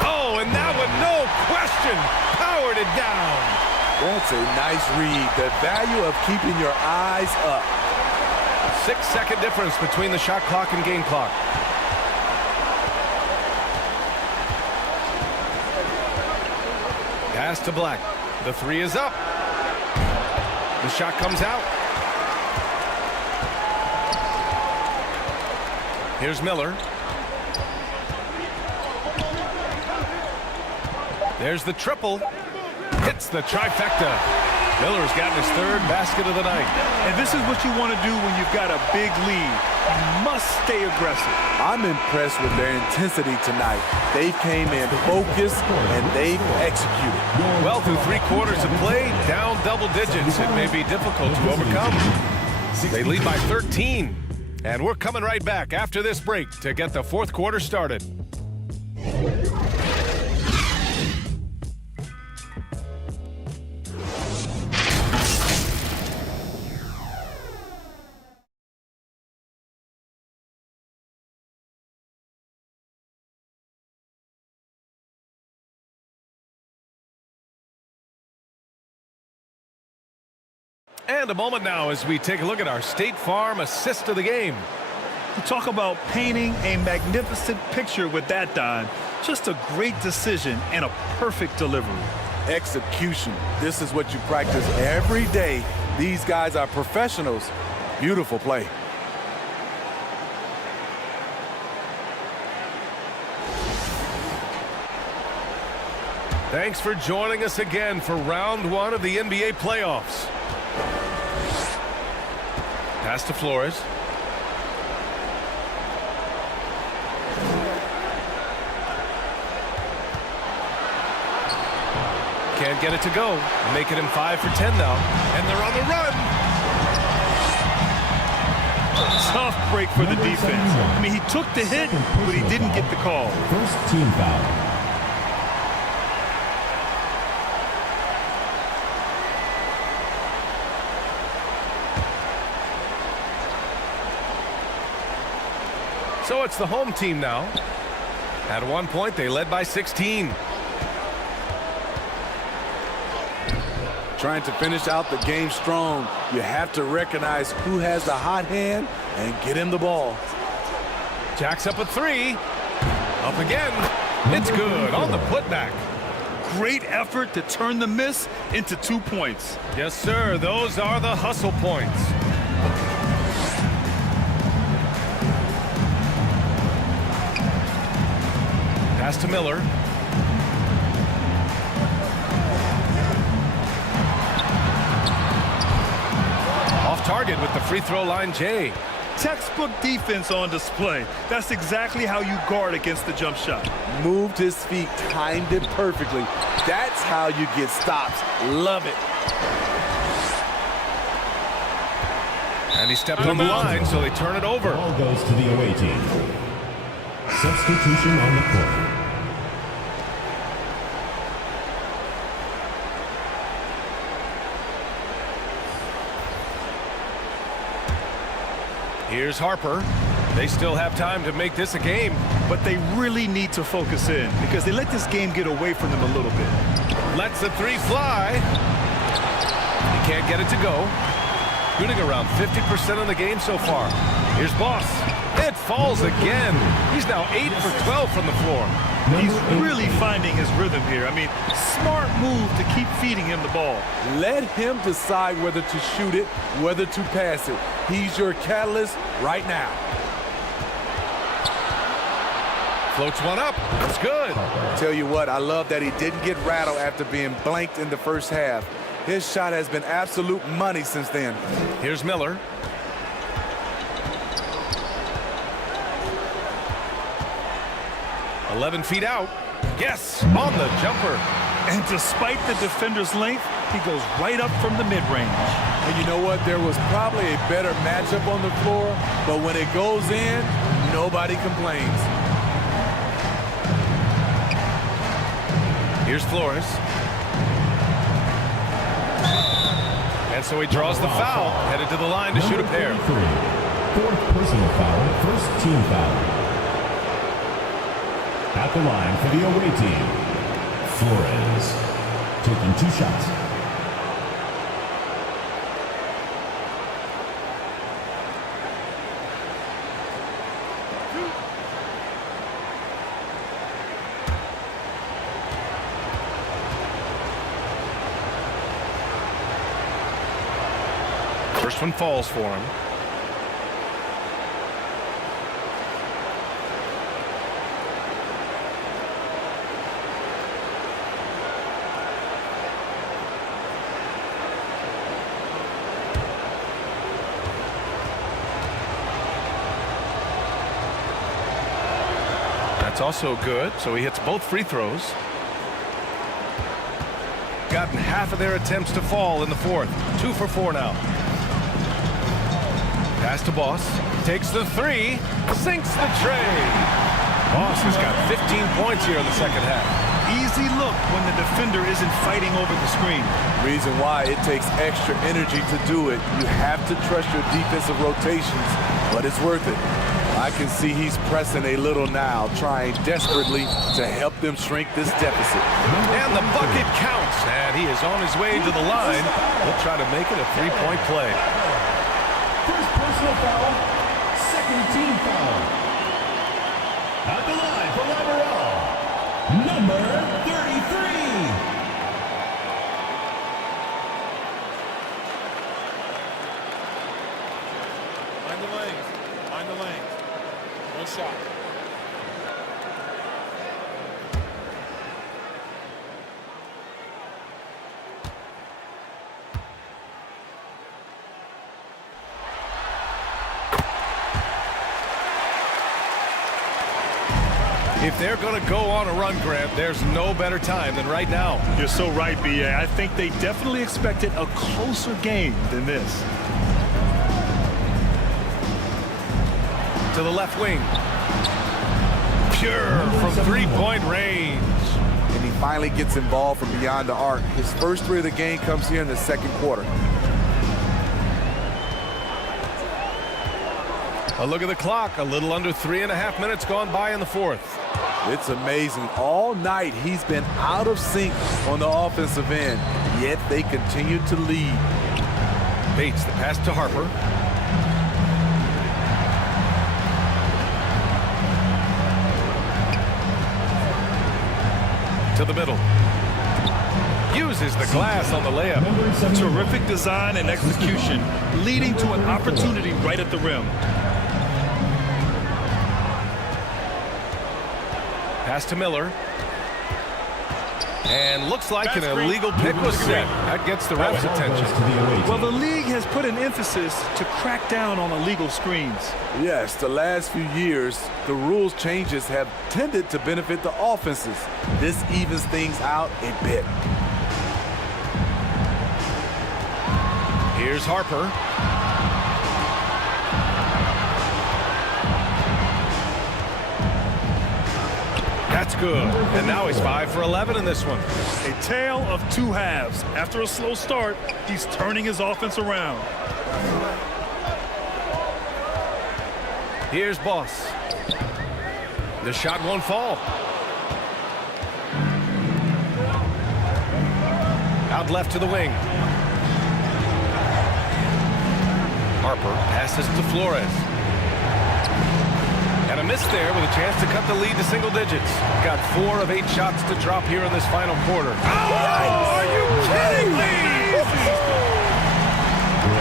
Oh, and that one, no question, powered it down. That's a nice read. The value of keeping your eyes up. 6-second difference between the shot clock and game clock. Pass to Black. The 3 is up. The shot comes out. Here's Miller. There's the triple. Hits the trifecta. Miller's gotten his 3rd basket of the night. And this is what you want to do when you've got a big lead. You must stay aggressive. I'm impressed with their intensity tonight. They came in focused and they've executed. Well, through 3 quarters of play, down double digits. It may be difficult to overcome. They lead by 13. And we're coming right back after this break to get the 4th quarter started. And a moment now as we take a look at our State Farm assist of the game. You talk about painting a magnificent picture with that, Don. Just a great decision and a perfect delivery. Execution. This is what you practice every day. These guys are professionals. Beautiful play. Thanks for joining us again for round one of the NBA playoffs. Pass to Flores. Can't get it to go. Making him 5 for 10 now. And they're on the run. Tough break for the defense. I mean, he took the hit, but he didn't get the call. First team foul. So it's the home team now. At one point, they led by 16. Trying to finish out the game strong. You have to recognize who has the hot hand and get him the ball. Jacks up a 3. Up again. It's good on the putback. Great effort to turn the miss into 2 points. Yes, sir. Those are the hustle points. Pass to Miller. Off target with the free throw line, Jay. Textbook defense on display. That's exactly how you guard against the jump shot. Moved his feet, timed it perfectly. That's how you get stops. Love it. And he stepped on the line, so they turn it over. Ball goes to the away team. Substitution on the court. Here's Harper. They still have time to make this a game. But they really need to focus in because they let this game get away from them a little bit. Lets the 3 fly. He can't get it to go. Shooting around 50% of the game so far. Here's Boss. It falls again. He's now 8 for 12 from the floor. He's really finding his rhythm here. I mean, smart move to keep feeding him the ball. Let him decide whether to shoot it, whether to pass it. He's your catalyst right now. Floats one up. It's good. Tell you what, I love that he didn't get rattled after being blanked in the first half. His shot has been absolute money since then. Here's Miller. "11 feet out. Yes, on the jumper." And despite the defender's length, he goes right up from the mid-range. And you know what? There was probably a better matchup on the floor, but when it goes in, nobody complains. Here's Flores. And so he draws the foul, headed to the line to shoot a pair. Fourth personal foul, first team foul. At the line for the away team, Flores, taking 2 shots. First one falls for him. That's also good, so he hits both free throws. Gotten half of their attempts to fall in the fourth. 2 for 4 now. Pass to Boss. Takes the 3. Sinks the tray. Boss has got 15 points here in the second half. Easy look when the defender isn't fighting over the screen. Reason why it takes extra energy to do it. You have to trust your defensive rotations, but it's worth it. I can see he's pressing a little now, trying desperately to help them shrink this deficit. And the bucket counts, and he is on his way to the line. He'll try to make it a three-point play. First personal foul, second team foul. At the line for Labarelle, number 33. Find the lanes. Find the lanes. One shot. If they're going to go on a run, Grant, there's no better time than right now. You're so right, BA. I think they definitely expected a closer game than this. To the left wing. Pure from three-point range. And he finally gets involved from beyond the arc. His first three of the game comes here in the second quarter. A look at the clock. A little under 3.5 minutes gone by in the fourth. It's amazing. All night he's been out of sync on the offensive end, yet they continue to lead. Bates, the pass to Harper. To the middle. Uses the glass on the layup. Terrific design and execution, leading to an opportunity right at the rim. Pass to Miller. And looks like an illegal pick was set. That gets the ref's attention. Well, the league has put an emphasis to crack down on illegal screens. Yes, the last few years, the rules changes have tended to benefit the offenses. This evens things out a bit. Here's Harper. That's good. And now he's 5 for 11 in this one. A tale of two halves. After a slow start, he's turning his offense around. Here's Boss. The shot won't fall. Out left to the wing. Harper passes to Flores. And a miss there with a chance to cut the lead to single digits. Got 4 of 8 shots to drop here in this final quarter. Oh, are you kidding me?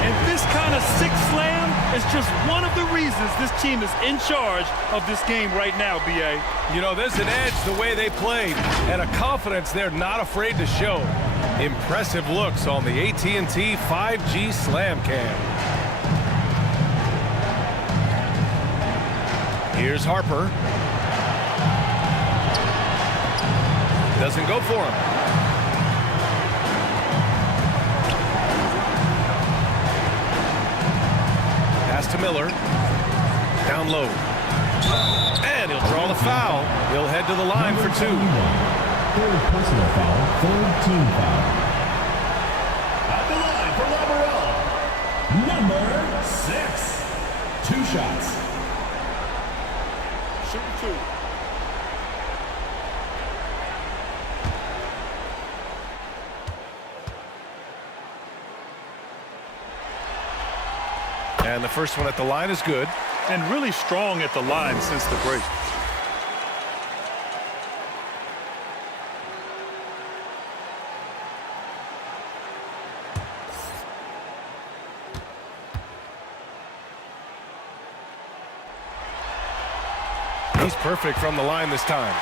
And this kind of sick slam is just one of the reasons this team is in charge of this game right now, BA. You know, there's an edge the way they played and a confidence they're not afraid to show. Impressive looks on the AT&T 5G Slam Cam. Here's Harper. Doesn't go for him. Pass to Miller. Down low. And he'll draw the foul. He'll head to the line for 2. Third personal foul, third team foul. At the line for Labarelle, number 6. 2 shots. Shooting 2. And the first one at the line is good. And really strong at the line since the break. He's perfect from the line this time.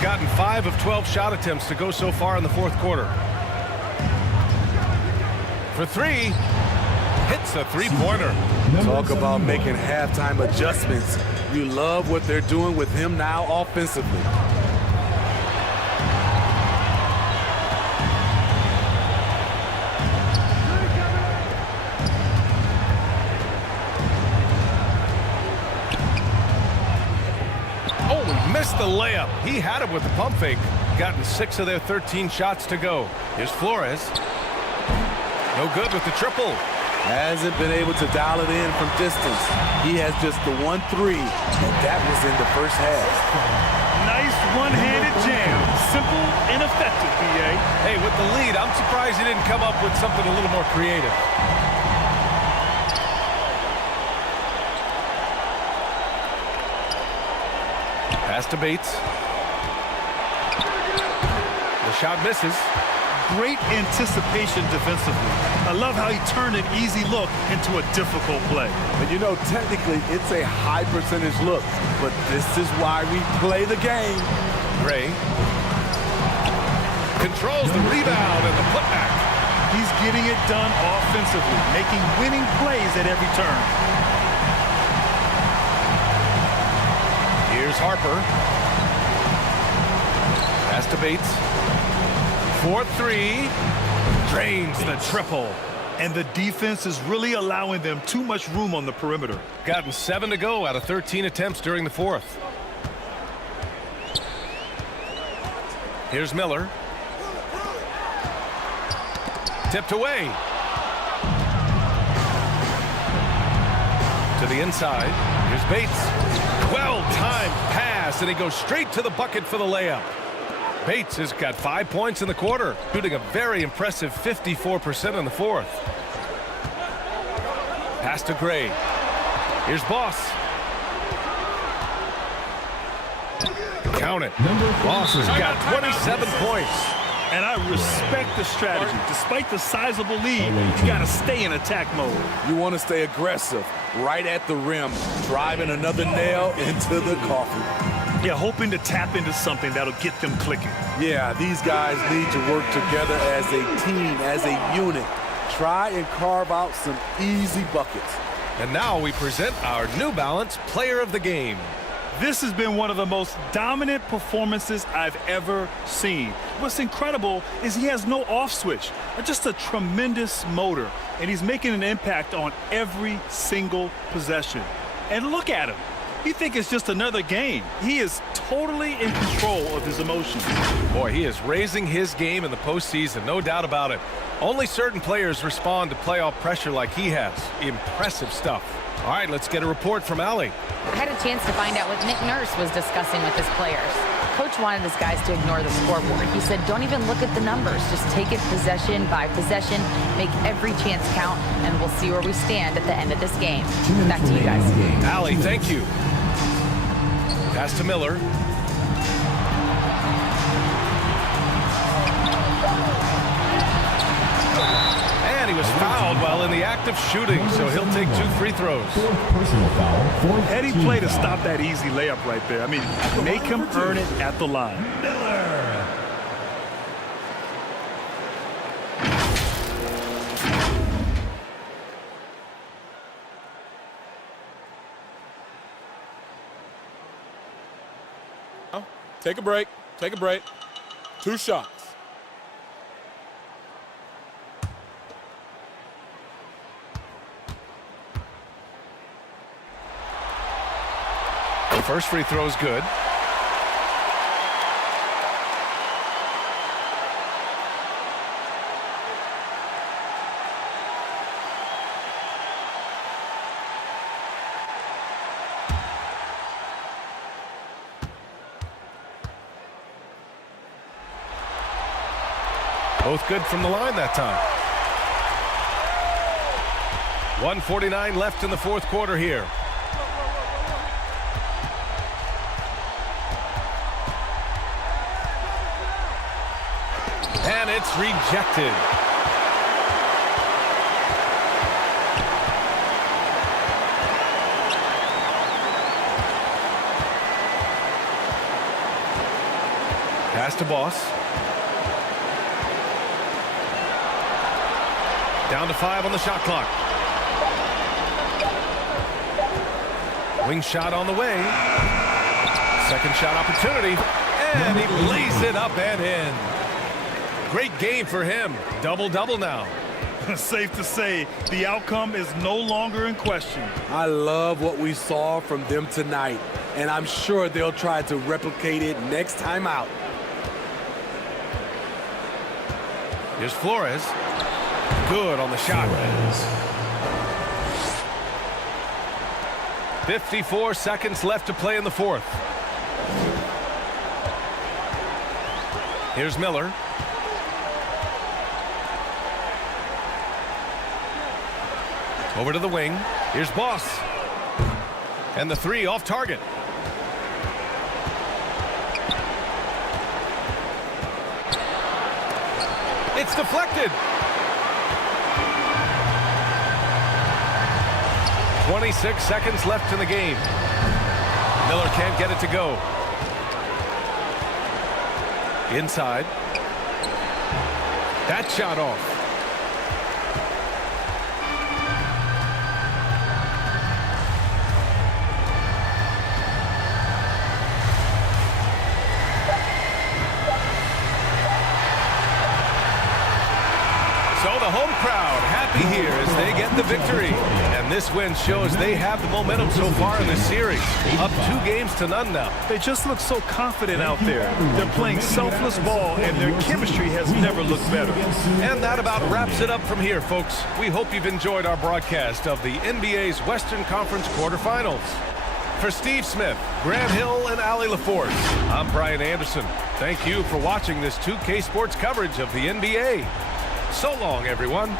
Gotten 5 of 12 shot attempts to go so far in the fourth quarter. For 3, hits a 3-pointer. Talk about making halftime adjustments. You love what they're doing with him now offensively. Missed the layup. He had it with the pump fake. Gotten 6 of their 13 shots to go. Here's Flores. No good with the triple. Hasn't been able to dial it in from distance. He has just the 1-3, and that was in the first half. Nice one-handed jam. Simple and effective, BA. Hey, with the lead, I'm surprised he didn't come up with something a little more creative. Pass to Bates. The shot misses. Great anticipation defensively. I love how he turned an easy look into a difficult play. But you know, technically, it's a high percentage look, but this is why we play the game. Gray controls the rebound and the putback. He's getting it done offensively, making winning plays at every turn. Here's Harper. Pass to Bates. 4-3. Drains the triple. And the defense is really allowing them too much room on the perimeter. Gotten 7 to go out of 13 attempts during the fourth. Here's Miller. Tipped away. To the inside. Here's Bates. Well-timed pass, and he goes straight to the bucket for the layup. Bates has got 5 points in the quarter, shooting a very impressive 54% in the fourth. Pass to Gray. Here's Boss. Count it. Boss has got 27 points. And I respect the strategy. Despite the sizable lead, you got to stay in attack mode. You want to stay aggressive, right at the rim, driving another nail into the coffin. Yeah, hoping to tap into something that'll get them clicking. Yeah, these guys need to work together as a team, as a unit. Try and carve out some easy buckets. And now we present our New Balance Player of the Game. This has been one of the most dominant performances I've ever seen. What's incredible is he has no off switch, just a tremendous motor, and he's making an impact on every single possession. And look at him. You think it's just another game. He is totally in control of his emotions. Boy, he is raising his game in the postseason, no doubt about it. Only certain players respond to playoff pressure like he has. Impressive stuff. All right, let's get a report from Allie. I had a chance to find out what Nick Nurse was discussing with his players. Coach wanted his guys to ignore the scoreboard. He said, don't even look at the numbers. Just take it possession by possession, make every chance count, and we'll see where we stand at the end of this game. Back to you guys. Allie, thank you. Pass to Miller. And he was fouled while in the act of shooting, so he'll take 2 free throws. Personal foul. Heady play to stop that easy layup right there. I mean, make him earn it at the line. Miller. Take a break. Take a break. 2 shots. The first free throw is good. Both good from the line that time. 1:49 left in the fourth quarter here. And it's rejected. Pass to Boss. Down to 5 on the shot clock. Wing shot on the way. Second shot opportunity. And he lays it up and in. Great game for him. Double-double now. Safe to say, the outcome is no longer in question. I love what we saw from them tonight, and I'm sure they'll try to replicate it next time out. Here's Flores. Good on the shot. 54 seconds left to play in the fourth. Here's Miller. Over to the wing. Here's Boss. And the three off target. It's deflected. 26 seconds left in the game. Miller can't get it to go. Inside. That shot off. So the home crowd happy here as they get the victory. And this win shows they have the momentum so far in this series. Up 2-0 now. They just look so confident out there. They're playing selfless ball, and their chemistry has never looked better. And that about wraps it up from here, folks. We hope you've enjoyed our broadcast of the NBA's Western Conference quarterfinals. For Steve Smith, Grant Hill, and Allie LaForce, I'm Brian Anderson. Thank you for watching this 2K Sports coverage of the NBA. So long, everyone.